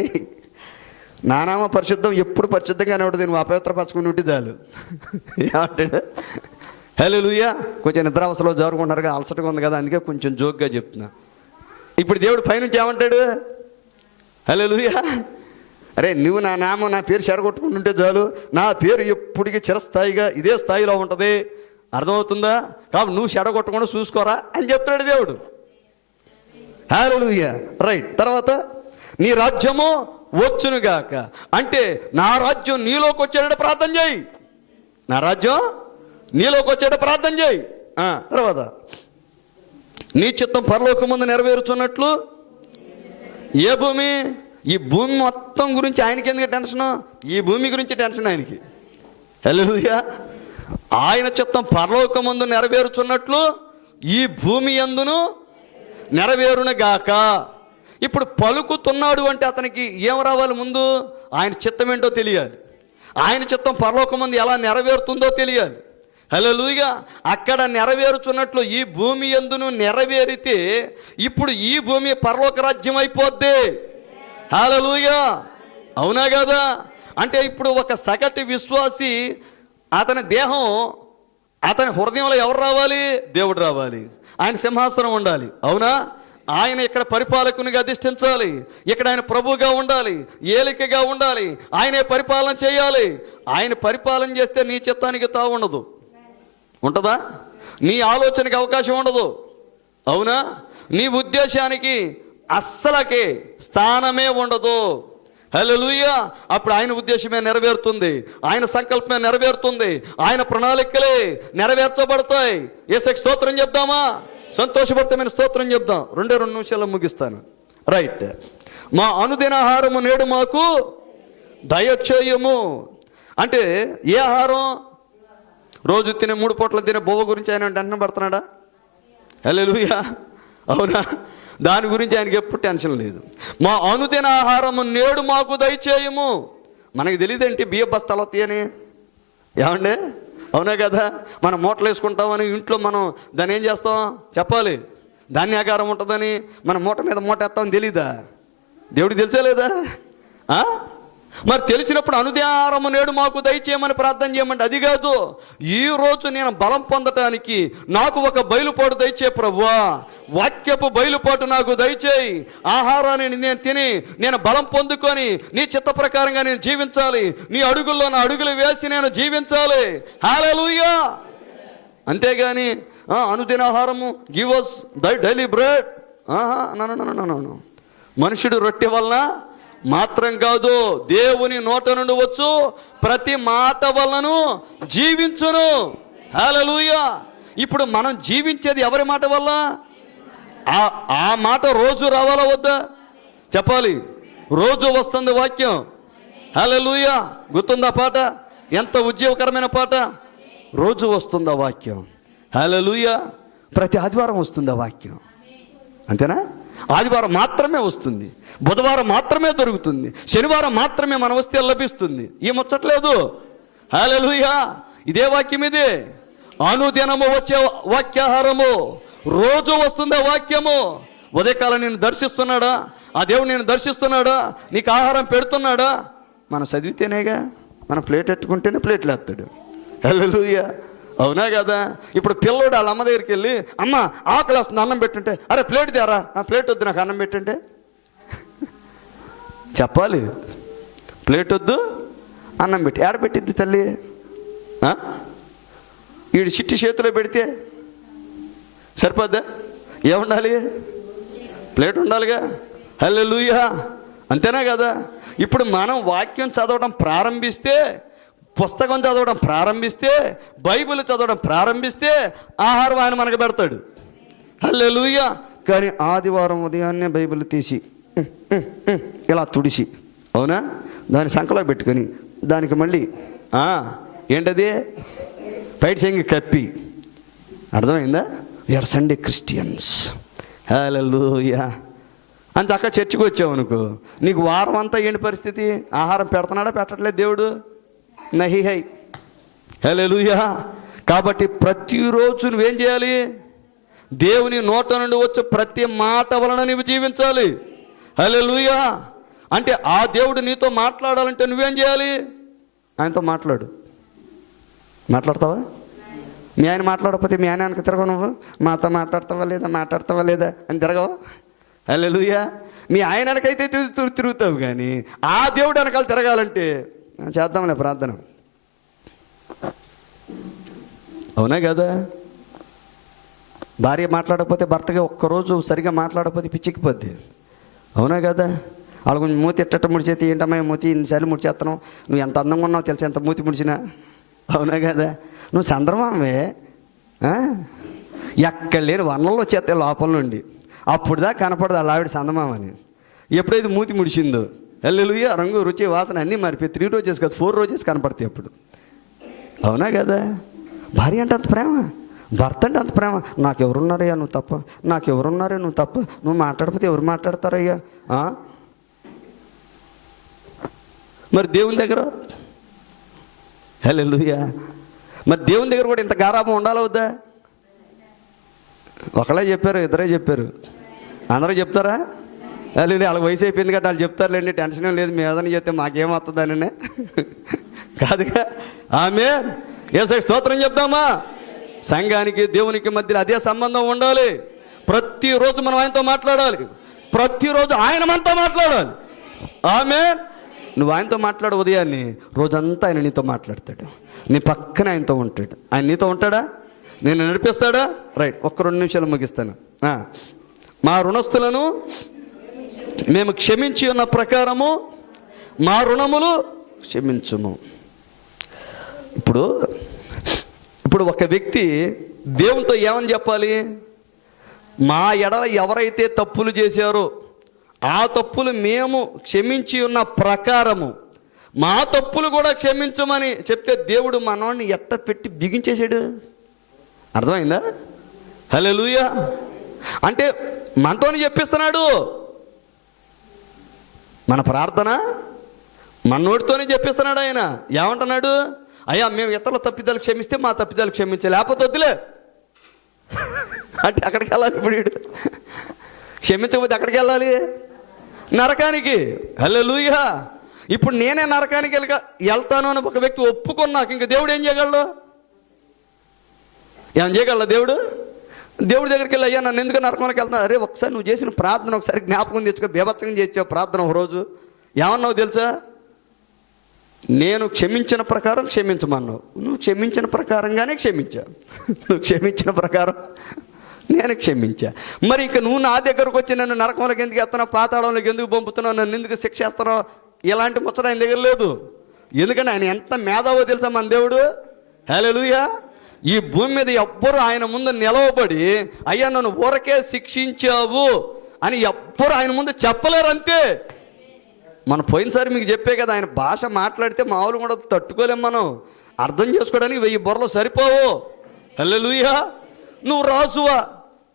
నా నామ పరిశుద్ధం ఎప్పుడు పరిశుద్ధంగానే ఉంటుంది, నువ్వు అపవిత్రపరచుకుని ఉంటే చాలు. ఏమంటాడు? హల్లెలూయా. కొంచెం నిద్రావస్థలో జరుగుకుంటున్నారుగా, అలసటగా ఉంది కదా, అందుకే కొంచెం జోక్గా చెప్తున్నా. ఇప్పుడు దేవుడు పైనుంచి ఏమంటాడు? హల్లెలూయా. అరే నువ్వు నా నామం, నా పేరు చెడగొట్టుకుంటుంటే చాలు, నా పేరు ఎప్పటికీ చిరస్థాయిగా ఇదే స్థాయిలో ఉంటుంది. అర్థమవుతుందా? కాబట్టి నువ్వు చెడగొట్టకుండా చూసుకోరా అని చెప్తాడు దేవుడు. హల్లెలూయా. రైట్. తర్వాత నీ రాజ్యము వచ్చునుగాక అంటే నా రాజ్యం నీలోకి వచ్చేట ప్రార్థన చేయి. నా రాజ్యం నీలోకి వచ్చేట ప్రార్థన చేయి. తర్వాత నీ చిత్తం పరలోకమందు నెరవేరుచున్నట్లు ఏ భూమి ఈ భూమి మొత్తం గురించి ఆయనకి ఎందుకు టెన్షను? ఈ భూమి గురించి టెన్షన్ ఆయనకి. హల్లెలూయా. ఆయన చిత్తం పరలోకమందు నెరవేరుచున్నట్లు ఈ భూమి యందును నెరవేరునుగాక. ఇప్పుడు పలుకుతున్నాడు అంటే అతనికి ఏం రావాలి? ముందు ఆయన చిత్తం ఏంటో తెలియాలి. ఆయన చిత్తం పరలోకమందు ఎలా నెరవేరుతుందో తెలియాలి. హల్లెలూయా. అక్కడ నెరవేరుచున్నట్లు ఈ భూమి యందును నెరవేరితే ఇప్పుడు ఈ భూమి పరలోక రాజ్యం అయిపోద్ది. హల్లెలూయా. అవునా కదా? అంటే ఇప్పుడు ఒక సగటు విశ్వాసి అతని దేహం, అతని హృదయంలో ఎవరు రావాలి? దేవుడు రావాలి. ఆయన సింహాసనం ఉండాలి. అవునా? ఆయన ఇక్కడ పరిపాలకునిగా అధిష్ఠించాలి. ఇక్కడ ఆయన ప్రభువుగా ఉండాలి, ఏలికగా ఉండాలి. ఆయనే పరిపాలన చేయాలి. ఆయన పరిపాలన చేస్తే నీ చిత్తానికి తావు ఉండదు. ఉంటుందా? నీ ఆలోచనకి అవకాశం ఉండదు. అవునా? నీ ఉద్దేశానికి అస్సలకే స్థానమే ఉండదు. హల్లెలూయా. అప్పుడు ఆయన ఉద్దేశమే నెరవేరుతుంది, ఆయన సంకల్పమే నెరవేరుతుంది, ఆయన ప్రణాళికలే నెరవేర్చబడతాయి. యేసుకి స్తోత్రం చెప్దామా? సంతోషభరితమైన స్తోత్రం చెప్దాం. 2 నిమిషాల్లో ముగిస్తాను. రైట్. మా అనుదిన ఆహారము నేడు మాకు దయచేయము అంటే ఏ ఆహారం? రోజు తినే 3 పూటలు తినే బొవ్వ గురించి ఆయన టెన్షన్ పడుతున్నాడా? హల్లెలూయా. అవునా? దాని గురించి ఆయనకి ఎప్పుడు టెన్షన్ లేదు. మా అనుదిన ఆహారము నేడు మాకు దయచేయము. మనకి తెలియదేంటి బియ్య బస్తాలు వస్తాయని? ఏమండి? అవునా కదా? మనం మూటలు వేసుకుంటామని ఇంట్లో మనం దాన్ని ఏం చేస్తాం చెప్పాలి? ధాన్యాగారం ఉంటుందని మనం మూట మీద మూట వేస్తామని తెలీదా? దేవుడికి తెలిసే లేదా? మరి తెలిసినప్పుడు అనుదినాహారము నేడు మాకు దయచేయమని ప్రార్థన చేయమంటే అది కాదు. ఈరోజు నేను బలం పొందటానికి నాకు ఒక బయలుపాటు దయచే ప్రభువా, వాక్యపు బయలుపాటు నాకు దయచేయి. ఆహారాన్ని నేను తిని నేను బలం పొందుకొని నీ చిత్త ప్రకారంగా నేను జీవించాలి. నీ అడుగుల్లో నా అడుగులు వేసి నేను జీవించాలి. హల్లెలూయా. అంతేగాని అనుదినాహారము give us thy daily bread. మనుషుడు రొట్టె వలన మాత్రం కాదు, దేవుని నోట నుండి వచ్చు ప్రతి మాట వలన జీవించును. హల్లెలూయా. ఇప్పుడు మనం జీవించేది ఎవరి మాట వల్ల? ఆ మాట రోజు రావాలా వద్దా? చెప్పాలి. రోజు వస్తుంది వాక్యం. హల్లెలూయా. గుర్తుందా పాట? ఎంత ఉజ్జీవకరమైన పాట! రోజు వస్తుందా వాక్యం. హల్లెలూయా. ప్రతి ఆదివారం వస్తుందా వాక్యం. అంతేనా? ఆదివారం మాత్రమే వస్తుంది, బుధవారం మాత్రమే దొరుకుతుంది, శనివారం మాత్రమే మన వస్తే లభిస్తుంది. ఈ ముచ్చట్లేదు. హల్లెలూయా. ఇదే వాక్యం, ఇదే అనుదినము వచ్చే వాక్యాహారము. రోజు వస్తుందా వాక్యము. ఉదయకాలం నేను దర్శిస్తున్నాడా? ఆ దేవుడు నేను దర్శిస్తున్నాడా? నీకు ఆహారం పెడుతున్నాడా? మనం చదివితేనేగా. మనం ప్లేట్ ఎట్టుకుంటేనే ప్లేట్లు వేస్తాడు. హల్లెలూయా. అవునా కదా? ఇప్పుడు పిల్లోడు వాళ్ళ అమ్మ దగ్గరికి వెళ్ళి అమ్మ ఆకలి వస్తుంది అన్నం పెట్టుంటే, అరే ప్లేట్ తేరా. ప్లేట్ వద్దు నాకు అన్నం పెట్టంటే చెప్పాలి. ప్లేట్ వద్దు అన్నం పెట్టి ఏడ పెట్టిద్ది తల్లి? వీడి చిట్టి చేతిలో పెడితే సరిపోద్దా? ఏముండాలి? ప్లేట్ ఉండాలిగా. హల్లెలూయా. అంతేనా కదా? ఇప్పుడు మనం వాక్యం చదవడం ప్రారంభిస్తే, పుస్తకం చదవడం ప్రారంభిస్తే, బైబిల్ చదవడం ప్రారంభిస్తే ఆహారం ఆయన మనకు పెడతాడు. హల్లెలూయా. కానీ ఆదివారం ఉదయాన్నే బైబిల్ తీసి ఇలా తుడిసి, అవునా, దాని సంకలో పెట్టుకొని దానికి మళ్ళీ ఏంటది బయట చెంగి కప్పి, అర్థమైందా? We are Sunday Christians. హల్లెలూయా. అని చక్కగా చర్చికి వచ్చావు అనుకో, నీకు వారం అంతా ఏంటి పరిస్థితి? ఆహారం పెడుతున్నాడా పెట్టట్లేదు దేవుడు? నహి హై. హల్లెలూయా. కాబట్టి ప్రతిరోజు నువ్వేం చేయాలి? దేవుని నోట నుండి వచ్చే ప్రతి మాట వలన నువ్వు జీవించాలి. హల్లెలూయా. అంటే ఆ దేవుడు నీతో మాట్లాడాలంటే నువ్వేం చేయాలి? ఆయనతో మాట్లాడు. మాట్లాడతావా? మీ ఆయన మాట్లాడకపోతే మీ ఆయన వెనక తిరగవు. నువ్వు మాతో మాట్లాడతావా లేదా అని తిరగవా? హల్లెలూయా. మీ ఆయన వెనకైతే తిరుగుతావు, కానీ ఆ దేవుడు వెనకాల తిరగాలంటే చేద్దాంలే ప్రార్థన. అవునా కదా? భార్య మాట్లాడకపోతే భర్తగా ఒక్కరోజు సరిగా మాట్లాడకపోతే పిచ్చికిపోద్ది. అవునా కదా? వాళ్ళ కొంచెం మూతి ఎట్ట ముడిచేతి, ఏంటమ్మా మూతి ఇన్నిసార్లు ముడిచేస్తున్నావు, నువ్వు ఎంత అందంగా ఉన్నావు తెలుసు, ఎంత మూతి ముడిచినా. అవునా కదా? నువ్వు చంద్రమామే. ఎక్కడ లేని వర్ణంలో వచ్చేస్తాయి లోపల నుండి. అప్పుడుదా కనపడదు అలా ఆవిడ చందమామని. ఎప్పుడైతే మూతి ముడిచిందో హల్లెలూయా, రంగు రుచి వాసన అన్నీ మారిపోయి 3 రోజెస్ కాదు 4 రోజెస్ కనపడతాయి అప్పుడు. అవునా కదా? భార్య అంటే అంత ప్రేమ, భర్త అంటే అంత ప్రేమ. నాకెవరున్నారయ్యా నువ్వు తప్ప, నాకెవరున్నారే నువ్వు తప్ప, నువ్వు మాట్లాడకపోతే ఎవరు మాట్లాడతారయ్యా? మరి దేవుని దగ్గర హల్లెలూయా, మరి దేవుని దగ్గర కూడా ఇంత గారాబం ఉండాలి వద్దా? ఒకళ్ళే చెప్పారు, ఇద్దరే చెప్పారు, అందరూ చెప్తారా? లేదు, వాళ్ళకి వయసు అయిపోయింది కాబట్టి వాళ్ళు చెప్తారులేండి, టెన్షన్ ఏం లేదు, మేము ఏదైనా చెప్తే మాకేమవుతుందని కాదుగా. ఆమేన్. యేసుకి స్తోత్రం చెప్దామా? సంఘానికి దేవునికి మధ్యలో అదే సంబంధం ఉండాలి. ప్రతిరోజు మనం ఆయనతో మాట్లాడాలి, ప్రతిరోజు ఆయన మనతో మాట్లాడాలి. ఆమేన్. నువ్వు ఆయనతో మాట్లాడు ఉదయాన్ని, రోజంతా ఆయన నీతో మాట్లాడతాడు, నీ పక్కన ఆయనతో ఉంటాడు. ఆయన నీతో ఉంటాడా? నేను నడిపిస్తాడా? రైట్, ఒక్క 2 నిమిషాలు ముగిస్తాను. మా రుణస్తులను మేము క్షమించి ఉన్న ప్రకారము మా రుణములు క్షమించుము. ఇప్పుడు ఒక వ్యక్తి దేవునితో ఏమని చెప్పాలి? మా ఎడల ఎవరైతే తప్పులు చేశారో ఆ తప్పులు మేము క్షమించి ఉన్న ప్రకారము మా తప్పులు కూడా క్షమించమని చెప్తే దేవుడు మనవాడిని ఎట్ట పెట్టి బిగించేశాడు. అర్థమైందా? హల్లెలూయా. అంటే మనతోనే చెప్పిస్తున్నాడు. మన ప్రార్థన మనోడితోనే చెప్పిస్తున్నాడు. ఆయన ఏమంటున్నాడు? అయ్యా, మేము ఇతరుల తప్పిదాలు క్షమిస్తే మా తప్పిదాలు క్షమించాలి, లేకపోతే వద్దులే అంటే అక్కడికి వెళ్ళాలి. ఇప్పుడు క్షమించకపోతే ఎక్కడికి వెళ్ళాలి? నరకానికి. హల్లెలూయా. ఇప్పుడు నేనే నరకానికి వెళ్తాను అని ఒక వ్యక్తి ఒప్పుకున్నాక ఇంక దేవుడు ఏం చేయగలడు? ఏం చేయగలడు దేవుడు? దేవుడి దగ్గరికి వెళ్ళి, అయ్యా నన్ను ఎందుకు నరకంలోకి వెళ్తున్నా? అరే, ఒకసారి నువ్వు చేసిన ప్రార్థన ఒకసారి జ్ఞాపకం తెచ్చుకో. బీభత్సంగా చేసావు ప్రార్థన ఒక రోజు. ఏమన్నావు తెలుసా? నేను క్షమించిన ప్రకారం క్షమించమన్నావు. నువ్వు క్షమించిన ప్రకారంగానే క్షమించా. నువ్వు క్షమించిన ప్రకారం నేను క్షమించా. మరి ఇక నువ్వు నా దగ్గరకు వచ్చి నన్ను నరకంలోకి ఎందుకు వేస్తున్నావు, పాతాళంలోకి ఎందుకు పంపుతున్నావు, నన్ను ఎందుకు శిక్ష వేస్తున్నావు? ఇలాంటి ముచ్చట ఆయన దగ్గర లేదు. ఎందుకంటే ఆయన ఎంత మేధావో తెలుసా మన దేవుడు. హల్లెలూయా. ఈ భూమి మీద ఎవ్వరు ఆయన ముందు నిలవబడి అయ్యా నన్ను ఊరకే శిక్షించావు అని ఎవ్వరు ఆయన ముందు చెప్పలేరు. అంతే. మనం పోయినసారి మీకు చెప్పే కదా, ఆయన భాష మాట్లాడితే మామూలు కూడా తట్టుకోలేం, మనం అర్థం చేసుకోవడానికి 1000 బుర్రలు సరిపోవు. హల్లెలూయా. నువ్వు రాజువా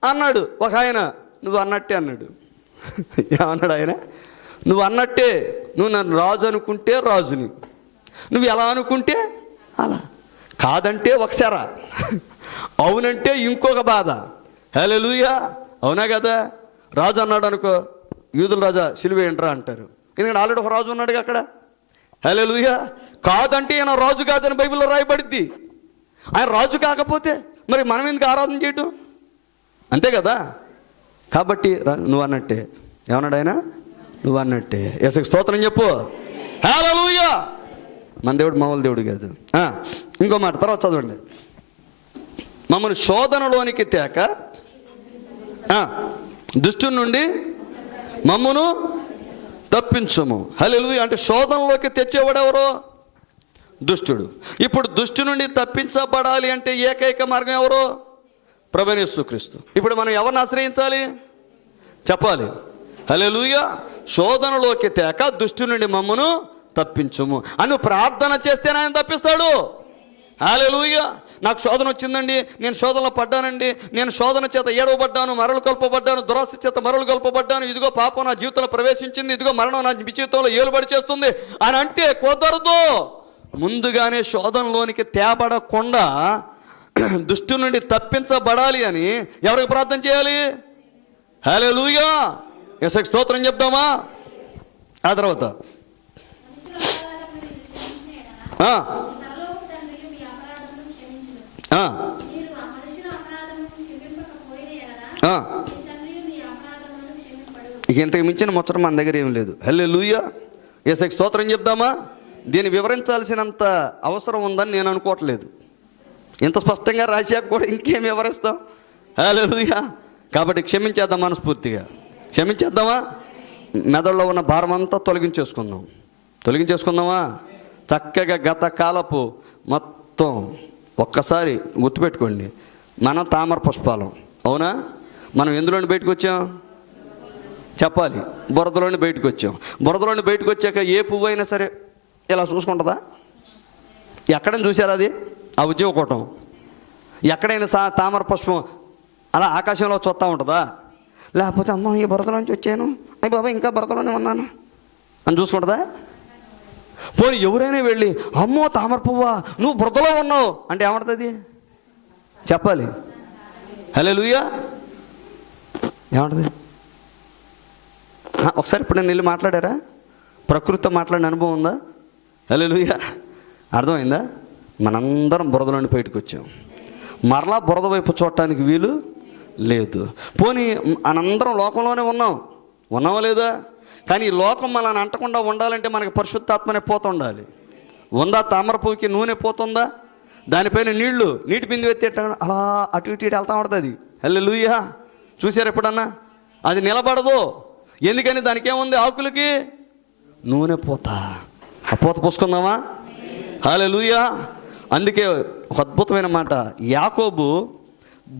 అన్నాడు ఒక ఆయన, నువ్వు అన్నట్టే అన్నాడు. ఏమన్నాడు ఆయన? నువ్వు అన్నట్టే, నువ్వు నన్ను రాజు అనుకుంటే రాజుని, నువ్వు ఎలా అనుకుంటే అలా, కాదంటే ఒకసారా, అవునంటే ఇంకొక బాధ. హల్లెలూయా. అవునా కదా? రాజు అన్నాడు అనుకో, యూదుల రాజా సిలువ ఏంట్రా అంటారు, ఎందుకంటే ఆల్రెడీ ఒక రాజు ఉన్నాడుగా అక్కడ. హల్లెలూయా. కాదంటే ఆయన రాజు కాదని బైబిల్లో రాయబడిద్ది. ఆయన రాజు కాకపోతే మరి మనం ఎందుకు ఆరాధన చేయటం? అంతే కదా? కాబట్టి నువ్వు అన్నట్టే. ఏమన్నాడు ఆయన? నువ్వు అన్నట్టే. యేసుకి స్తోత్రం చెప్పు. హల్లెలూయా. మన దేవుడు మామూలు దేవుడు కాదు. ఇంకో మాట తర్వాత చదవండి. మమ్మల్ని శోధనలోనికి తేక దుష్టుని నుండి మమ్మను తప్పించుము. హల్లెలూయా. అంటే శోధనలోకి తెచ్చేవాడు ఎవరు? దుష్టుడు. ఇప్పుడు దుష్టు నుండి తప్పించబడాలి అంటే ఏకైక మార్గం ఎవరు? ప్రభువైన యేసుక్రీస్తు. ఇప్పుడు మనం ఎవరిని ఆశ్రయించాలి చెప్పాలి. హల్లెలూయా. శోధనలోకి తేక దుష్టు నుండి మమ్మను తప్పించుము అని ప్రార్థన చేస్తేనే ఆయన తప్పిస్తాడు. హల్లెలూయా. నాకు శోధన వచ్చిందండి, నేను శోధనలో పడ్డానండి, నేను శోధన చేత ఏడవబడ్డాను, మరలు కల్పబడ్డాను, దురాశ చేత మరలు కల్పబడ్డాను, ఇదిగో పాపం నా జీవితంలో ప్రవేశించింది, ఇదిగో మరణం నా జీవితంలో ఏలుబడి చేస్తుంది అని అంటే కుదరదు. ముందుగానే శోధనలోనికి తేబడకుండా దుష్టు నుండి తప్పించబడాలి అని ఎవరికి ప్రార్థన చేయాలి? హల్లెలూయా. యేసుకి స్తోత్రం చెప్దామా? ఆ తర్వాత ఇక ఇంతకు మించిన ముచ్చట మన దగ్గర ఏం లేదు. హల్లెలూయా. యేసుకి స్తోత్రం చెప్దామా? దీన్ని వివరించాల్సినంత అవసరం ఉందని నేను అనుకోవట్లేదు. ఇంత స్పష్టంగా రాశాక కూడా ఇంకేం వివరిస్తాం? హల్లెలూయా. కాబట్టి క్షమించేద్దాం, మనస్ఫూర్తిగా క్షమించేద్దామా? మెదడులో ఉన్న భారం అంతా తొలగించేసుకుందామా? చక్కగా గత కాలపు మొత్తం ఒక్కసారి గుర్తుపెట్టుకోండి. మనం తామర పుష్పాలం, అవునా? మనం ఎందులోని బయటకు వచ్చాం? చెప్పాలి. బురదలోని బయటకు వచ్చాం. బురదలోని బయటకు వచ్చాక ఏ పువ్వు అయినా సరే ఇలా చూసుకుంటుందా? ఎక్కడైనా చూసారా అది? ఆ ఉద్యోగకూటం ఎక్కడైనా తామర పుష్పం అలా ఆకాశంలో చూస్తూ ఉంటుందా? లేకపోతే అమ్మ ఈ బురదలోంచి వచ్చాను, అయ్యి బాబా ఇంకా బురదలోనే ఉన్నాను అని చూసుకుంటుందా? పోనీ ఎవరైనా వెళ్ళి అమ్మో తామర పువ్వా నువ్వు బురదలో ఉన్నావు అంటే ఏమంటుంది? చెప్పాలి. హల్లెలూయా. ఏమంటుంది? ఒకసారి ఇప్పుడు నేను వెళ్ళి మాట్లాడారా? ప్రకృతితో మాట్లాడిన అనుభవం ఉందా? హల్లెలూయా. అర్థమైందా? మనందరం బురదలోని బయటకు వచ్చాం. మరలా బురద వైపు చూడటానికి వీలు లేదు. పోనీ మనందరం లోకంలోనే ఉన్నావా లేదా? కానీ ఈ లోకం మనల్ని అంటకుండా ఉండాలంటే మనకి పరిశుద్ధాత్మనే పోతుండాలి. ఉందా? తామర పువ్వుకి నూనె పోతుందా? దానిపైన నీటి బిందు ఎత్తి అలా అటు ఇటు వెళ్తా ఉంటుంది అది. హల్లెలూయా. చూసారు ఎప్పుడన్నా? అది నిలబడదు. ఎందుకని? దానికి ఏముంది? ఆకులకి నూనె పోత. ఆ పోత పోసుకుందామా? హల్లెలూయా. అందుకే ఒక అద్భుతమైన మాట. యాకోబు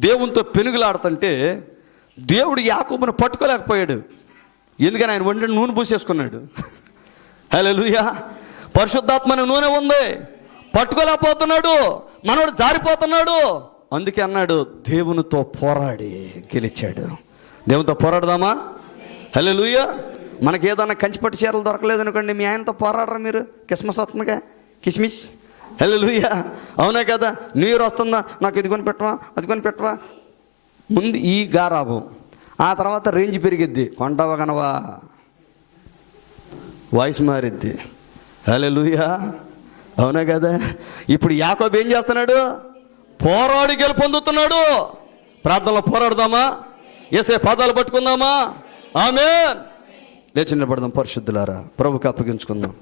దేవునితో పెనుగులాడుతుంటే దేవుడు యాకోబుని పట్టుకోలేకపోయాడు. ఎందుకని? ఆయన వండిన నూనె పూసేసుకున్నాడు. హల్లెలూయా. పరిశుద్ధాత్మ నూనె ఉంది, పట్టుకోలేకపోతున్నాడు, మనోడు జారిపోతున్నాడు. అందుకే అన్నాడు దేవునితో పోరాడి గెలిచాడు. దేవునితో పోరాడదామా? హల్లెలూయా. మనకి ఏదన్నా కంచిపట్టు చీరలు దొరకలేదు అనుకోండి, మీ ఆయనతో పోరాడరా మీరు? క్రిస్మస్ వస్తుందిగా, కిస్మిస్. హల్లెలూయా. అవునా కదా? న్యూ ఇయర్ వస్తుందా, నాకు ఇది కొని పెట్టవా, అది కొని పెట్టవా. ముందు ఈ గారాబం, ఆ తర్వాత రేంజ్ పెరిగిద్ది. కొంటావా కనవా, వాయిస్ మారిద్ది. హల్లెలూయా. అవునా కదా? ఇప్పుడు యాకోబు ఏం చేస్తున్నాడు? పోరాడి గెలుపొందుతున్నాడు. ప్రార్థనలో పోరాడదామా? యేసయ్య పాదాలు పట్టుకుందామా? ఆమేన్. లేచి నిలబడదాం. పరిశుద్ధులారా, ప్రభువుకి అప్పగించుకుందాం.